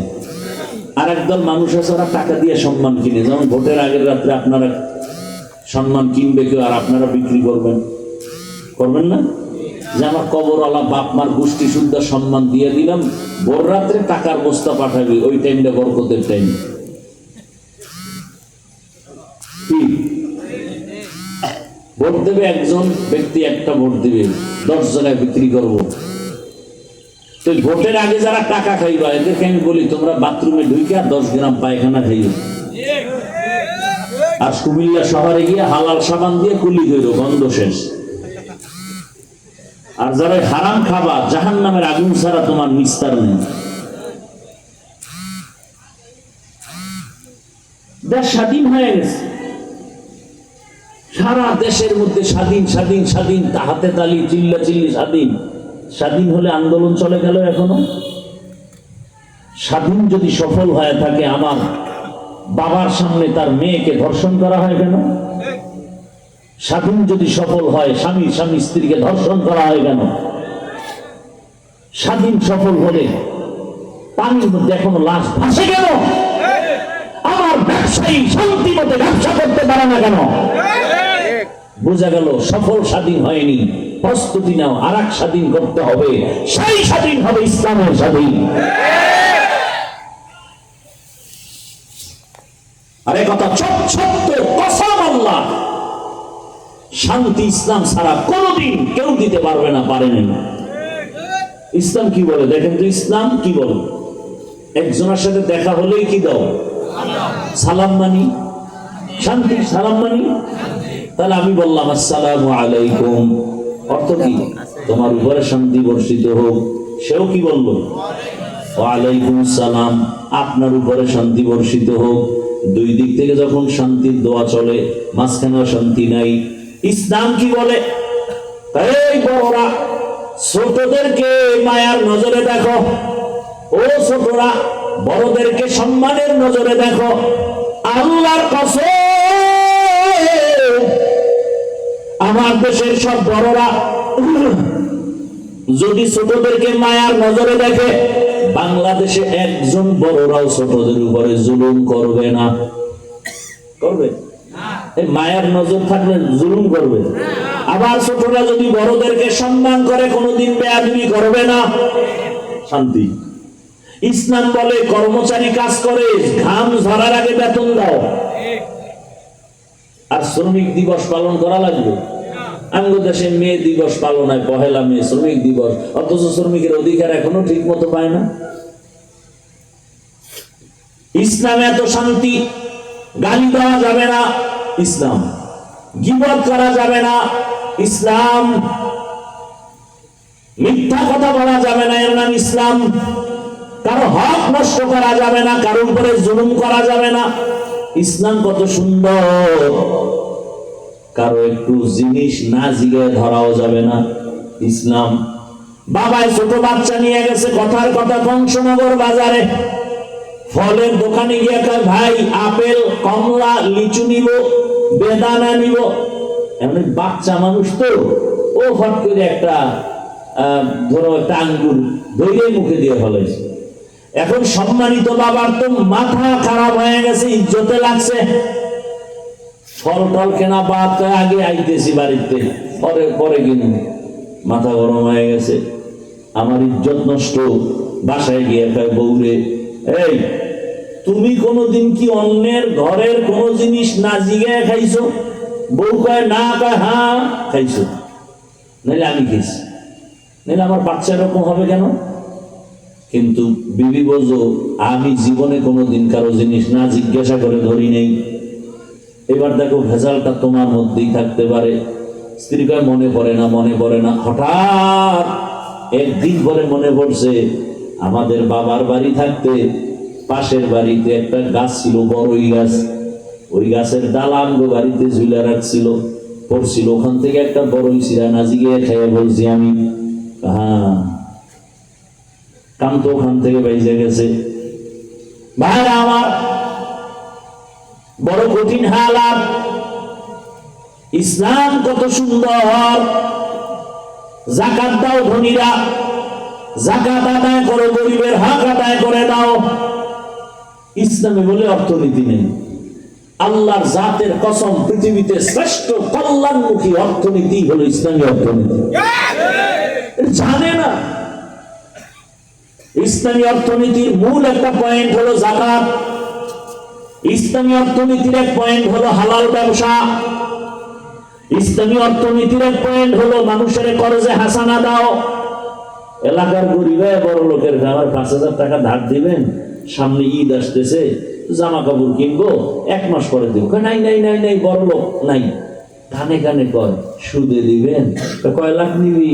আর একদল মানুষ আছে ওরা টাকা দিয়ে সম্মান কিনে, যেমন ভোটের আগের রাত্রে আপনারা সম্মান কিনবে কেউ, আর আপনারা বিক্রি করবেন না? যে আমার কবরওয়ালা বাপ মার গোষ্ঠী শুদ্ধ সম্মান দিয়ে দিলাম, ভোর রাত্রে টাকার বস্তা পাঠাবি, ওই টাইমটা বরকতের টাইম। ভোট দেবে একজন ব্যক্তি, একটা ভোট দিবে, 10 জায়গায় বিক্রি করবো। তো ভোটের আগে যারা টাকা খাইবা এদেরকে আমি বলি, তোমরা বাথরুমে ঢুকে 10 গ্রাম পায়খানা খাইও, আর কুমিল্লা শহরে গিয়ে হালাল সাবান দিয়ে কুলি ধরো, গন্ধ শেষ। আর যারা হারাম খাবা, জাহান্নামের আগুন ছাড়া তোমার নিস্তার নেই। দেশ স্বাধীন হয়ে গেছে, সারা দেশের মধ্যে স্বাধীন স্বাধীন স্বাধীন, হাতে তালি, চিল্লা চিল্লি স্বাধীন। স্বাধীন হলে আন্দোলন চলে গেল এখনো। স্বাধীন যদি সফল হয়ে থাকে, আমার বাবার সামনে তার মেয়েকে ধর্ষণ করা হয় কেন? স্বাধীন যদি সফল হয়, স্বামী স্ত্রীকে ধর্ষণ করা হয় কেন? স্বাধীন সফল হলে পানির মধ্যে এখনো লাশ ভাসে কেন? আমার ব্যবসায়ী শান্তি মতে ব্যবসা করতে পারে না কেন? বোঝা গেল সফল স্বাধীন হয়নি। প্রস্তুতি নাও, আর এক স্বাধীন করতে হবে, সেই স্বাধীন হবে ইসলামের স্বাধীন। আরে কথা সত্য কসম আল্লাহ, শান্তি ইসলাম ছাড়া কোনদিন কেউ দিতে পারবে না, পারেনি। ইসলাম কি বলে দেখেন তো, ইসলাম কি বলে? একজনের সাথে দেখা হলেই কি দাও? সালাম মানি, শান্তি, সালাম মানি। তাহলে আমি বললাম আসসালামু আলাইকুম, অর্থ কি? তোমার উপরে শান্তি বর্ষিত হোক। সেও কি বললো? ওয়ালাইকুম সালাম, আপনার উপরে শান্তি বর্ষিত হোক। দুই দিক থেকে যখন শান্তির দোয়া চলে, মাঝখানেও শান্তি নাই। ইসলাম কি বলে? এই বড়রা, ছোটদেরকে মায়ার নজরে দেখো। ও ছোটরা, বড়দেরকে সম্মানের নজরে দেখো। আল্লাহর কসম, আমার দেশের সব বড়রা যদি ছোটদেরকে মায়ার নজরে দেখে, বাংলাদেশে একজন বড়রাও ছোটদের উপরে জুলুম করবে না। করবে? মায়ার নজর থাকলে জুলুম করবে। আবার ছোটরা যদি বড়দেরকে সম্মান করে, কোনোদিন বেয়াদবি করবে না। শান্তি। ইসলাম বলে কর্মচারী কাজ করে, ঘাম ঝরার আগে বেতন দাও। আর শ্রমিক দিবস পালন করা লাগবে। আমাদের দেশে মে দিবস পালন হয়, পহেলা মে শ্রমিক দিবস, অথচ শ্রমিকের অধিকার এখনো ঠিক মতো পায় না। ইসলামে এত শান্তি, গালি দেওয়া যাবে না ইসলাম, গীবত করা যাবে না ইসলাম, মিথ্যা কথা বলা যাবে না এর নাম ইসলাম, কারো হক নষ্ট করা যাবে না, কারোর উপরে জুলুম করা যাবে না। ইসলাম কত সুন্দর, কারো একটু জিনিস না জিগায় ধরাও যাবে না ইসলাম। বাবায় ছোট বাচ্চা নিয়ে গেছে কথার কথা কংসনগর বাজারে, ফলের দোকানে গিয়ে কয় ভাই আপেল কমলা লিচু নিব, বেদানা নিব। এমনি বাচ্চা মানুষ তো, ও ফট করে একটা ধরো একটা আঙ্গুর ধরে মুখে দিয়ে ফেলেছে। এখন সম্মানিত বাবার তো মাথা খারাপ হয়ে গেছে, ইজ্জতে লাগছে। ফল টল কেনা বাদ, আগে আইতেছি বাড়িতে, পরে পরে কিনে মাথা গরম হয়ে গেছে, আমার ইজ্জত নষ্ট। বাসায় গিয়ে কয় বউরে, এই তুমি কোনদিন কি অন্যের ঘরের কোন জিনিস না জিগায় খাইছো? বউ কয় না, কয় হ্যাঁ খাইছো। নাহলে আমি খেয়েছি, নাহলে আমার বাচ্চা এরকম হবে কেন? কিন্তু বিবি বোঝো, আমি জীবনে কোনোদিন কারো জিনিস না জিজ্ঞাসা করে ধরি নেই। এবার দেখো ভেজালটা তোমার মধ্যেই থাকতে পারে। স্ত্রী কয় মনে পড়ে না, মনে পড়ে না। হঠাৎ একদিন পরে মনে পড়ছে, আমাদের বাবার বাড়ি থাকতে পাশের বাড়িতে একটা গাছ ছিল, বড়ই গাছ। ওই গাছের ডাল আমগো বাড়িতে ঝুলে রাখছিল, পড়ছিল, ওখান থেকে একটা বড়ই ছিঁড়া না জিগে খেয়ে বলছি আমি, হ্যাঁ কাম তো ওখান থেকে বাইজে গেছে। ভাইরা আমার, বড় কঠিন হালাত। ইসলাম কত সুন্দর। যাকাত দাও ধনীরা, যাকাত আদায় করো, গরিবের হক আদায় করে দাও। ইসলামে বলে অর্থনীতি নেই। আল্লাহর জাতের কসম, পৃথিবীতে শ্রেষ্ঠ কল্যাণমুখী অর্থনীতি হলো ইসলামী অর্থনীতি। জানে না ইসলামী অর্থনীতির মূল একটা পয়েন্ট হলো যাকাত। ইসলামী অর্থনীতির এক পয়েন্ট হলো হালাল ব্যবসা। ইসলামী অর্থনীতির এক পয়েন্ট হলো মানুষের কর্জে হাসানা দাও। এলাকার গরিবে বড় লোকের আমার 5,000 টাকা ধার দিবেন, সামনে ঈদ আসতেছে, জামা কাপড় কিনবো, 1 মাস পরে দিব। নাই নাই নাই নাই, বড় লোক নাই। কানে কানে কয় সুদে দিবেন, কয় লাখ নিবি?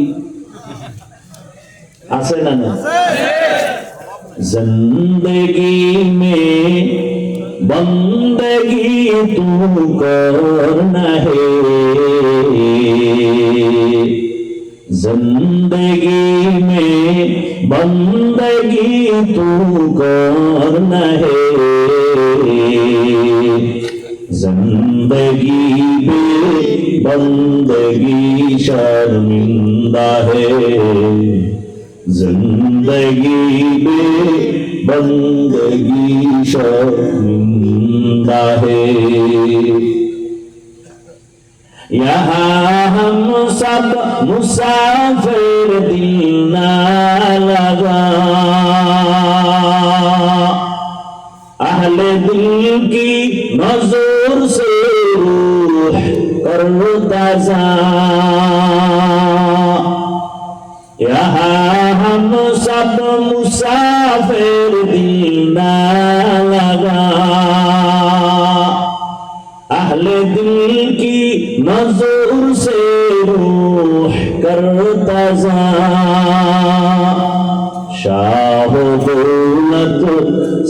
আছে না না? জিন্দেগি মে বন্দগি তু করনা হে, जिंदगी में बंदगी तू करना है, जिंदगी में बंदगी शर्मिंदा है, जिंदगी में बंदगी शर्मिंदा है। यहाँ हम सब मुसाफिर दिल ना लगा, अहले दिल की नजर से रूह कर ताज़ा। यहाँ हम सब मुसाफिर दिल ना लगा, अहले दिल की नजर से रूह कर ताज़ा। शाह दौलत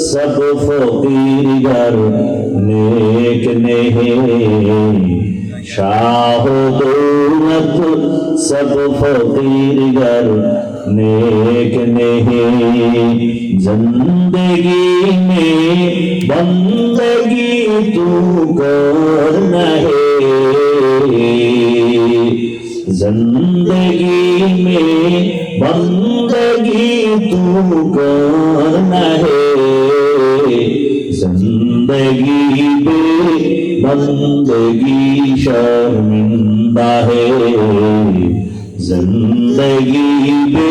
सब फकीर गर नेक नहीं, शाह दौलत सब फकीर गर नेक नहीं, जिंदगी में बंदगी तू करना है, जिंदगी में बंदगी तू करना है, जिंदगी में बंदगी शर्मिंदा है, जिंदगी जिंदगी बे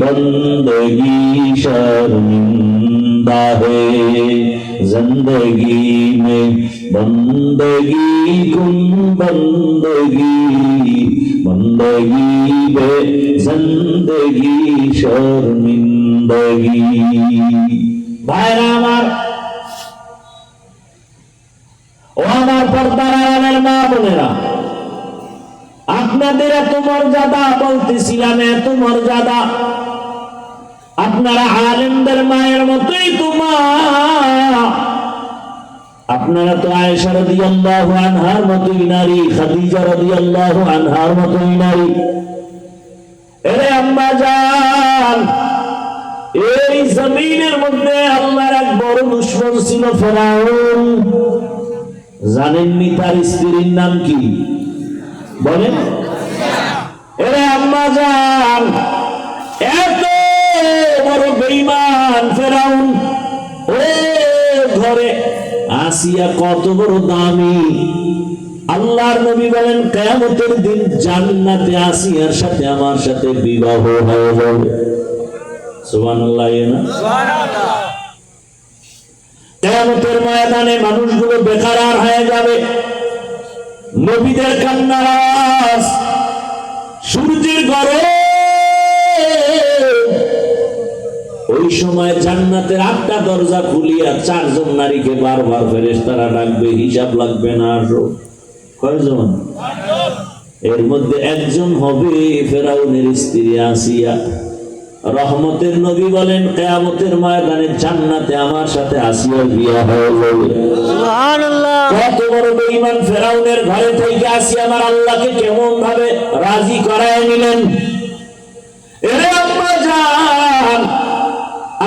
बंदगी शर्मिंदा है जिंदगी में बंदगी कुन बंदगी बंदगी बे जिंदगी शर्मिंदगी भाईरा আমার ও আমার পর্দার আড়ালের মা বোনেরা, আপনাদের এত মর্যাদা বলতেছিলাম, এত মর্যাদা, আপনারা আলেমদের মায়ের মতোই তো মা, আপনারা তো আয়েশা রাদিয়াল্লাহু আনহার মতোই নারী, খাদিজা রাদিয়াল্লাহু আনহার মতোই নারী। এরে আম্মা জান, এই জমিনের মধ্যে আল্লাহর এক বড় দুশমন ছিল ফেরাউন। জানেননি তার স্ত্রীর নাম কি? বলেন। এরে আম্মা জান, এত বড় বেঈমান ফেরাউন, ও ঘরে আসিয়া কত বড় দামি। আল্লাহর নবী বলেন কিয়ামতের দিন জান্নাতে আসিয়ার সাথে আমার সাথে বিবাহ হয়ে যাবে। সুবহানাল্লাহ। সুবহানাল্লাহ। কিয়ামতের ময়দানে মানুষগুলো বেকার হয়ে যাবে। নবীদের কান্নার আওয়াজ, সূর্যের গরম। ওই সময় জান্নাতের 8টা দরজা খুলিয়া 4 জন নারীকে বারবার ফেরেশতারা ডাকবে, হিসাব লাগবে না। আসো। কয়জন? এর মধ্যে একজন হবে ফেরাউনের স্ত্রী আসিয়া। রহমতের নবী বলেন কিয়ামতের ময়দানে জান্নাতে আমার সাথে আসিয়ার বিয়ে হয়ে যাবে। সুবহানাল্লাহ। কত বড় বেঈমান ফেরাউনের ঘরে থেকে আসিয়া আমার আল্লাহকে কেমন ভাবে রাজি করায় নিলেন। এরে আম্মা জান,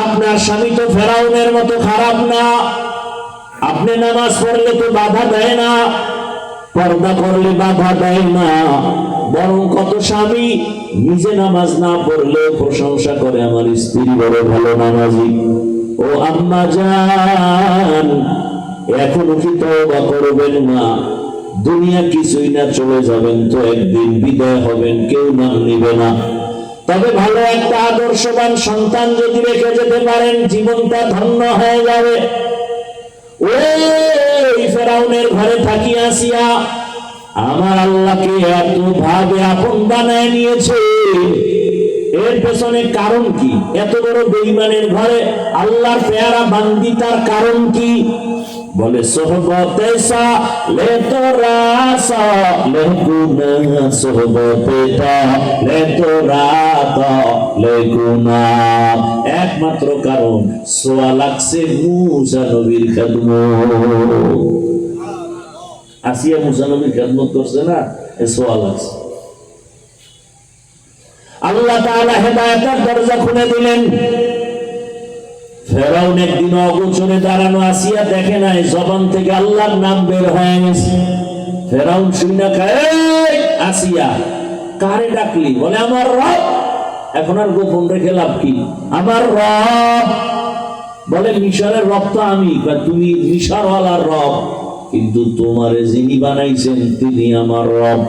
আপনার স্বামী তো ফেরাউনের মতো খারাপ না। আপনি নামাজ পড়লে তো বাধা দেয় না, পর্দা করলে বাধা দেয় না, বরং কত স্বামী নিজে নামাজ না পড়লে প্রশংসা করে আমার স্ত্রী বড় ভালো নামাজি। ও আম্মা জান, এখনো কি তওবা করবেন না? দুনিয়া কিছুই না, চলে যাবেন তো একদিন, বিদায় হবেন, কেউ নাম নিবে না। তবে ভালো একটা আদর্শবান সন্তান যদি রেখে যেতে পারেন, জীবনটা ধন্য হয়ে যাবে। ওই ফেরাউনের ঘরে থাকি আসিয়া আমার আল্লাহকে এত ভাবে আপন বানায় নিয়েছে। এর পেছনে কারণ কি? এত বড় বেঈমানের ঘরে আল্লাহর পেয়ারা বান্দি, তার কারণ কি? বলে সোহবতে সা লে তোরা সা লে গুনা, সোহবতে তা লে তোরা তা লে গুনা। একমাত্র কারণ সোয়া লাগছে মুসা নবীর খেদমত। আসিয়া মুসা নবীর খেদমত করছে না, সোয়া লাগছে। আল্লাহ তাআলা হেদায়েতের দরজা খুলে দিলেন। ফেরাউন একদিন অগোচরে দাঁড়ানো আসিয়া দেখে নাই, জবান থেকে আল্লাহর নাম বের হয়ে গেছে। ফেরাউন শুনে খায়, আসিয়া কারে ডাকলি? বলে আমার রব। এখন আর গোপন রেখে লাভ কি? আমার রব। বলে মিশরের রব তো আমি। তুমি মিশরওয়ালার রব, কিন্তু তোমারে যিনি বানাইছেন তিনি আমার রব।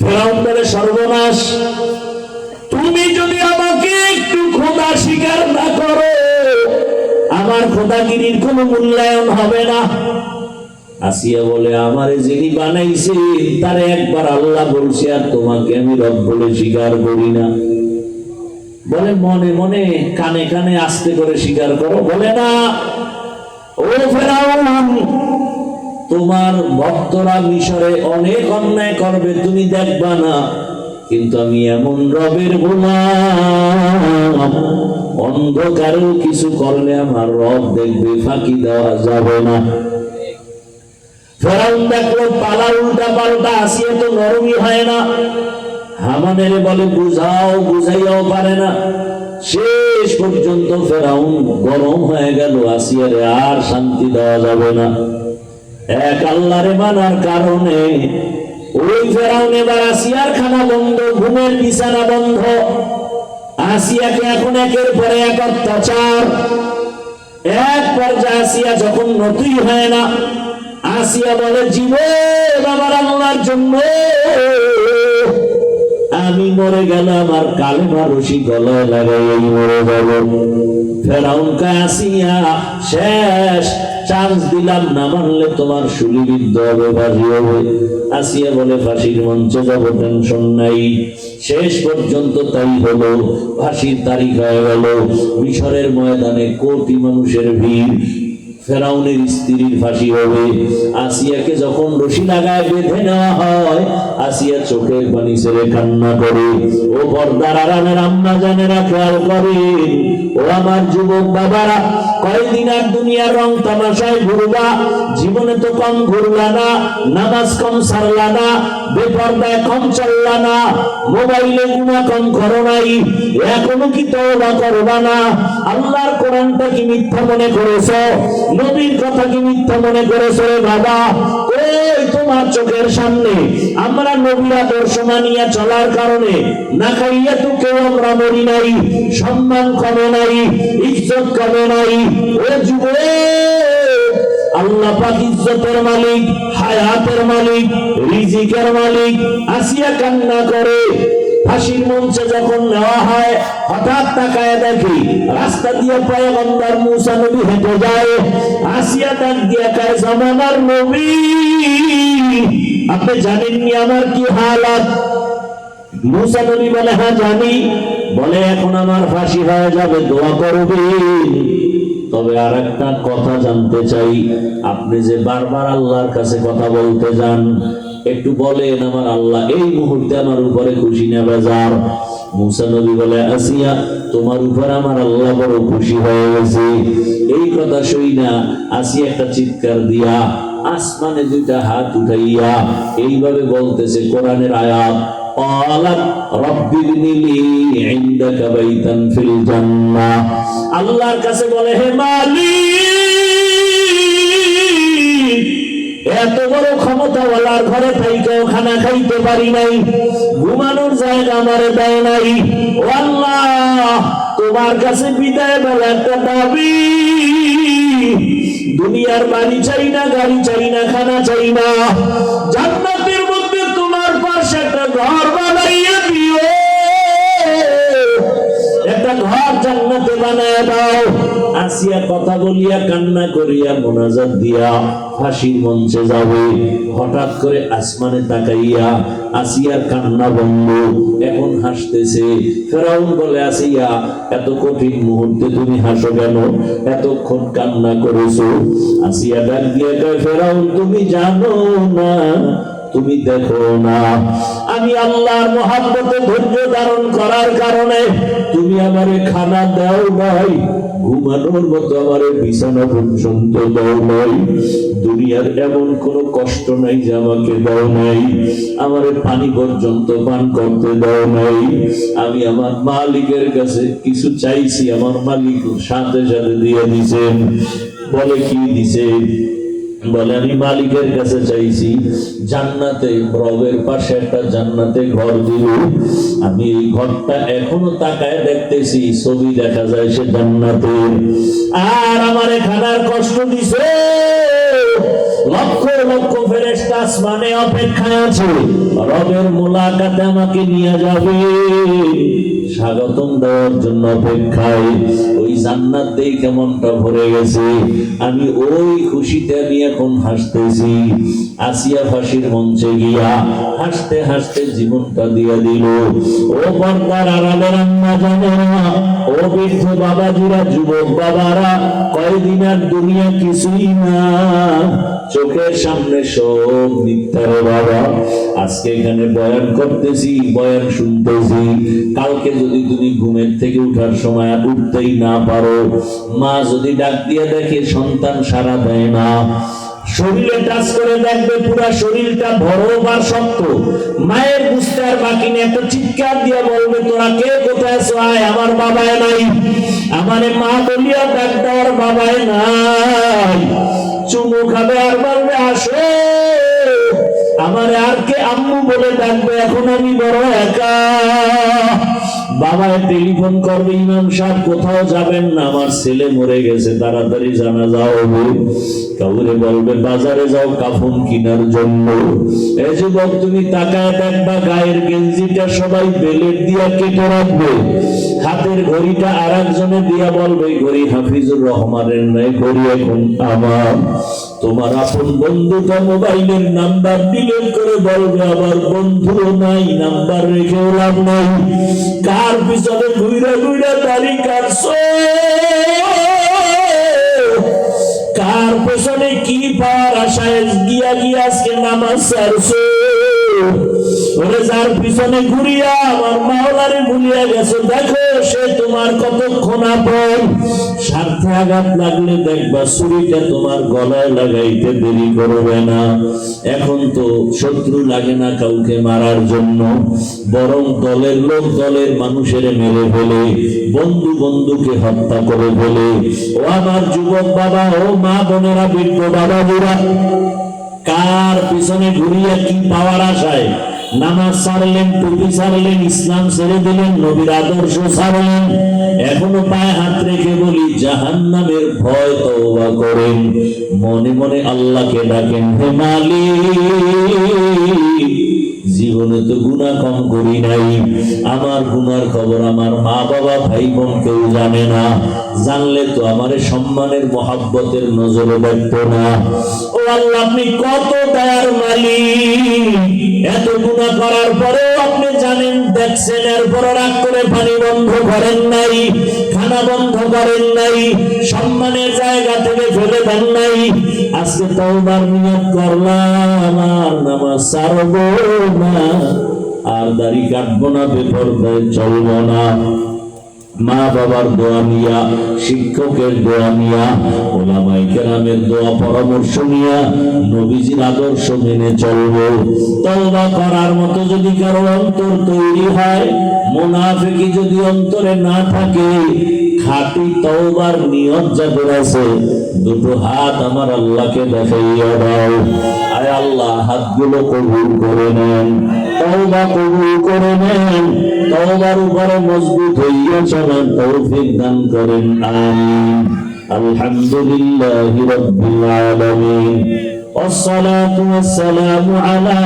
ফেরাউন বলে সর্বনাশ, তুমি যদি আমাকে একটু খোদা স্বীকার না করো, আমার খোদাগিরির কোনো মূল্যায়ন হবে না। আসিয়া বলে আমারে যিনি বানাইছে তারে একবার আল্লাহ বলছে, আর তোমাকে আমি রব বলে স্বীকার করি না। বলে মনে মনে কানে কানে আস্তে করে স্বীকার করো। বলে না, ও ফেরাউন, তোমার ভক্তরা মিশরে অনেক অন্যায় করবে, তুমি দেখবা না, কিন্তু আমি এমন রবের গোলাম, অন্ধকারেও কিছু করলে আমার রব দেখবে, ফাঁকি দেওয়া যাবে না। ফেরাউন দেখলো পালা উল্টা পাল্টা, আসিয়া তো নরমই হয় না। হামানের বলে বুঝাও, বুঝাইয়াও পারে না। শেষ পর্যন্ত ফেরাউন গরম হয়ে গেল, আসিয়ারে আর শান্তি দেওয়া যাবে না। এক আল্লাহরে মানার কারণে ওই ফেরাউন এবার আসিয়ার খানা বন্ধ, ঘুমের বিছানা বন্ধ। আসিয়াকে এখন একের পরে এক অত্যাচার। এক পর্যায়ে আসিয়া যখন নতুই হয় না, আসিয়া বলে জীবন আমার আল্লাহর জন্য, আমি মরে গেলে আমার কালেমা রশি গলায় লাগাই মরে যাব। ফেরাউন কয় আসিয়া শেষ, চান্স দিলাম, না মানলে তোমার শুলিবিদ্ধ হবে, ফাঁসি হবে। আসিয়া বলে ফাঁসির মঞ্চে যাব, টেনশন নাই। শেষ পর্যন্ত তাই হলো, ফাঁসির তারিখ হয়ে গেল। মিশরের ময়দানে কোটি মানুষের ভিড়, ফেরাউনের স্ত্রীর ফাঁসি হবে। আসিয়াকে যখন রশি লাগায় বেঁধে নেওয়া হয়, আসিয়া চোখের পানি ছেড়ে কান্না করে। ও পর্দার আড়ালের আম্মা জানেরা খেয়াল করেন, ও আমার যুবক বাবারা, কয়দিন আর দুনিয়ার রং তামাশায় ঘুরবা, জীবনে তো কম ঘুরলা না, নামাজ কম সারলা না, বেপর্দায় কম চললা না, মোবাইলে গুনাহ কম করো নাই, এখনো কি তওবা করবা না? আল্লাহর কোরআনটা কি মিথ্যা মনে করেছো? নবীর কথা কি মিথ্যা মনে করেছো রে বাবা? ওই তোমার চোখের সামনে আমরা নবীর আদর্শ মানিয়া চলার কারণে না খাইয়া তো কেউ আমরা মরি নাই, সম্মান কমে নাই, ইজ্জত কমে নাই। ও যুবক, আল্লাহ পাক ইজ্জতের মালিক, হায়াতের মালিক, রিজিকের মালিক। আসিয়া কান্না করে। ফাঁসির মঞ্চে যখন নেওয়া হয়, হঠাৎ তাকায় দেখি রাস্তা দিয়ে পয়গম্বর মুসা নবী হেঁটে যায়। আসিয়া ডাক দিয়া কয়, জামানার নবী, আপনি জানেননি আমার কি হালাত? মুসা নবী বলে, হ্যাঁ জানি। বলে, এখন আমার ফাঁসি হয়ে যাবে, দোয়া করবেন। তবে আর একটা কথা জানতে চাই, আপনি যে বারবার আল্লাহর কাছে কথা বলতে যান, একটু বলেন আমার আল্লাহ এই মুহূর্তে আমার উপরে খুশি না বেজার? মুসা নবী বলে, আসিয়া, তোমার উপর আমার আল্লাহ বড় খুশি হয়ে গেছে। এই কথা শুই না আসিয়া একটা চিৎকার দিয়া আসমানে দুইটা হাত উঠাইয়া এইভাবে বলতেছে কোরআনের আয়াত, আল্লাহর কাছে বলে, হে মালিক, এত বড় ক্ষমতাওয়ালার ঘরে থাইকেও খানা খাইতে পারি নাই, ঘুমানোর জায়গা আমারে দেয় নাই। ও আল্লাহ, তোমার কাছে বিদায় বলে একটা দাবি, দুনিয়ার বাড়ি চাই না, গাড়ি চাই না, খানা চাই না, জান্নাতের মধ্যে তোমার পাশে একটা ঘর বানাইয়া দিও, একটা ঘর জান্নাতে বানায় দাও। আসিয়া কথা বলিয়া কান্না করিয়া মোনাজাত দিয়া ফাঁসির মঞ্চে যাবে। হঠাৎ করে আসমানে তাকাইয়া আসিয়ার কান্না বন্ধ, এখন হাসতেছে। ফেরাউন বলে, আসিয়া, এত কঠিন মুহূর্তে তুমি হাসো কেন? এতক্ষণ কান্না করেছো। আসিয়া ডাক দিয়ে কয়, ফেরাউন, তুমি জানো না, তুমি দেখো না, আমি আল্লাহর মহব্বতে ধৈর্য ধারণ করার কারণে তুমি আমারে খানা দাও নাই, ঘুমানোর মতো আমারে বিছানা পর্যন্ত দাও নাই, দুনিয়ার এমন কোন কষ্ট নাই যে আমাকে দাও নাই, আমারে পানি পর্যন্ত পান করতে দাও নাই। আমি আমার মালিকের কাছে কিছু চাইছি, আমার মালিক সাথে সাথে দিয়ে দিছেন। বলে, কি দিছে? বলে, আমি মালিকের কাছে চাইছি জান্নাতে, রবের পাশে একটা জান্নাতে ঘর দিল। আমি এই ঘরটা এখনো তাকায় দেখতেছি, ছবি দেখা যায় সে জান্নাতের। আর আমারে খানার কষ্ট দিছে, লক্ষ লক্ষ ফেরেশতা আসমানে অপেক্ষায় আছে, রবের মুলাকাতে আমাকে নিয়ে যাবে, স্বাগতম দেওয়ার জন্য অপেক্ষায়। ওই জান্নাত দেখে মনটা ভরে গেছে, আমি ওই খুশিতে আমি এখন হাসতেছি। আসিয়া ফাঁসির মঞ্চে গিয়া হাসতে হাসতে জীবনটা দিয়ে দিল। ও পর্দার আড়ালের আম্মা জানেরা, ও বৃদ্ধ বাবাজিরা, যুবক বাবারা, কয়দিন আর দুনিয়া কিছুই না, চোখের সামনে সব মিথ্যা রে বাবা। আজকে এখানে বয়ান করতেছি, বয়ান শুনতেছি, কালকে যদি তুমি ঘুমের থেকে উঠার সময় উঠতেই না পারো, মা যদি ডাক দিয়ে দেখে সন্তান সাড়া দেয় না, শরীরে টাচ করে দেখবে পুরা শরীরটা ভরব আর শক্ত, মায়ের বুঝতে আর বাকি নেই, একটা চিৎকার দিয়ে বলবে, তোরা কে কোথায় আছো, আয়, আমার বাবায় নাই, আমারে মা বলিয়া ডাক দেওয়ার বাবায় নাই, চুমু খাবে আর বলবে, আসো, আমারে আর কে আম্মু বলে ডাকবে, এখন আমি বড় একা। বাবায় টেলিফোন করবে, ইমাম সাহেব কোথাও যাবেন না, আমার ছেলে মরে গেছে, তাড়াতাড়ি জানাজা হবে। কাউরে বলবে বাজারে যাও কাফন কেনার জন্য। এই যুবক তুমি তাকায় দেখবা গায়ের গেঞ্জিটা সবাই বেলেট দিয়া কেটে রাখবে, হাতের ঘড়িটা আর একজনে দিয়া বলবে ঘড়ি হাফিজুর রহমানের নাই, ঘড়ি এখন আমার। তোমার আপন বন্ধুটা মোবাইলের নাম্বার ডিলিট করে বলবে আমার বন্ধুও নাই, নাম্বার রেখেও লাভ নাই। কার পিছনে ঘুরে ঘুরে দাড়ি কাটছো, কার পেছনে কি পাওয়ার আশায় গিয়া গিয়া আজকে নামাজ ছাড়ছো। ওরে যার পিছনে ঘুরিয়া আমার মাওলারে ভুলিয়া গেছো, দেখো সে তোমার কতক্ষণ আপন। স্বার্থে আঘাত লাগলে দেখবা ছুরিটা তোমার গলায় লাগাইতে দেরি করবে না। এখন তো শত্রু লাগে না কাউকে মারার জন্য, বরং দলের লোক দলের মানুষের মেরে ফেলে, বন্ধু বন্ধুকে হত্যা করে ফেলে। ও আমার যুবক বাবা, ও মা বোনেরা, বৃদ্ধ বাবাজিরা, কার পিছনে ঘুরিয়া কি পাওয়ার আশায় নামাজ ছাড়লেন, টুপি ছাড়লেন, ইসলাম ছেড়ে দিলেন, নবীর আদর্শ ছাড়লেন। এখনো পায়ে হাত রেখে বলি জাহান্নামের ভয় তওবা করেন, মনে মনে আল্লাহকে ডাকেন, হে মালিক জীবনে তো গুনাহ কম করি নাই, আমার গুনার খবর আমার মা বাবা ভাই বোন কেউ জানে না, জানলে তো আমারে সম্মানের মহাব্বতের নজরে দেখতো না। ও আল্লাহ আপনি কত দয়ার মালিক, এত গুনাহ করার পরেও আপনি জানেন দেখছেন, এরপর রাগ করে পানি বন্ধ করেন নাই, খানা বন্ধ করেন নাই, সম্মানের জায়গা থেকে ফেলে দেন নাই। আজকে তওবার নিয়ত করলাম, আর নামাজ ছাড়বো না, আর দাড়ি কাটবো না, বেপরদায় চলবো না। মা বাবার দোয়া নিয়া, শিক্ষকের দোয়া নিয়া, ওলামায়ে কেরামের দোয়া পরামর্শ নিয়া নবীজির আদর্শ মেনে চলবো। তওবা করার মতো যদি কারো অন্তর তৈরি হয়, মুনাফিকি যদি অন্তরে না থাকে, খাঁটি তওবার নিয়ত যাদের আছে, দুটো হাত আমার আল্লাহকে দেখাইয়া দাও। আয় আল্লাহ হাতগুলো কবুল করে নেন, তওবা কবুল করে নেন, তওবার উপরে মজবুত হইয়া চলার তৌফিক দান করেন, আমিন। আলহামদুলিল্লাহি রাব্বিল আলামিন, والصلاة والسلام على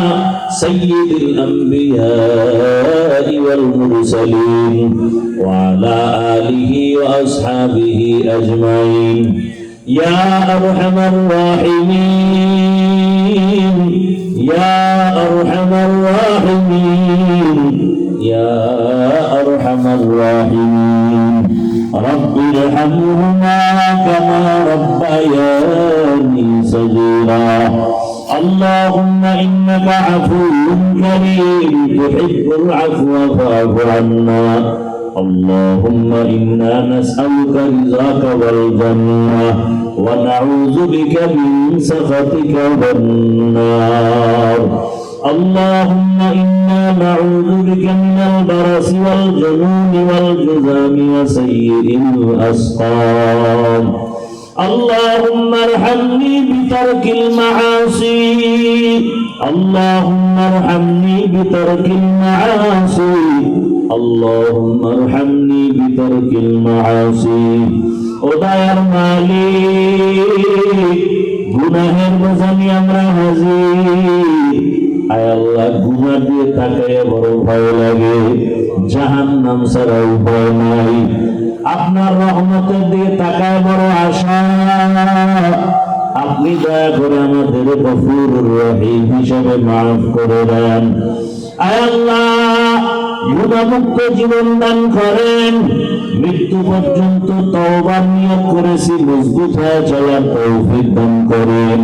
سيد الأنبياء والمرسلين وعلى آله وأصحابه أجمعين يا أرحم الراحمين يا أرحم الراحمين يا أرحم الراحمين رب ارحمهما كما ربياني صغيرا اللهم إنك عفو كريم تحب العفو فاعف عنا اللهم إنا نسألك رضاك والجنة ونعوذ بك من سخطك والنار اللهم إنا نعوذ بك من البرص والجنون والجذام وسيء الأسقام اللهم ارحمني بترك المعاصي اللهم ارحمني بترك المعاصي اللهم ارحمني بترك المعاصي ওদায়ার মালিক গুনাহের বোঝানি আমরা হাজির আয় আল্লাহ গুনাহ দিয়ে তাকায় বড় ভয় লাগে জাহান্নাম ছাড়া উপায় নাই আপনার রহমতের দিয়ে তাকায় বড় আশা আপনি দয়া করে আমাদের গফুরুর রহিম হিসাবে মাফ করে দেন আয় আল্লাহ গুনাহমুক্ত জীবন দান করেন মৃত্যু পর্যন্ত তওবার নিয়ত করেছি মজবুত হয়ে চলার তৌফিক দান করেন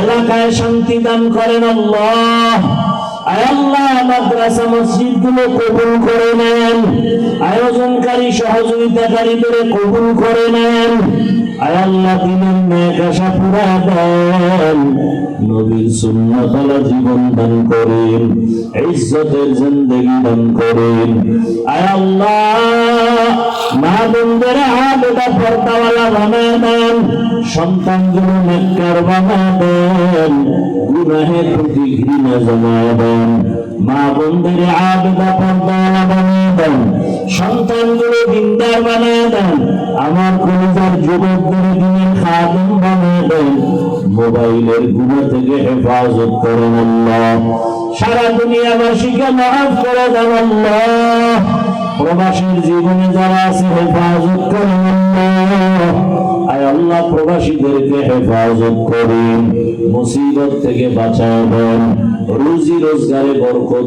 এলাকায় শান্তি দান করেন আল্লাহ আয় আল্লাহ মাদ্রাসা মসজিদগুলো কবুল করে নেন আয়োজনকারী সহযোগিতাকারীদের কবুল করে নেন আয় আল্লাহ দিনের নেক আশা পুরা দেন, নবীর সুন্নাত আলা জীবন দান করেন, ইজ্জতের জিন্দেগি দান করেন। আয় আল্লাহ মা বোনদের আবেদা পর্দাওয়ালা বানায় দেন, সন্তানগুলো নেককার বানায় দেন, গুনাহের প্রতি ঘৃণা জমায় দেন। মা বোনদের আবেদা পর্দাওয়ালা বানিয়ে দেন, সন্তানগুলো দিনদার বানিয়ে দেন। আমার কলিজার যুবকদের দিনের খাদেম বানিয়ে দেন। মোবাইলের গুনাহ থেকে হেফাজত করেন আল্লাহ। সারা দুনিয়াবাসীকে মাফ করে দেন আল্লাহ। প্রবাসীর জীবনে যারা আছে হেফাজত করেন আল্লাহ। আয় আল্লাহ প্রবাসীদেরকে হেফাজত করেন, মুসিবত থেকে বাঁচায় দেন, রুজি রোজগারে বরকত